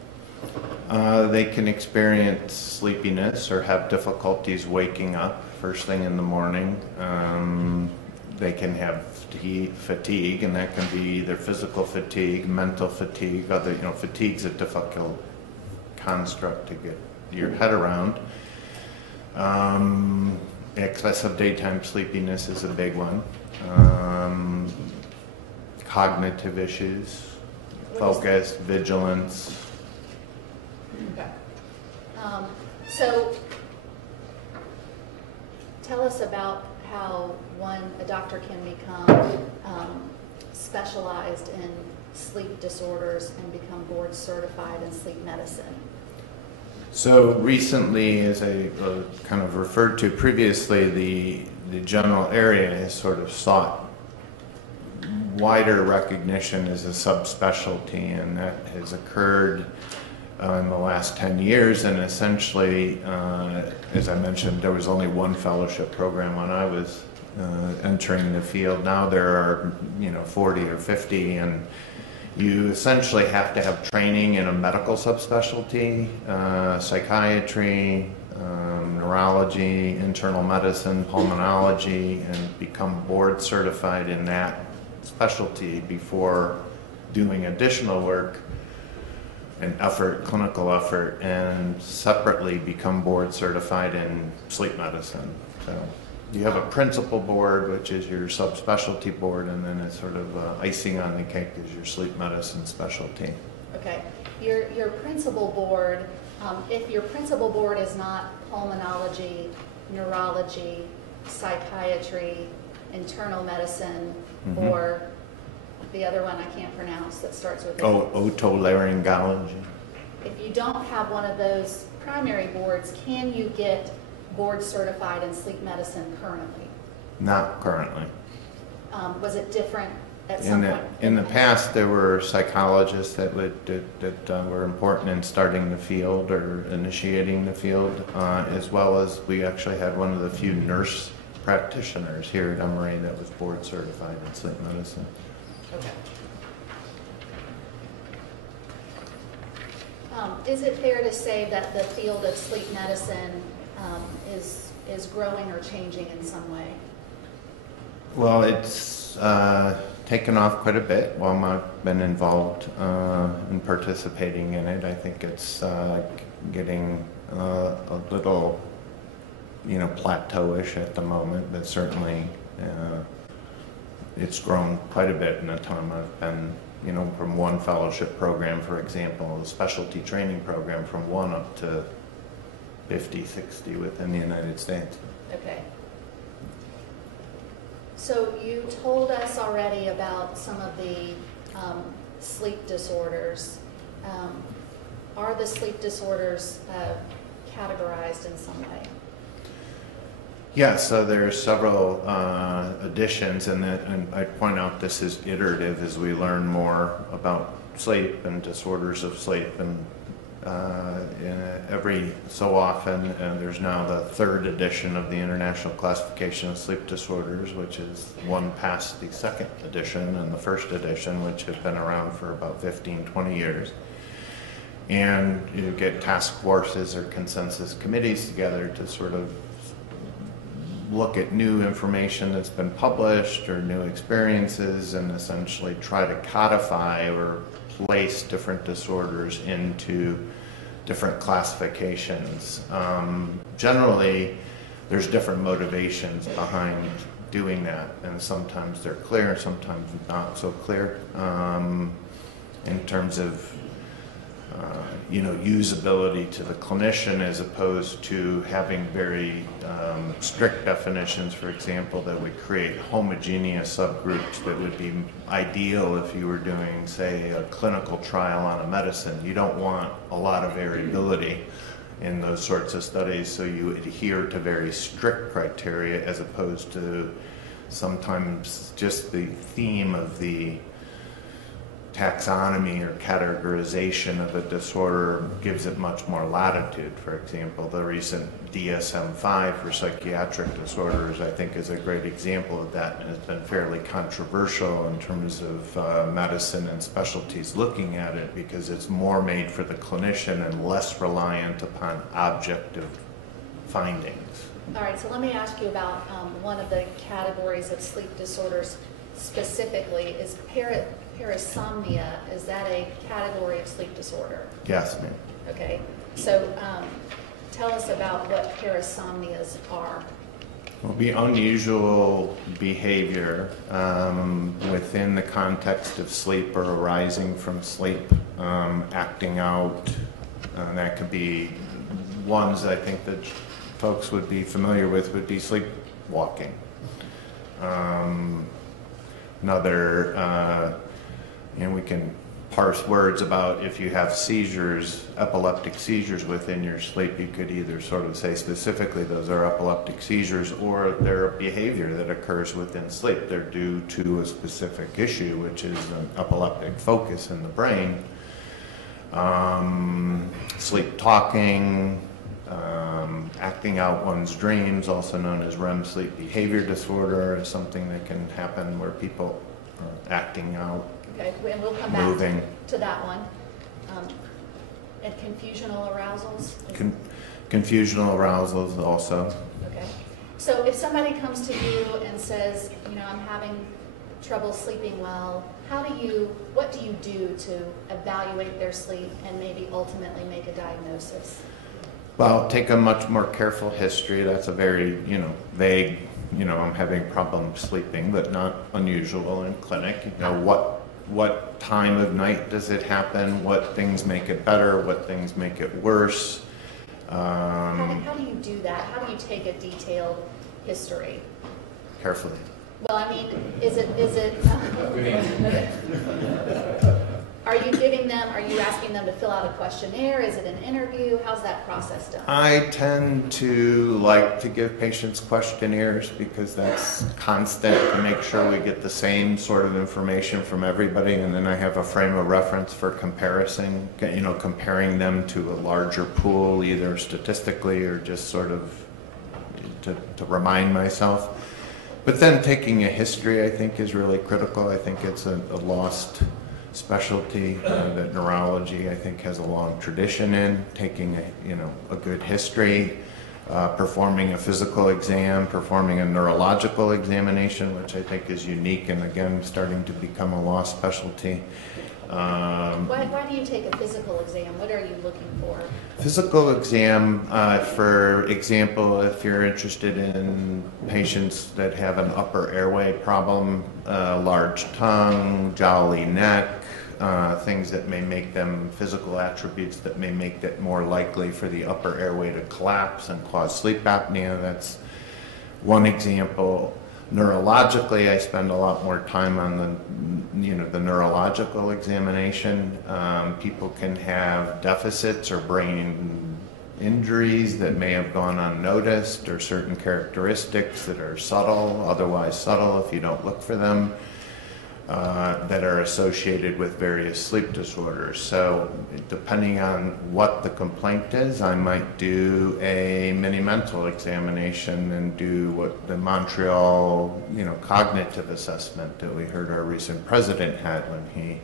They can experience sleepiness or have difficulties waking up first thing in the morning. They can have fatigue, and that can be either physical fatigue, mental fatigue. Fatigue's a difficult construct to get your head around. Excessive daytime sleepiness is a big one. Cognitive issues, focus, vigilance. Okay. So tell us about how a doctor can become specialized in sleep disorders and become board certified in sleep medicine. So recently, as I kind of referred to previously, the general area has sort of sought wider recognition as a subspecialty, and that has occurred in the last 10 years. And essentially, as I mentioned, there was only one fellowship program when I was entering the field. Now there are 40 or 50, and you essentially have to have training in a medical subspecialty, psychiatry, neurology, internal medicine, pulmonology, and become board certified in that specialty before doing additional work and clinical effort, and separately become board certified in sleep medicine. So you have a principal board, which is your subspecialty board, and then it's sort of icing on the cake is your sleep medicine specialty. Okay. Your principal board, if your principal board is not pulmonology, neurology, psychiatry, internal medicine, or the other one I can't pronounce that starts with Otolaryngology. If you don't have one of those primary boards, can you get board certified in sleep medicine currently? Not currently. Was it different at some point? In the past, there were psychologists that were important in starting the field or initiating the field, as well as we actually had one of the few nurse practitioners here at Emory that was board certified in sleep medicine. Okay. Is it fair to say that the field of sleep medicine is growing or changing in some way? Well, it's taken off quite a bit while I've been involved in participating in it. I think it's getting a little, plateauish at the moment, but certainly it's grown quite a bit in the time I've been, from one fellowship program, for example, a specialty training program, from 1 up to 50, 60 within the United States. Okay. So you told us already about some of the sleep disorders. Are the sleep disorders categorized in some way? Yeah, so there's several additions, and I point out this is iterative as we learn more about sleep and disorders of sleep, and every so often there's now the 3rd edition of the International Classification of Sleep Disorders, which is one past the 2nd edition and the 1st edition, which have been around for about 15, 20 years. And you get task forces or consensus committees together to sort of look at new information that's been published or new experiences, and essentially try to codify or place different disorders into different classifications. Generally, there's different motivations behind doing that, and sometimes they're clear and sometimes not so clear in terms of usability to the clinician, as opposed to having very strict definitions, for example, that would create homogeneous subgroups that would be ideal if you were doing, say, a clinical trial on a medicine. You don't want a lot of variability in those sorts of studies, so you adhere to very strict criteria, as opposed to sometimes just the theme of the taxonomy or categorization of a disorder gives it much more latitude. For example, the recent DSM-5 for psychiatric disorders, I think, is a great example of that, and has been fairly controversial in terms of medicine and specialties looking at it, because it's more made for the clinician and less reliant upon objective findings. All right, so let me ask you about one of the categories of sleep disorders specifically. Is parasomnia, is that a category of sleep disorder? Yes, ma'am. Okay, so tell us about what parasomnias are. Will be unusual behavior within the context of sleep or arising from sleep, acting out. That could be ones I think that folks would be familiar with would be sleepwalking. Another, and we can parse words about if you have seizures, epileptic seizures within your sleep, you could either sort of say specifically those are epileptic seizures, or they're a behavior that occurs within sleep. They're due to a specific issue, which is an epileptic focus in the brain. Sleep talking, acting out one's dreams, also known as REM sleep behavior disorder, is something that can happen where people are acting out. Okay, and we'll come Moving. back to that one. And confusional arousals? Confusional arousals also. Okay. So if somebody comes to you and says, you know, I'm having trouble sleeping well, what do you do to evaluate their sleep and maybe ultimately make a diagnosis? Well, take a much more careful history. That's a very, vague, I'm having problems sleeping, but not unusual in clinic. What time of night does it happen? What things make it better? What things make it worse? How do you do that? How do you take a detailed history? Carefully. Well, I mean, are you asking them to fill out a questionnaire? Is it an interview? How's that process done? I tend to like to give patients questionnaires because that's constant to make sure we get the same sort of information from everybody, and then I have a frame of reference for comparison, comparing them to a larger pool, either statistically or just sort of to remind myself. But then taking a history, I think, is really critical. I think it's a lost specialty that neurology, I think, has a long tradition in, taking a good history, performing a physical exam, performing a neurological examination, which I think is unique and, again, starting to become a lost specialty. Why do you take a physical exam? What are you looking for? Physical exam, for example, if you're interested in patients that have an upper airway problem, large tongue, jowly neck, things that may make them, physical attributes that may make it more likely for the upper airway to collapse and cause sleep apnea, that's one example. Neurologically, I spend a lot more time on the neurological examination. People can have deficits or brain injuries that may have gone unnoticed, or certain characteristics that are subtle, otherwise subtle if you don't look for them, that are associated with various sleep disorders. So depending on what the complaint is, I might do a mini-mental examination and do what the Montreal, cognitive assessment that we heard our recent president had when he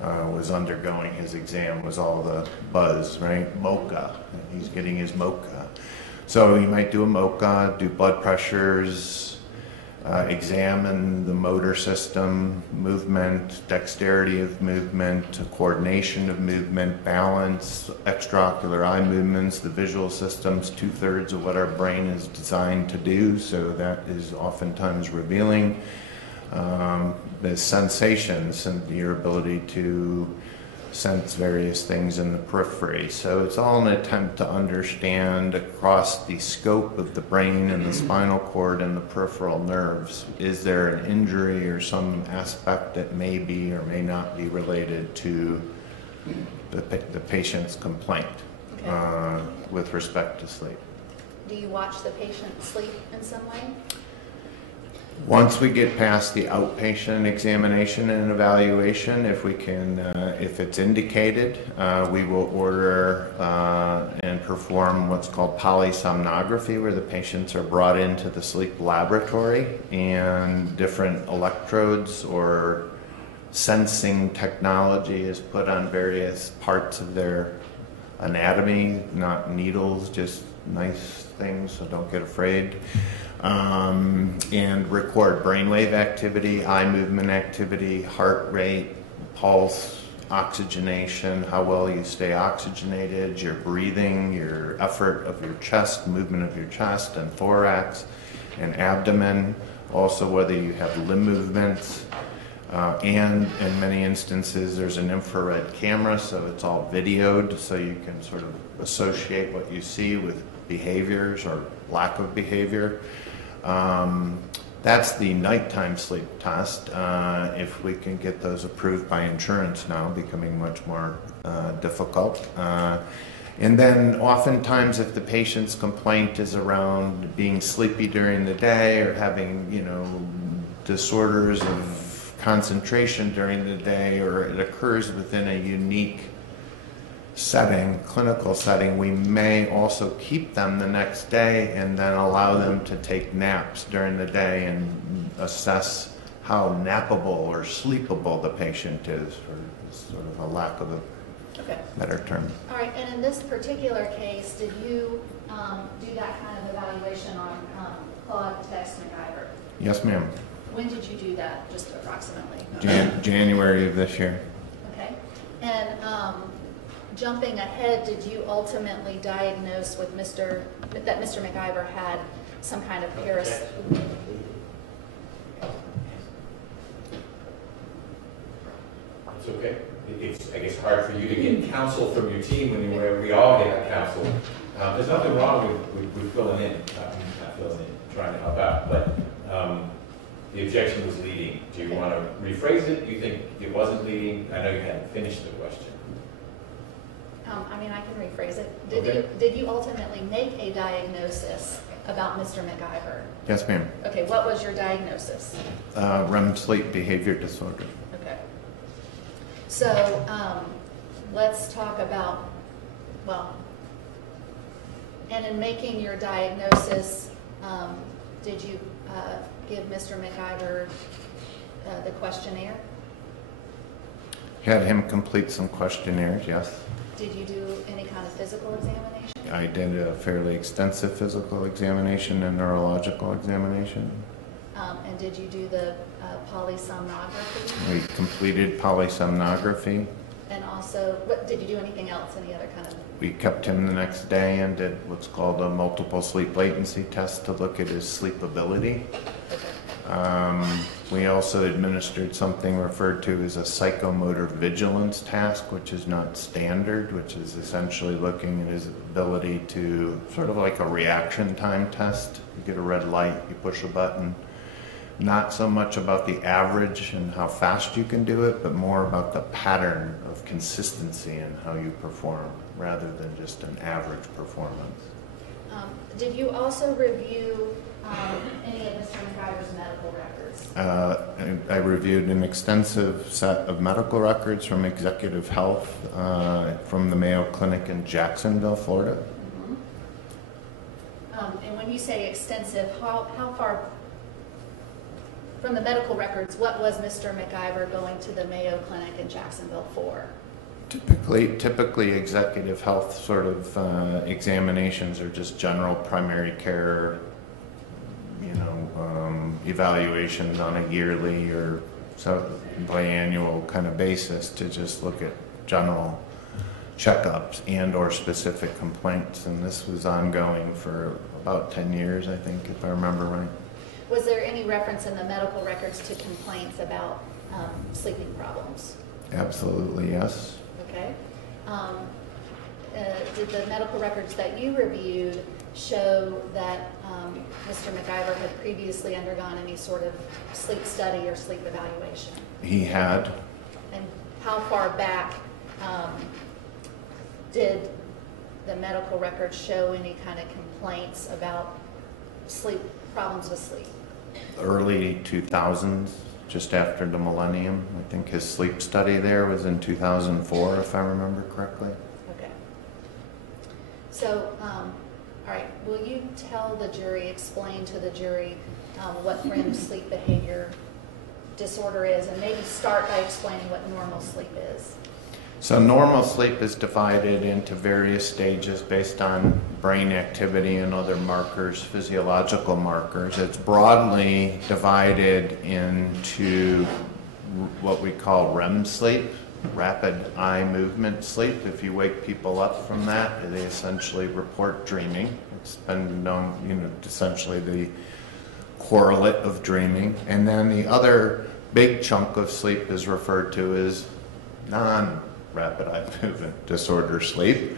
was undergoing his exam, was all the buzz, right? MoCA. He's getting his MoCA. So you might do a MoCA, do blood pressures, examine the motor system, movement, dexterity of movement, coordination of movement, balance, extraocular eye movements, the visual systems, 2/3 of what our brain is designed to do, so that is oftentimes revealing. The sensations and your ability to sense various things in the periphery. So it's all an attempt to understand across the scope of the brain and the spinal cord and the peripheral nerves, is there an injury or some aspect that may be or may not be related to the patient's complaint with respect to sleep. Do you watch the patient sleep in some way? Once we get past the outpatient examination and evaluation, if we can, if it's indicated, we will order and perform what's called polysomnography, where the patients are brought into the sleep laboratory and different electrodes or sensing technology is put on various parts of their anatomy, not needles, just nice things, so don't get afraid. And record brainwave activity, eye movement activity, heart rate, pulse, oxygenation, how well you stay oxygenated, your breathing, your effort of your chest, movement of your chest and thorax and abdomen, also whether you have limb movements. And in many instances, there's an infrared camera, so it's all videoed, so you can sort of associate what you see with behaviors or lack of behavior. That's the nighttime sleep test. If we can get those approved by insurance now, becoming much more difficult. And then oftentimes if the patient's complaint is around being sleepy during the day or having, disorders of concentration during the day, or it occurs within a unique setting, clinical setting, we may also keep them the next day and then allow them to take naps during the day and assess how nappable or sleepable the patient is, for sort of a lack of a better term. All right, and in this particular case, did you do that kind of evaluation on Claude, Tex McIver? Yes, ma'am. When did you do that, just approximately? January of this year. Okay. And jumping ahead, did you ultimately diagnose with that Mr. McIver had some kind of parasite? It's okay. It's, I guess, hard for you to get counsel from your team when we all get counsel. There's nothing wrong with filling in, not filling in, trying to help out, but the objection was leading. Do you want to rephrase it? Do you think it wasn't leading? I know you hadn't finished the question. I can rephrase it. Did you ultimately make a diagnosis about Mr. McIver? Yes, ma'am. Okay, what was your diagnosis? REM sleep behavior disorder. Okay. So let's talk about, and in making your diagnosis, did you give Mr. McIver the questionnaire? Had him complete some questionnaires, yes. Did you do any kind of physical examination? I did a fairly extensive physical examination and neurological examination. And did you do the polysomnography? We completed polysomnography. And also, did you do anything else, any other kind of? We kept him the next day and did what's called a multiple sleep latency test to look at his sleepability. We also administered something referred to as a psychomotor vigilance task, which is not standard, which is essentially looking at his ability to, sort of like a reaction time test. You get a red light, you push a button. Not so much about the average and how fast you can do it, but more about the pattern of consistency in how you perform, rather than just an average performance. Did you also review any of Mr. McIver's medical records? I reviewed an extensive set of medical records from Executive Health from the Mayo Clinic in Jacksonville, Florida. Mm-hmm. And when you say extensive, how far from the medical records, what was Mr. McIver going to the Mayo Clinic in Jacksonville for? Typically Executive Health sort of examinations are just general primary care, evaluations on a yearly or biannual kind of basis to just look at general checkups and or specific complaints. And this was ongoing for about 10 years, I think, if I remember right. Was there any reference in the medical records to complaints about sleeping problems? Absolutely, yes. Okay. Did the medical records that you reviewed show that Mr. McIver had previously undergone any sort of sleep study or sleep evaluation? He had. And how far back did the medical records show any kind of complaints about problems with sleep? Early 2000s, just after the millennium. I think his sleep study there was in 2004, if I remember correctly. Okay. So, all right, will you tell the jury, explain to the jury what REM sleep behavior disorder is, and maybe start by explaining what normal sleep is? So normal sleep is divided into various stages based on brain activity and other markers, physiological markers. It's broadly divided into what we call REM sleep, rapid eye movement sleep. If you wake people up from that, they essentially report dreaming. It's been known, essentially the correlate of dreaming. And then the other big chunk of sleep is referred to as non-rapid eye movement disorder sleep.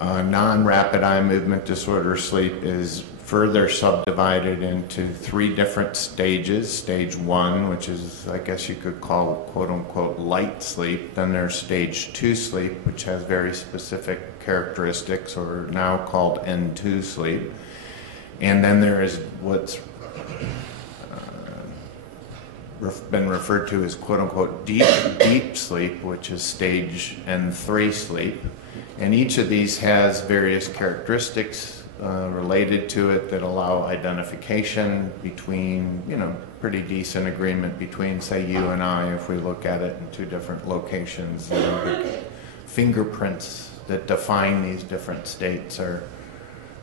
Non-rapid eye movement disorder sleep is further subdivided into 3 different stages. Stage 1, which is, I guess you could call, quote-unquote, light sleep. Then there's stage 2 sleep, which has very specific characteristics, or now called N2 sleep. And then there is what's been referred to as, quote-unquote, deep sleep, which is stage N3 sleep. And each of these has various characteristics related to it that allow identification between, pretty decent agreement between, say, you and I, if we look at it in 2 different locations. The fingerprints that define these different states are,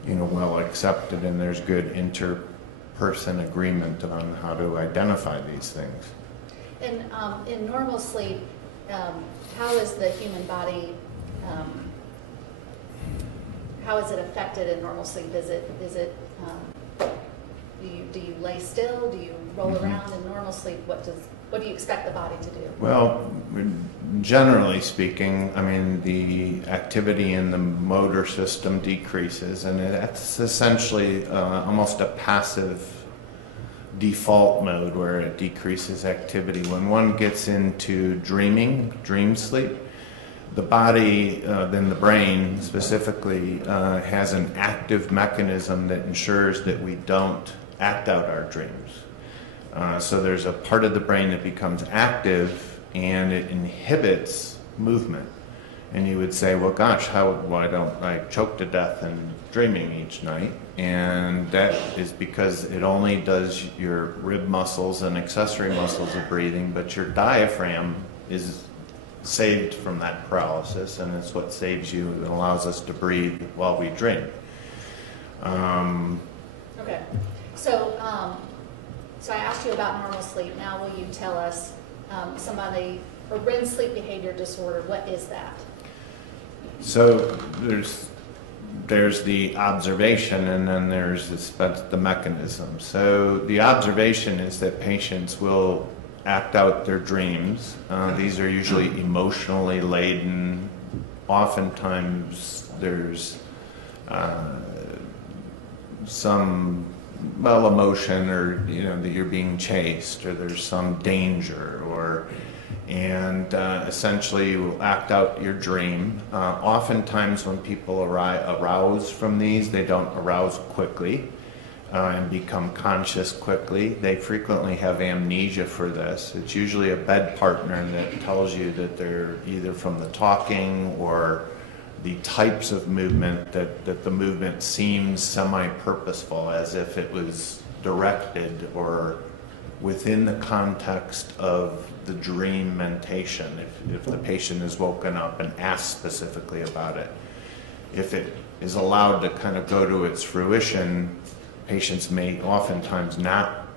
well accepted, and there's good inter-person agreement on how to identify these things. And in normal sleep, how is the human body, how is it affected in normal sleep? Is it do you lay still? Do you roll around in normal sleep? What do you expect the body to do? Well, generally speaking, I mean, the activity in the motor system decreases, and it's essentially almost a passive default mode where it decreases activity. When one gets into dream sleep, the body, then the brain specifically, has an active mechanism that ensures that we don't act out our dreams. So there's a part of the brain that becomes active, and it inhibits movement. And you would say, well, gosh, why don't I choke to death in dreaming each night? And that is because it only does your rib muscles and accessory muscles of breathing, but your diaphragm is saved from that paralysis, and it's what saves you and allows us to breathe while we dream. Okay. So I asked you about normal sleep. Now will you tell us a REM sleep behavior disorder, what is that? So there's the observation, and then there's the mechanism. So the observation is that patients will act out their dreams. These are usually emotionally laden. Oftentimes there's some emotion, or that you're being chased, or there's some danger, and essentially you will act out your dream. Oftentimes when people arouse from these, they don't arouse quickly and become conscious quickly. They frequently have amnesia for this. It's usually a bed partner that tells you that they're either from the talking or the types of movement, that the movement seems semi-purposeful, as if it was directed or within the context of the dream mentation, if the patient is woken up and asked specifically about it. If it is allowed to kind of go to its fruition, patients may oftentimes not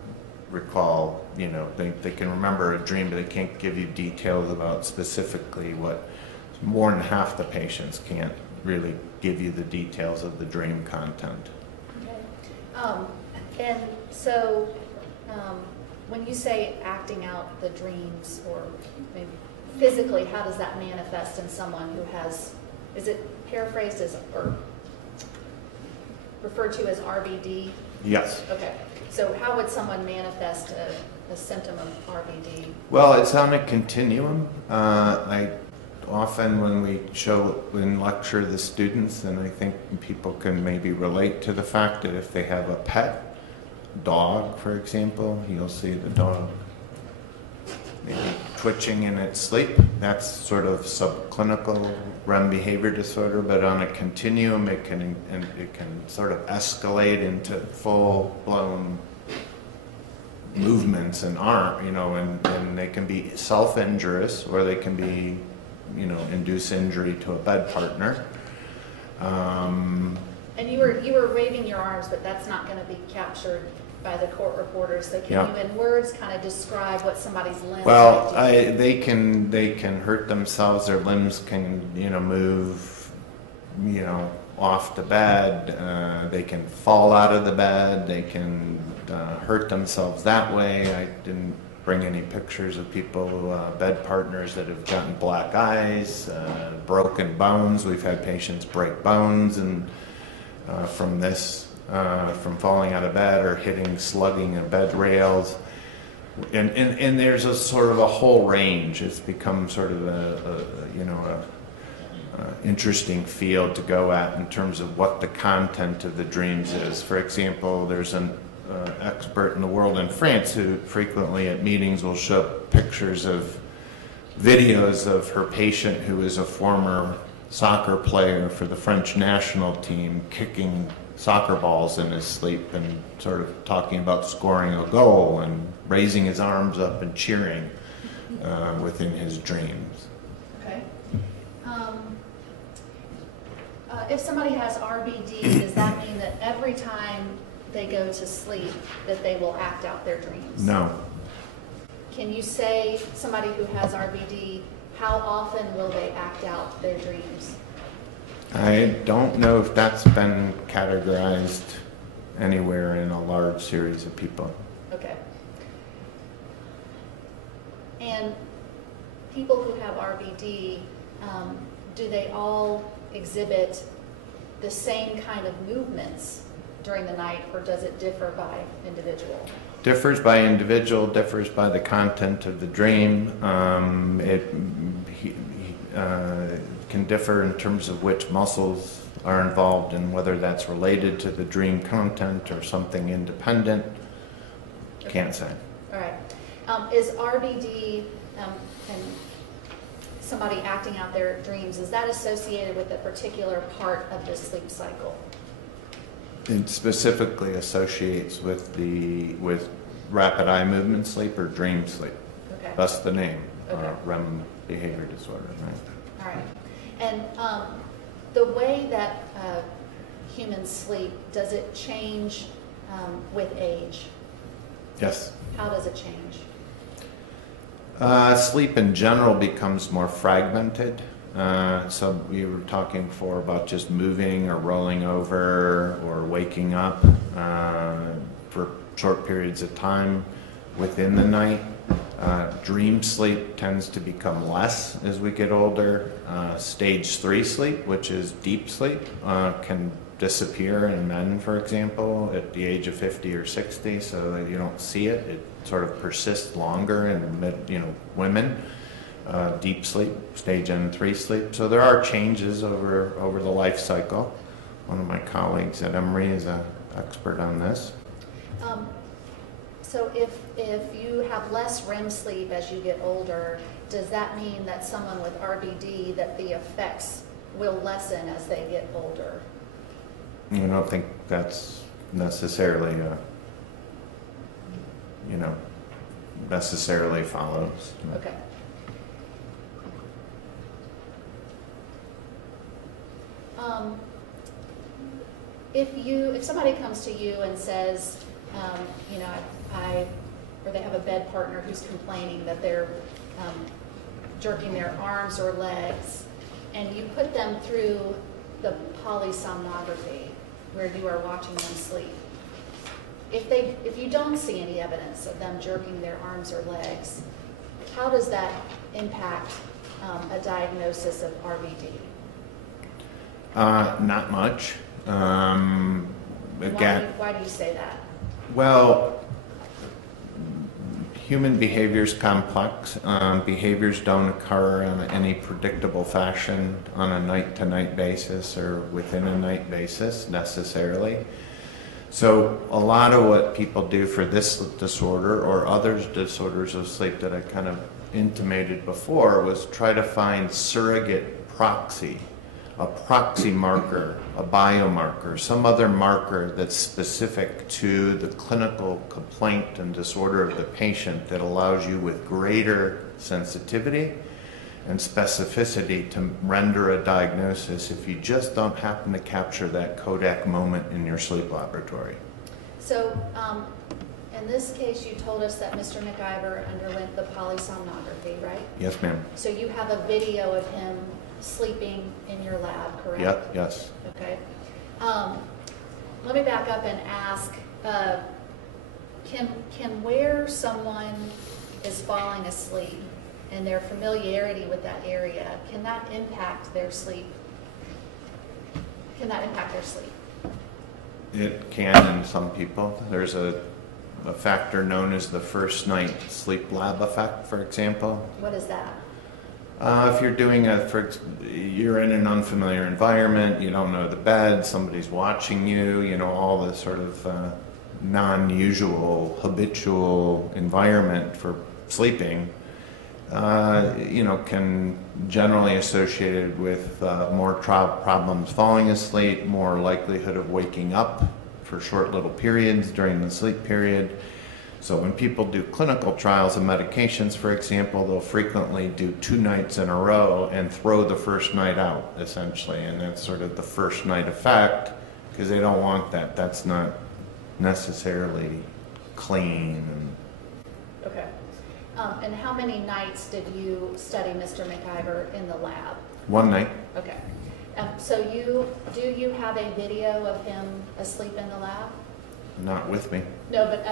recall, they can remember a dream, but they can't give you details about specifically what. More than half the patients can't really give you the details of the dream content. Okay. And so when you say acting out the dreams, or maybe physically, how does that manifest in someone who has, is it paraphrased as, or referred to as RBD? Yes. Okay. So how would someone manifest a symptom of RBD? Well, it's on a continuum. Often when we lecture the students, and I think people can maybe relate to the fact that if they have a pet dog, for example, you'll see the dog maybe twitching in its sleep. That's sort of subclinical REM behavior disorder, but on a continuum it can sort of escalate into full-blown movements and and they can be self-injurious, or they can be induce injury to a bed partner. And you were waving your arms, but that's not going to be captured by the court reporters. So can you, in words, kind of describe what somebody's limbs? Well, they can hurt themselves. Their limbs can move, off the bed. They can fall out of the bed. They can hurt themselves that way. I didn't bring any pictures of people, bed partners that have gotten black eyes, broken bones. We've had patients break bones and from this, from falling out of bed or slugging a bed rails. And there's a sort of a whole range. It's become sort of a interesting field to go at in terms of what the content of the dreams is. For example, there's an expert in the world in France who frequently at meetings will show pictures of videos of her patient who is a former soccer player for the French national team kicking soccer balls in his sleep and sort of talking about scoring a goal and raising his arms up and cheering within his dreams. Okay. If somebody has RBD, does that mean that every time they go to sleep that they will act out their dreams? No. Can you say somebody who has RBD, how often will they act out their dreams? I don't know if that's been categorized anywhere in a large series of people. Okay. And people who have RBD, do they all exhibit the same kind of movements during the night, or does it differ by individual? Differs by individual, differs by the content of the dream. It can differ in terms of which muscles are involved and whether that's related to the dream content or something independent. Okay. Can't say. All right. Is RBD and somebody acting out their dreams, is that associated with a particular part of the sleep cycle? It specifically associates with rapid eye movement sleep or dream sleep. Okay. That's the name. Okay. REM behavior disorder. Right? All right. And the way that humans sleep, does it change with age? Yes. How does it change? Sleep in general becomes more fragmented. So we were talking before about just moving or rolling over or waking up for short periods of time within the night. Dream sleep tends to become less as we get older. Stage 3 sleep, which is deep sleep, can disappear in men, for example, at the age of 50 or 60, so that you don't see it. It sort of persists longer in women. Deep sleep, stage N3 sleep. So there are changes over the life cycle. One of my colleagues at Emory is an expert on this. So if you have less REM sleep as you get older, does that mean that someone with RBD, that the effects will lessen as they get older? I don't think that's necessarily, necessarily follows. Okay. If somebody comes to you and says, or they have a bed partner who's complaining that they're jerking their arms or legs, and you put them through the polysomnography where you are watching them sleep. If you don't see any evidence of them jerking their arms or legs, how does that impact a diagnosis of RBD? Not much. Again, Why do you say that? Well, human behavior is complex. Behaviors don't occur in any predictable fashion on a night-to-night basis or within a night basis necessarily. So a lot of what people do for this disorder or other disorders of sleep that I kind of intimated before was try to find surrogate proxy, a proxy marker, a biomarker, some other marker that's specific to the clinical complaint and disorder of the patient that allows you with greater sensitivity and specificity to render a diagnosis if you just don't happen to capture that Kodak moment in your sleep laboratory. So in this case, you told us that Mr. McIver underwent the polysomnography, right? Yes, ma'am. So you have a video of him sleeping in your lab, correct? Yep, yes. Okay. Let me back up and ask, can where someone is falling asleep and their familiarity with that area, can that impact their sleep? Can that impact their sleep? It can in some people. There's a factor known as the first night sleep lab effect, for example. What is that? If you're doing you're in an unfamiliar environment, you don't know the bed, somebody's watching you, you know, all the sort of non-usual, habitual environment for sleeping, you know, can generally associated with more problems falling asleep, more likelihood of waking up for short little periods during the sleep period. So when people do clinical trials of medications, for example, they'll frequently do 2 nights in a row and throw the first night out, essentially. And that's sort of the first night effect, because they don't want that. That's not necessarily clean. Okay. And how many nights did you study Mr. McIver in the lab? 1 night. Okay. So do you have a video of him asleep in the lab? Not with me. No, but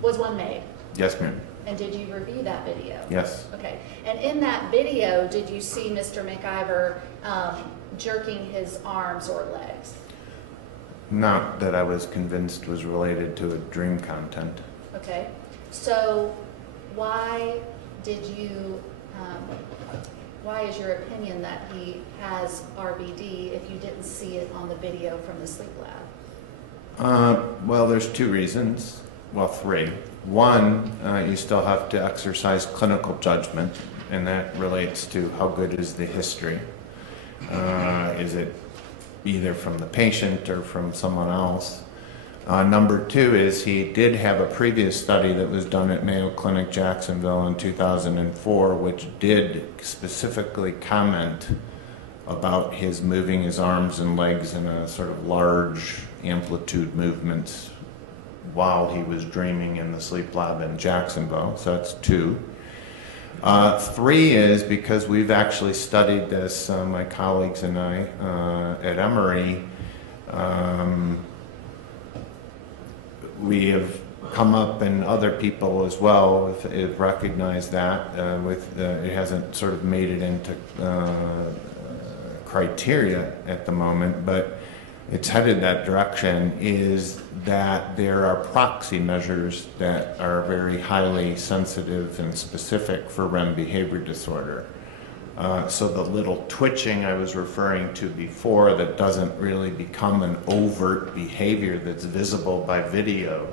was one made? Yes, ma'am. And did you review that video? Yes. Okay. And in that video, did you see Mr. McIver jerking his arms or legs? Not that I was convinced was related to a dream content. Okay. So why is your opinion that he has RBD if you didn't see it on the video from the sleep lab? Well, there's 2 reasons. Well, 3. One, you still have to exercise clinical judgment, and that relates to how good is the history. Is it either from the patient or from someone else? Number 2 is he did have a previous study that was done at Mayo Clinic Jacksonville in 2004, which did specifically comment about his moving his arms and legs in a sort of large amplitude movements while he was dreaming in the sleep lab in Jacksonville. So that's 2. 3 is because we've actually studied this, my colleagues and I at Emory. We have come up, and other people as well have recognized that. It hasn't sort of made it into criteria at the moment, but it's headed that direction, is that there are proxy measures that are very highly sensitive and specific for REM behavior disorder. So the little twitching I was referring to before that doesn't really become an overt behavior that's visible by video,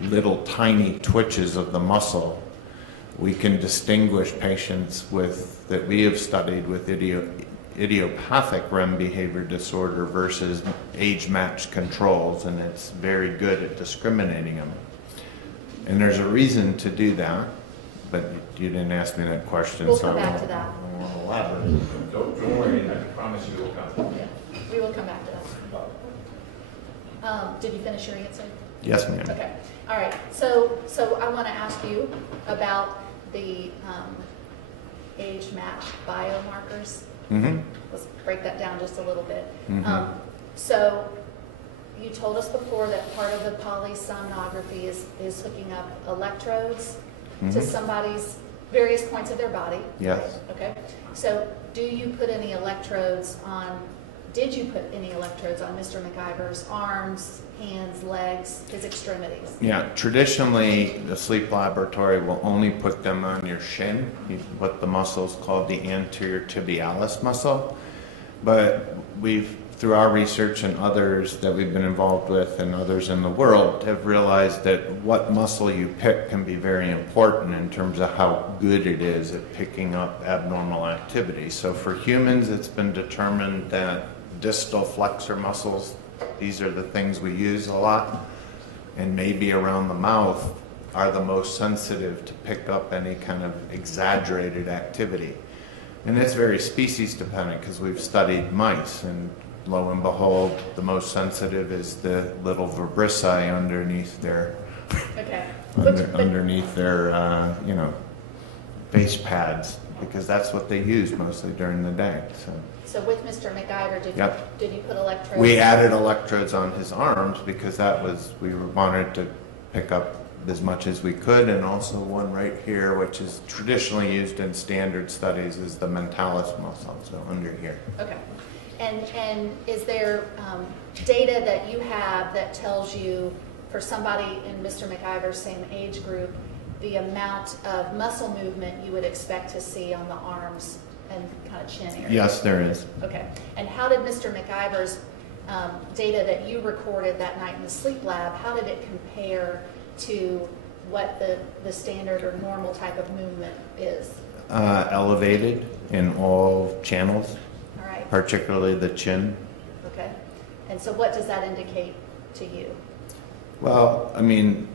little tiny twitches of the muscle, we can distinguish patients with that we have studied with idiopathic REM behavior disorder versus age-matched controls, and it's very good at discriminating them. And there's a reason to do that, but you didn't ask me that question. We'll come back to that. Don't worry, I promise you will come. Yeah, we will come back to that. Did you finish your answer? Yes, ma'am. Okay. All right. So I want to ask you about the age-matched biomarkers. Mm-hmm. Let's break that down just a little bit. Mm-hmm. So you told us before that part of the polysomnography is hooking up electrodes to somebody's various points of their body. Yes. Right? Okay. So did you put any electrodes on Mr. McIver's arms, hands, legs, his extremities? Yeah, traditionally the sleep laboratory will only put them on your shin, what the muscle is called the anterior tibialis muscle. But we've, through our research and others that we've been involved with and others in the world, have realized that what muscle you pick can be very important in terms of how good it is at picking up abnormal activity. So for humans, it's been determined that distal flexor muscles, these are the things we use a lot, and maybe around the mouth, are the most sensitive to pick up any kind of exaggerated activity. And it's very species dependent because we've studied mice, and lo and behold, the most sensitive is the little vibrissae underneath their underneath their base pads, because that's what they use mostly during the day. So with Mr. McIver, did you put electrodes? We added electrodes on his arms because that was, we wanted to pick up as much as we could, and also one right here, which is traditionally used in standard studies, is the mentalis muscle, so under here. Okay. And is there data that you have that tells you, for somebody in Mr. McIver's same age group, the amount of muscle movement you would expect to see on the arms and kind of chin area? Yes, there is. Okay. And how did Mr. McIver's data that you recorded that night in the sleep lab, how did it compare to what the standard or normal type of movement is? Elevated in all channels, All right. particularly the chin. Okay. And so what does that indicate to you? Well, I mean,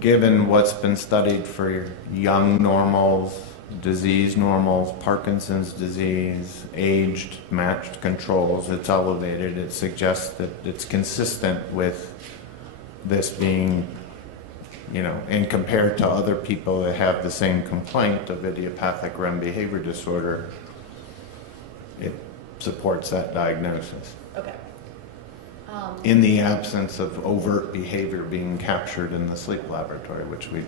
given what's been studied for young normals, disease normals, Parkinson's disease, aged matched controls, it's elevated. It suggests that it's consistent with this being, you know, and compared to other people that have the same complaint of idiopathic REM behavior disorder, it supports that diagnosis. Okay. In the absence of overt behavior being captured in the sleep laboratory, which we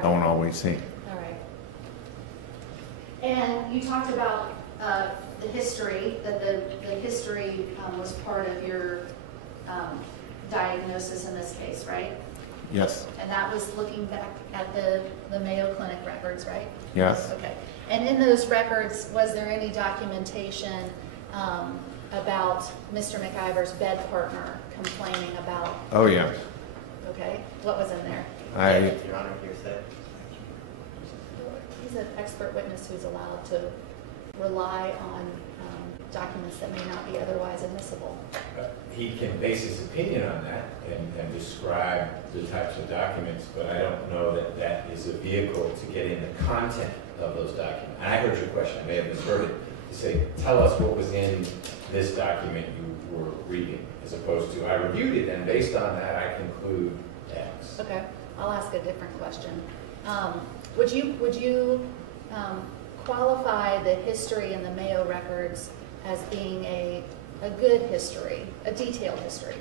don't always see. All right. And you talked about the history, that the history was part of your diagnosis in this case, right? Yes. And that was looking back at the Mayo Clinic records, right? Yes. Okay. And in those records, was there any documentation about Mr. McIver's bed partner complaining about? Oh, yeah. Okay. What was in there? Your Honor, hearsay. He's an expert witness who's allowed to rely on documents that may not be otherwise admissible. He can base his opinion on that and describe the types of documents, but I don't know that that is a vehicle to getting the content of those documents. And I heard your question, I may have misheard it, to say, tell us what was in this document you were reading, as opposed to, I reviewed it, and based on that, I conclude X. Okay, I'll ask a different question. Would you qualify the history in the Mayo records as being a good history, a detailed history,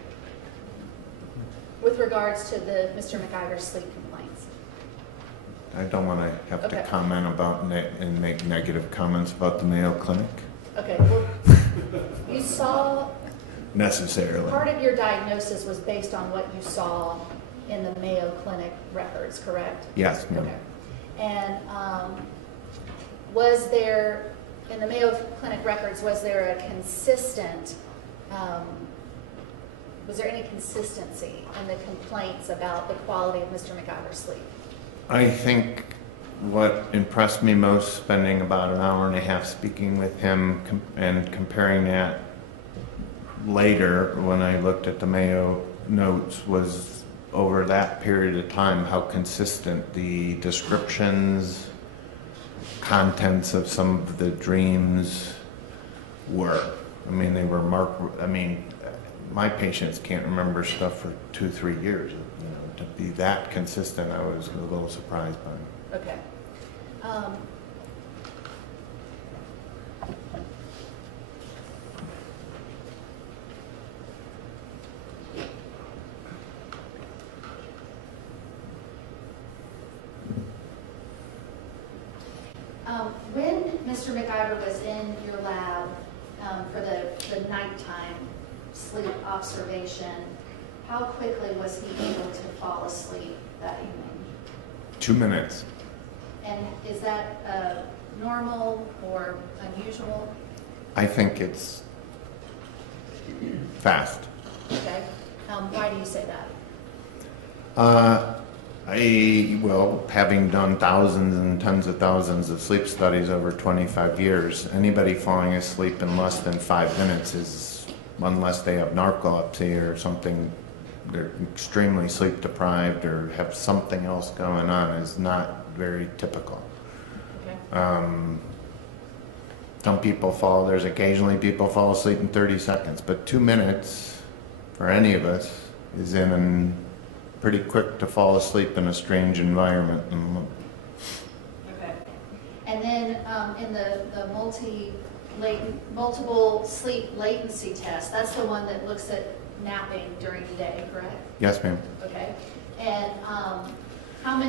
with regards to the Mr. McIver's sleep complaints? I don't want to have to Okay. comment about and make negative comments about the Mayo Clinic Okay, well, you saw, necessarily. part of your diagnosis was based on what you saw in the Mayo Clinic records, correct? Yes, ma'am. Okay. And was there, in the Mayo Clinic records, was there a consistent, was there any consistency in the complaints about the quality of Mr. McIver's sleep? I think what impressed me most, spending about an hour and a half speaking with him and comparing that later when I looked at the Mayo notes, was over that period of time how consistent the descriptions, contents of some of the dreams were. I mean, they were marked. I mean, my patients can't remember stuff for 2-3 years. You know, to be that consistent, I was a little surprised by it. Okay. When Mr. McIver was in your lab for the nighttime sleep observation, how quickly was he able to fall asleep that evening? 2 minutes. And is that normal or unusual? I think it's fast. Okay. Why do you say that? Well, having done thousands and tens of thousands of sleep studies over 25 years, anybody falling asleep in less than 5 minutes is, unless they have narcolepsy or something, they're extremely sleep deprived or have something else going on, is not very typical. Okay. Some people there's occasionally people fall asleep in 30 seconds, but 2 minutes for any of us is pretty quick to fall asleep in a strange environment. Okay. And then in the multiple sleep latency test, that's the one that looks at napping during the day, correct? Yes, ma'am. Okay. And how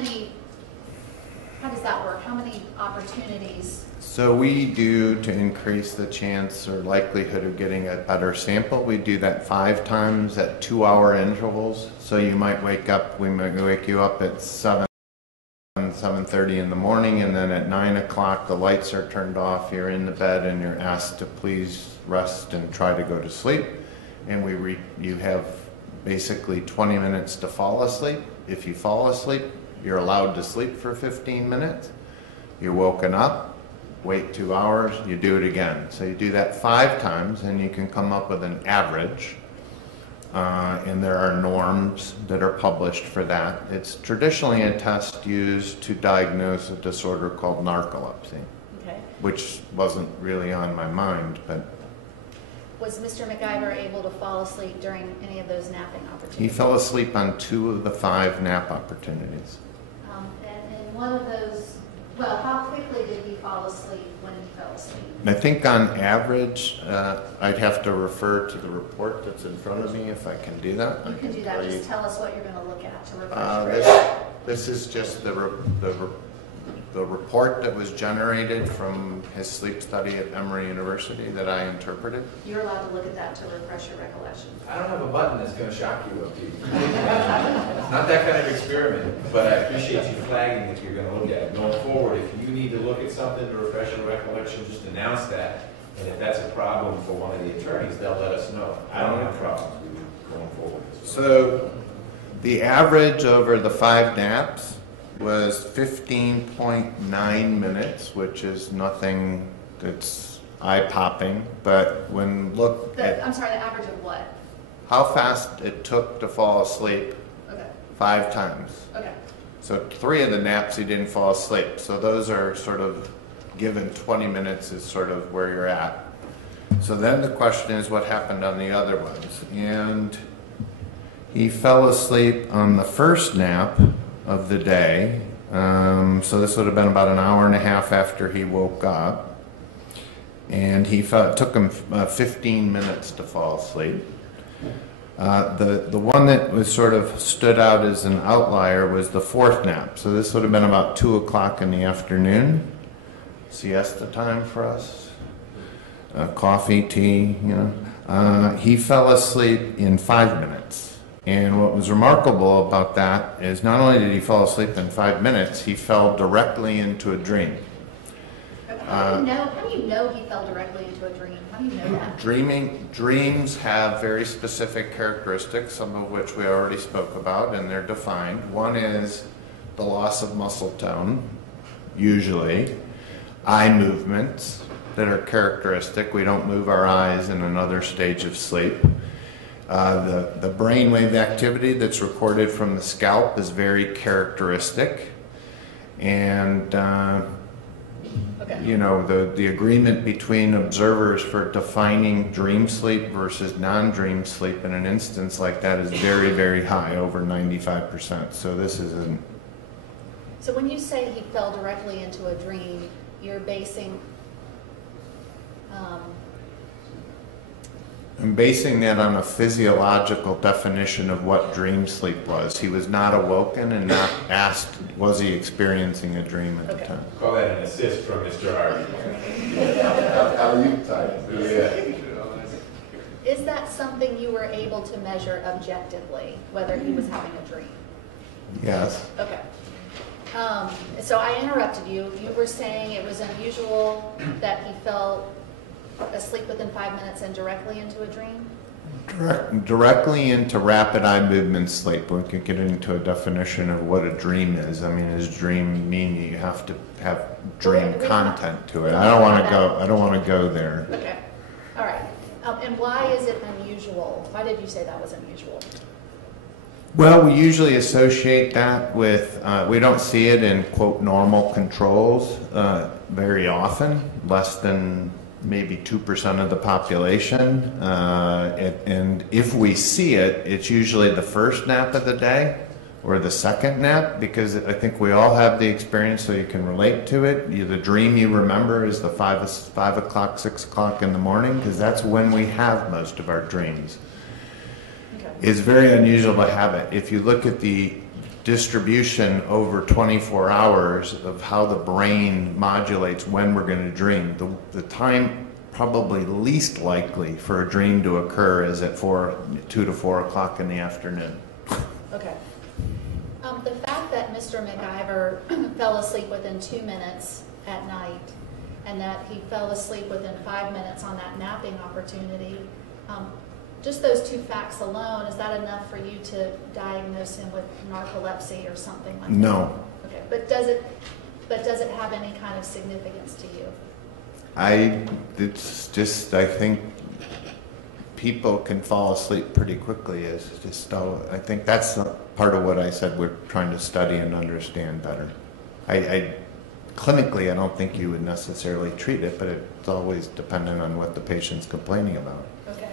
does that work? How many opportunities? So we do, to increase the chance or likelihood of getting a better sample, we do that 5 times at 2-hour intervals. So you might wake up, we might wake you up at 7:30 in the morning, and then at 9 o'clock the lights are turned off, you're in the bed, and you're asked to please rest and try to go to sleep. And you have basically 20 minutes to fall asleep. If you fall asleep, you're allowed to sleep for 15 minutes. You're woken up, wait 2 hours, you do it again. So you do that 5 times, and you can come up with an average. And there are norms that are published for that. It's traditionally a test used to diagnose a disorder called narcolepsy, Okay. which wasn't really on my mind, but Was Mr. McIver able to fall asleep during any of those napping opportunities? he fell asleep on 2 of the 5 nap opportunities. And one of those, well, how quickly did he fall asleep when he fell asleep? I think on average, I'd have to refer to the report that's in front of me if I can do that. You can do that. Just tell us what you're going to look at to refresh. This is just the report that was generated from his sleep study at Emory University that I interpreted. You're allowed to look at that to refresh your recollection. I don't have a button that's going to shock you, Pete. It's not that kind of experiment, but I appreciate you flagging that you're going to look at it. Going forward, if you need to look at something to refresh your recollection, just announce that. And if that's a problem for one of the attorneys, they'll let us know. I don't have problems with you going forward. So the average over the 5 naps was 15.9 minutes, which is nothing that's eye-popping, but when look at I'm sorry, the average of what? how fast it took to fall asleep. Okay. 5 times. Okay. So 3 of the naps he didn't fall asleep. So those are sort of given 20 minutes is sort of where you're at. So then the question is what happened on the other ones. And he fell asleep on the first nap of the day. So this would have been about an hour and a half after he woke up. And it took him 15 minutes to fall asleep. The one that was sort of stood out as an outlier was the 4th nap. So this would have been about 2 o'clock in the afternoon. Siesta time for us. Coffee, tea, he fell asleep in 5 minutes. And what was remarkable about that is not only did he fall asleep in 5 minutes, he fell directly into a dream. How do you know he fell directly into a dream? How do you know that? Dreams have very specific characteristics, some of which we already spoke about, and they're defined. One is the loss of muscle tone, usually. Eye movements that are characteristic. We don't move our eyes in another stage of sleep. The brainwave activity that's recorded from the scalp is very characteristic. And the agreement between observers for defining dream sleep versus non-dream sleep in an instance like that is very, very high, over 95%. So this is an... So when you say he fell directly into a dream, you're basing... I'm basing that on a physiological definition of what dream sleep was. He was not awoken and not asked, was he experiencing a dream at the time. Call that an assist from Mr. Harvey. How are you type? Is that something you were able to measure objectively, whether he was having a dream? Yes. Okay. So I interrupted you. You were saying it was unusual that he fell asleep within 5 minutes and directly into a dream? Directly into rapid eye movement sleep. We could get into a definition of what a dream is. I mean, does dream mean you have to have dream content to it? I don't want to go there. Okay. All right. And why is it unusual? Why did you say that was unusual? Well, we usually associate that with, we don't see it in, quote, normal controls very often, less than maybe 2% of the population. And if we see it, it's usually the first nap of the day or the second nap, because I think we all have the experience, so you can relate to it. The dream you remember is the 5 o'clock, 6 o'clock in the morning, because that's when we have most of our dreams. is very unusual to have it. If you look at the distribution over 24 hours of how the brain modulates when we're going to dream, the time probably least likely for a dream to occur is at 2 to 4 o'clock in the afternoon. Okay. The fact that Mr. McIver fell asleep within 2 minutes at night and that he fell asleep within 5 minutes on that napping opportunity, just those two facts alone, is that enough for you to diagnose him with narcolepsy or something like that? No. Okay, but does it have any kind of significance to you? It's just, I think people can fall asleep pretty quickly. I think that's part of what I said we're trying to study and understand better. Clinically, I don't think you would necessarily treat it, but it's always dependent on what the patient's complaining about. Okay.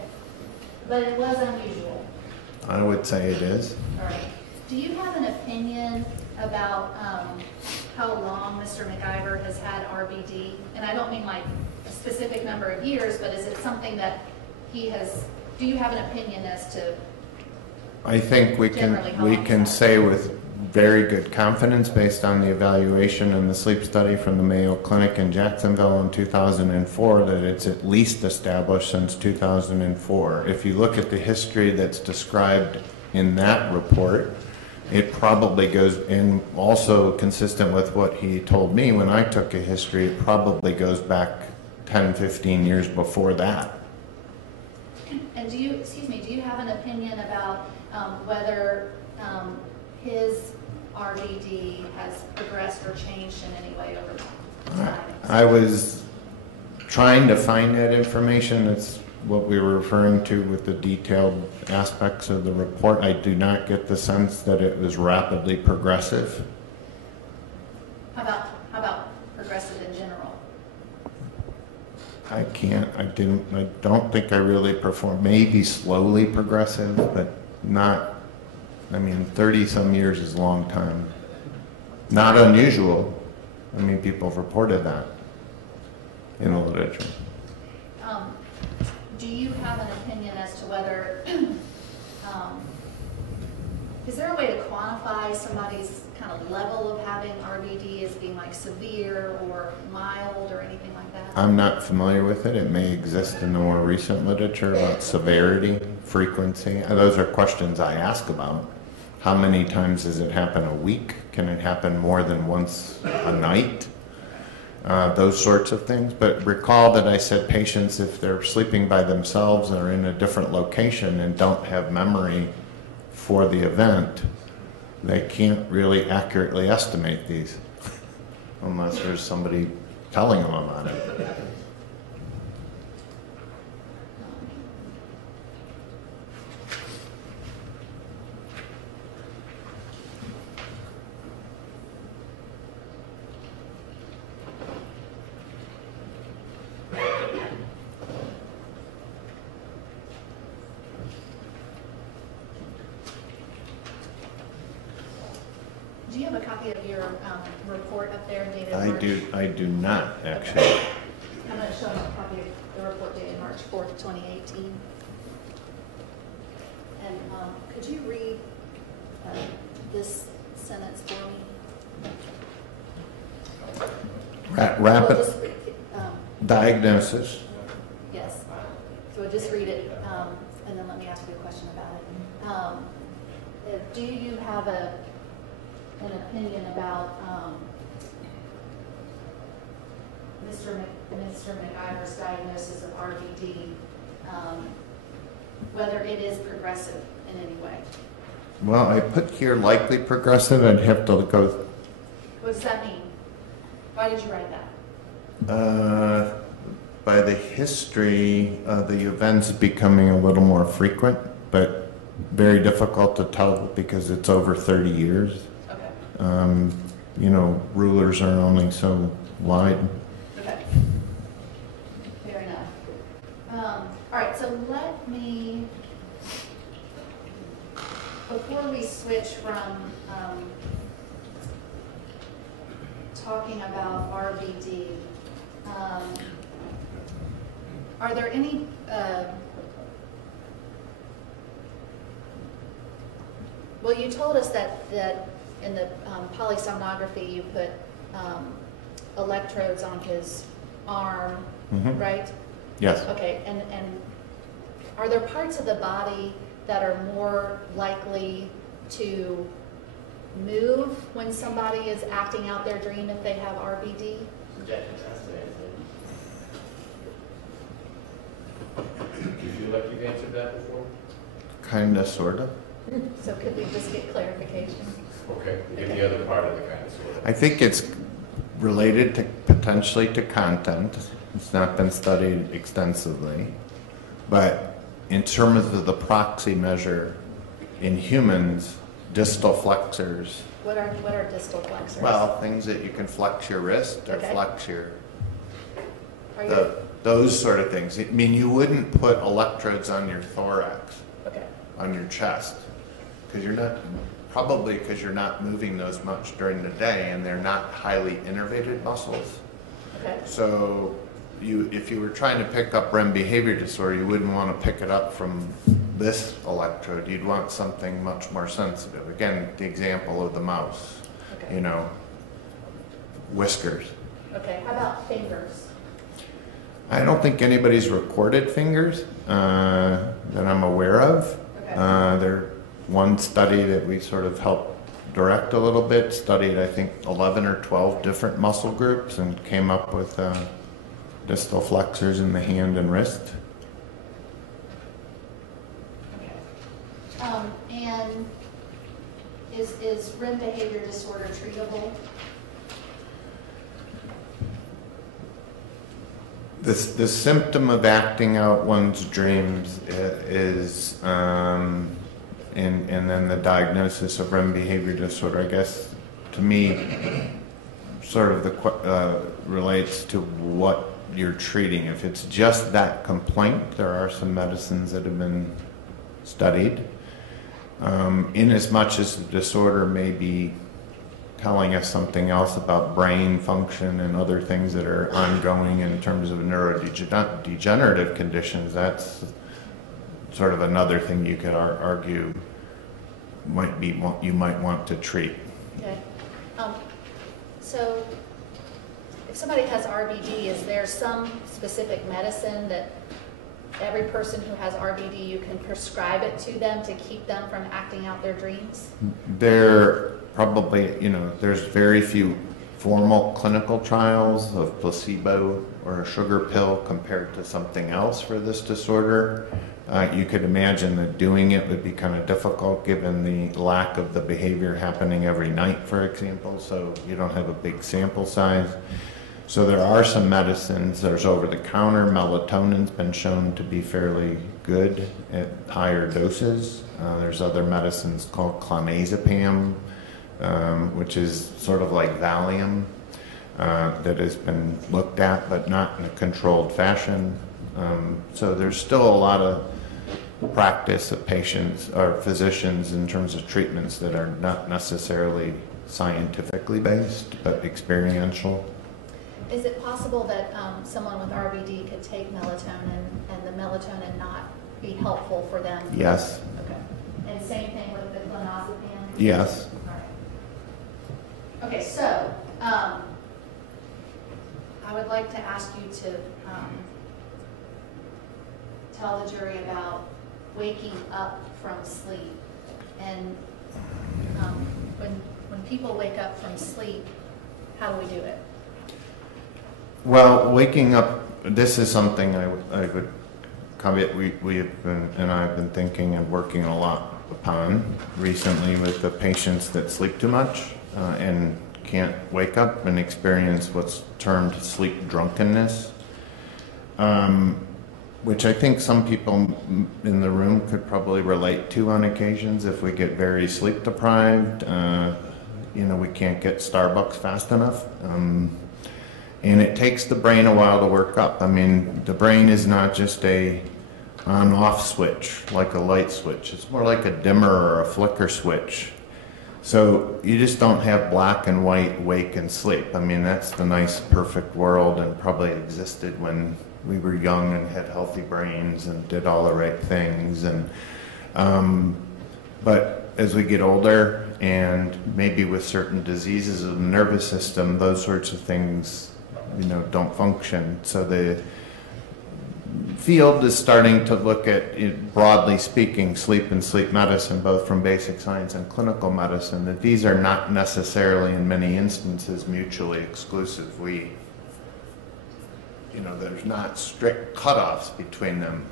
But it was unusual. I would say it is. All right. Do you have an opinion about how long Mr. McIver has had RBD? And I don't mean like a specific number of years, but is it something that he has, do you have an opinion as to? I think we can say with very good confidence, based on the evaluation and the sleep study from the Mayo Clinic in Jacksonville in 2004, that it's at least established since 2004. If you look at the history that's described in that report, it probably goes in, also consistent with what he told me when I took a history, it probably goes back 10, 15 years before that. And do you have an opinion about whether his RBD has progressed or changed in any way over time? I was trying to find that information. That's what we were referring to with the detailed aspects of the report. I do not get the sense that it was rapidly progressive. How about progressive in general? I don't think I really performed. Maybe slowly progressive, but not. I mean, 30 some years is a long time. Not unusual. I mean, people have reported that in the literature. Do you have an opinion as to whether, is there a way to quantify somebody's kind of level of having RBD as being like severe or mild or anything like that? I'm not familiar with it. It may exist in the more recent literature about severity, frequency. Those are questions I ask about. How many times does it happen a week? Can it happen more than once a night? Those sorts of things. But recall that I said patients, if they're sleeping by themselves or in a different location and don't have memory for the event, they can't really accurately estimate these unless there's somebody telling them about it. Do you have a copy of your report up there dated March? I do not, actually. I'm going to show them a copy of the report dated March 4th, 2018. And could you read this sentence for me? Rapid diagnosis. Yes. So just read it, and then let me ask you a question about it. Do you have an opinion about Mr. McIver's diagnosis of RBD, whether it is progressive in any way? Well, I put here likely progressive. I'd have to go. What does that mean? Why did you write that? By the history, the events becoming a little more frequent, but very difficult to tell because it's over 30 years. Okay. You know, rulers are only so wide. Okay. Fair enough. All right, so let me, before we switch from talking about RBD, are there any Well, you told us that in the polysomnography, you put electrodes on his arm, right? Yes. Okay, and are there parts of the body that are more likely to move when somebody is acting out their dream if they have RBD? Subjective testing. Do you feel like you've answered that before? Kinda, sorta. So could we just get clarification? Okay, give the other part of the kind of sort of. I think it's related to potentially to content. It's not been studied extensively, but in terms of the proxy measure in humans, distal flexors. What are distal flexors? Well, things that you can flex your wrist or flex your those sort of things. I mean, you wouldn't put electrodes on your thorax, on your chest, because you're not moving those much during the day, and they're not highly innervated muscles. Okay. So if you were trying to pick up REM behavior disorder, you wouldn't want to pick it up from this electrode. You'd want something much more sensitive. Again, the example of the mouse, whiskers. Okay, how about fingers? I don't think anybody's recorded fingers that I'm aware of. There one study that we sort of helped direct a little bit, studied I think 11 or 12 different muscle groups and came up with distal flexors in the hand and wrist. And is REM behavior disorder treatable? The symptom of acting out one's dreams is, and then the diagnosis of REM behavior disorder, I guess, to me, sort of relates to what you're treating. If it's just that complaint, there are some medicines that have been studied. In as much as the disorder may be telling us something else about brain function and other things that are ongoing in terms of neurodegenerative conditions, that's sort of another thing you could argue you might want to treat. Okay. So if somebody has RBD, is there some specific medicine that every person who has RBD, you can prescribe it to them to keep them from acting out their dreams? There probably, there's very few formal clinical trials of placebo or a sugar pill compared to something else for this disorder. You could imagine that doing it would be kind of difficult given the lack of the behavior happening every night, for example, so you don't have a big sample size. So there are some medicines. There's over-the-counter. Melatonin's been shown to be fairly good at higher doses. There's other medicines called clonazepam, which is sort of like Valium, that has been looked at, but not in a controlled fashion. So there's still a lot of practice of patients or physicians in terms of treatments that are not necessarily scientifically based, but experiential. Is it possible that someone with RBD could take melatonin and the melatonin not be helpful for them? Yes. Okay. And same thing with the clonazepam? Yes. All right. Okay, so I would like to ask you to tell the jury about waking up from sleep. And when people wake up from sleep, how do we do it? Well, waking up, this is something I would caveat we have been, and I've been thinking and working a lot upon recently with the patients that sleep too much and can't wake up and experience what's termed sleep drunkenness, which I think some people in the room could probably relate to on occasions. If we get very sleep deprived, we can't get Starbucks fast enough. And it takes the brain a while to work up. I mean, the brain is not just a on-off switch, like a light switch. It's more like a dimmer or a flicker switch. So you just don't have black and white wake and sleep. I mean, that's the nice, perfect world and probably existed when we were young and had healthy brains and did all the right things. And but as we get older and maybe with certain diseases of the nervous system, those sorts of things, you know, don't function. So the field is starting to look at, broadly speaking, sleep and sleep medicine, both from basic science and clinical medicine, that these are not necessarily in many instances mutually exclusive. You know, there's not strict cutoffs between them.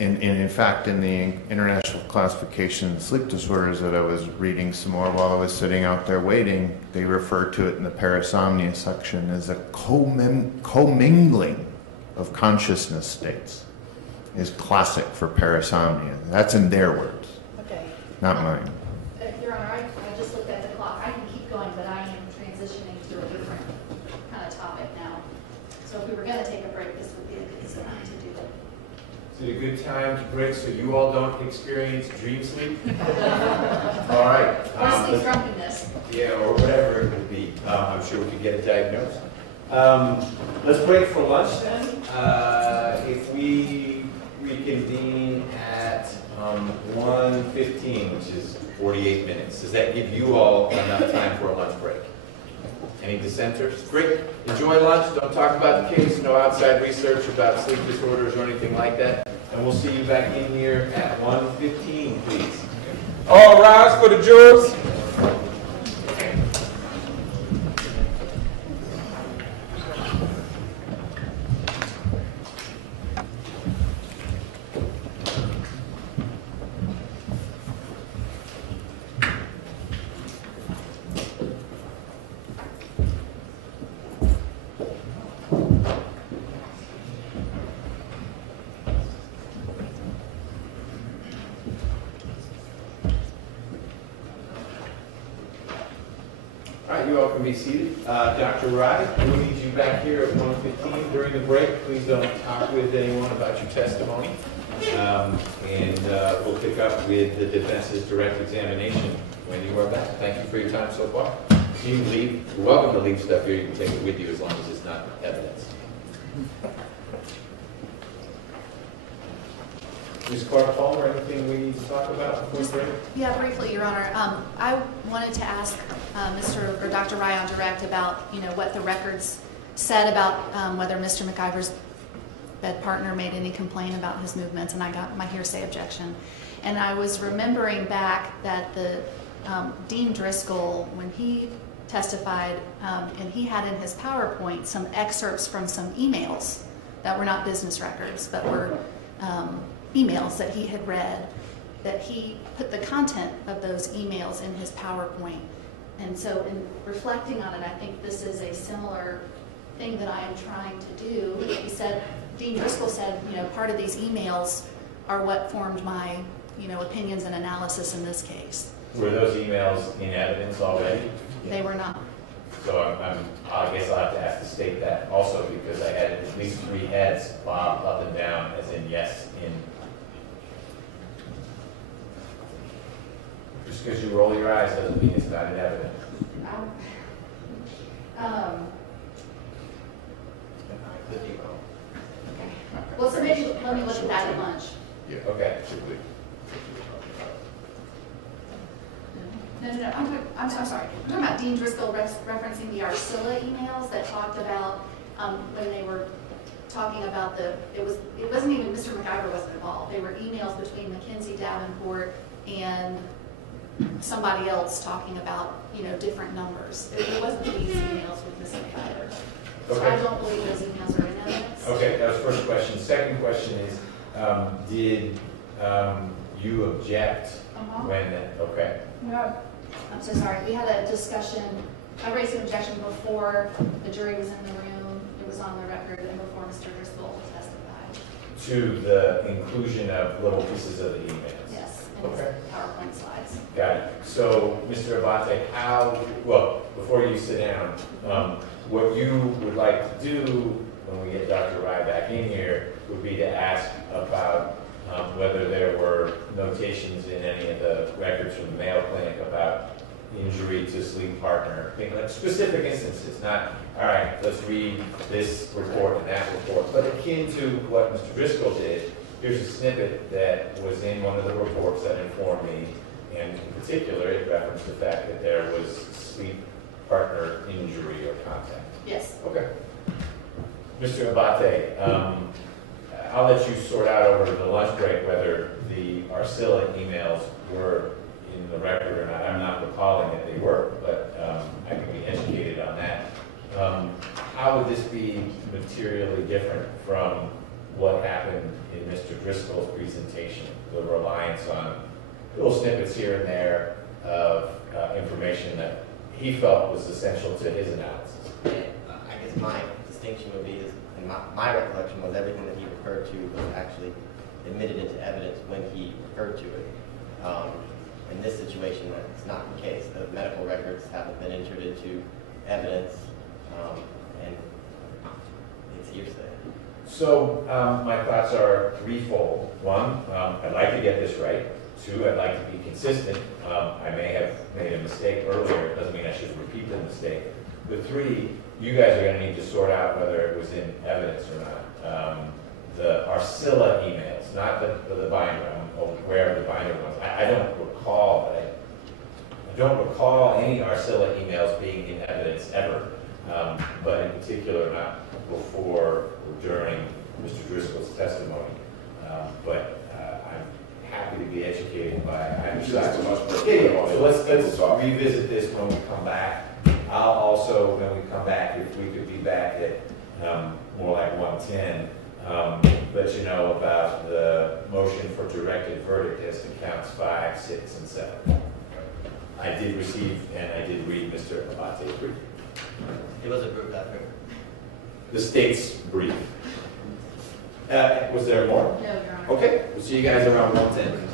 And in fact, in the International Classification of Sleep Disorders that I was reading some more while I was sitting out there waiting, they refer to it in the parasomnia section as a commingling of consciousness states is classic for parasomnia. That's in their words, Okay. not mine. Your Honor, I just looked at the clock. I can keep going, but I am transitioning to a different kind of topic now. So if we were going to take a break, this would be a good time to do it. Is it a good time to break so you all don't experience dream sleep? All right. Or sleep drunkenness. Yeah, or whatever it would be. I'm sure we could get it diagnosed. Let's break for lunch then. If we reconvene at 1:15, which is 48 minutes. Does that give you all enough time for a lunch break? Any dissenters? Great. Enjoy lunch. Don't talk about the case. No outside research about sleep disorders or anything like that. And we'll see you back in here at 1:15, please. All rise for the jurors. You all can be seated. Dr. Rye, we'll need you back here at 1:15 during the break. Please don't talk with anyone about your testimony. And we'll pick up with the defense's direct examination when you are back. Thank you for your time so far. You can leave. You're welcome to leave stuff here. You can take it with you as long as it's not evidence. Ms. Clark-Palmer, anything we need to talk about before we break? Yeah, briefly, Your Honor. I wanted to ask Mr. or Dr. Rye on direct about, what the records said about whether Mr. McIver's bed partner made any complaint about his movements, and I got my hearsay objection. And I was remembering back that the Dean Driscoll, when he testified, and he had in his PowerPoint some excerpts from some emails that were not business records, but were emails that he had read, that he put the content of those emails in his PowerPoint. And so in reflecting on it, I think this is a similar thing that I am trying to do. He said, Dean Driscoll said, part of these emails are what formed my, opinions and analysis in this case. Were those emails in evidence already? They were not. So I guess I'll have to ask to state that also, because I had at least 3 heads bobbed up and down, as in yes, in. Just because you roll your eyes doesn't mean it's not in evidence. Well, so maybe let me look at that at lunch. Yeah. Okay. No. I'm so sorry. I'm talking about Dean Driscoll referencing the Silla emails that talked about when they were talking about it wasn't even, Mr. McIver wasn't involved. They were emails between Mackenzie Davenport and somebody else talking about, different numbers. It wasn't these emails with Mr. McIver. So Okay. I don't believe those emails are in evidence. Okay, that was first question. Second question is, did you object when, okay. No. I'm so sorry. We had a discussion. I raised an objection before the jury was in the room. It was on the record, and before Mr. Driscoll testified. To the inclusion of little pieces of the emails? Yes, in his PowerPoint slides. Got it. So, Mr. Abate, before you sit down, what you would like to do when we get Dr. Rye back in here would be to ask about whether there were notations in any of the records from the Mayo Clinic about injury to sleep partner, like specific instances, not, all right, let's read this report and that report, but akin to what Mr. Driscoll did, here's a snippet that was in one of the reports that informed me, and in particular, it referenced the fact that there was sleep partner injury or contact. Yes. Okay. Mr. Abate, I'll let you sort out over the lunch break whether our Silla emails were in the record or not. I'm not recalling that they were, but I can be educated on that. How would this be materially different from what happened in Mr. Driscoll's presentation, the reliance on little snippets here and there of information that he felt was essential to his analysis? I guess my distinction would be, and my recollection was everything that he referred to was actually admitted into evidence when he referred to it. In this situation, that's not the case. The medical records haven't been entered into evidence, and it's hearsay. So my thoughts are threefold. One, I'd like to get this right. Two, I'd like to be consistent. I may have made a mistake earlier. It doesn't mean I should repeat the mistake. But three, you guys are going to need to sort out whether it was in evidence or not. Our Silla emails, not the binder. I'm aware of the binder ones. I don't recall, but I don't recall any Silla emails being in evidence ever. But in particular, not before or during Mr. Driscoll's testimony. But I'm happy to be educated by either side. So let's revisit this when we come back. I'll also, when we come back, if we could be back at more like 110, let you know about the motion for directed verdict as to counts 5, 6, and 7. I did receive and I did read Mr. Abate's brief. It was a group effort. The state's brief. Was there more? No, Your Honor. Okay, we'll see you guys around 110.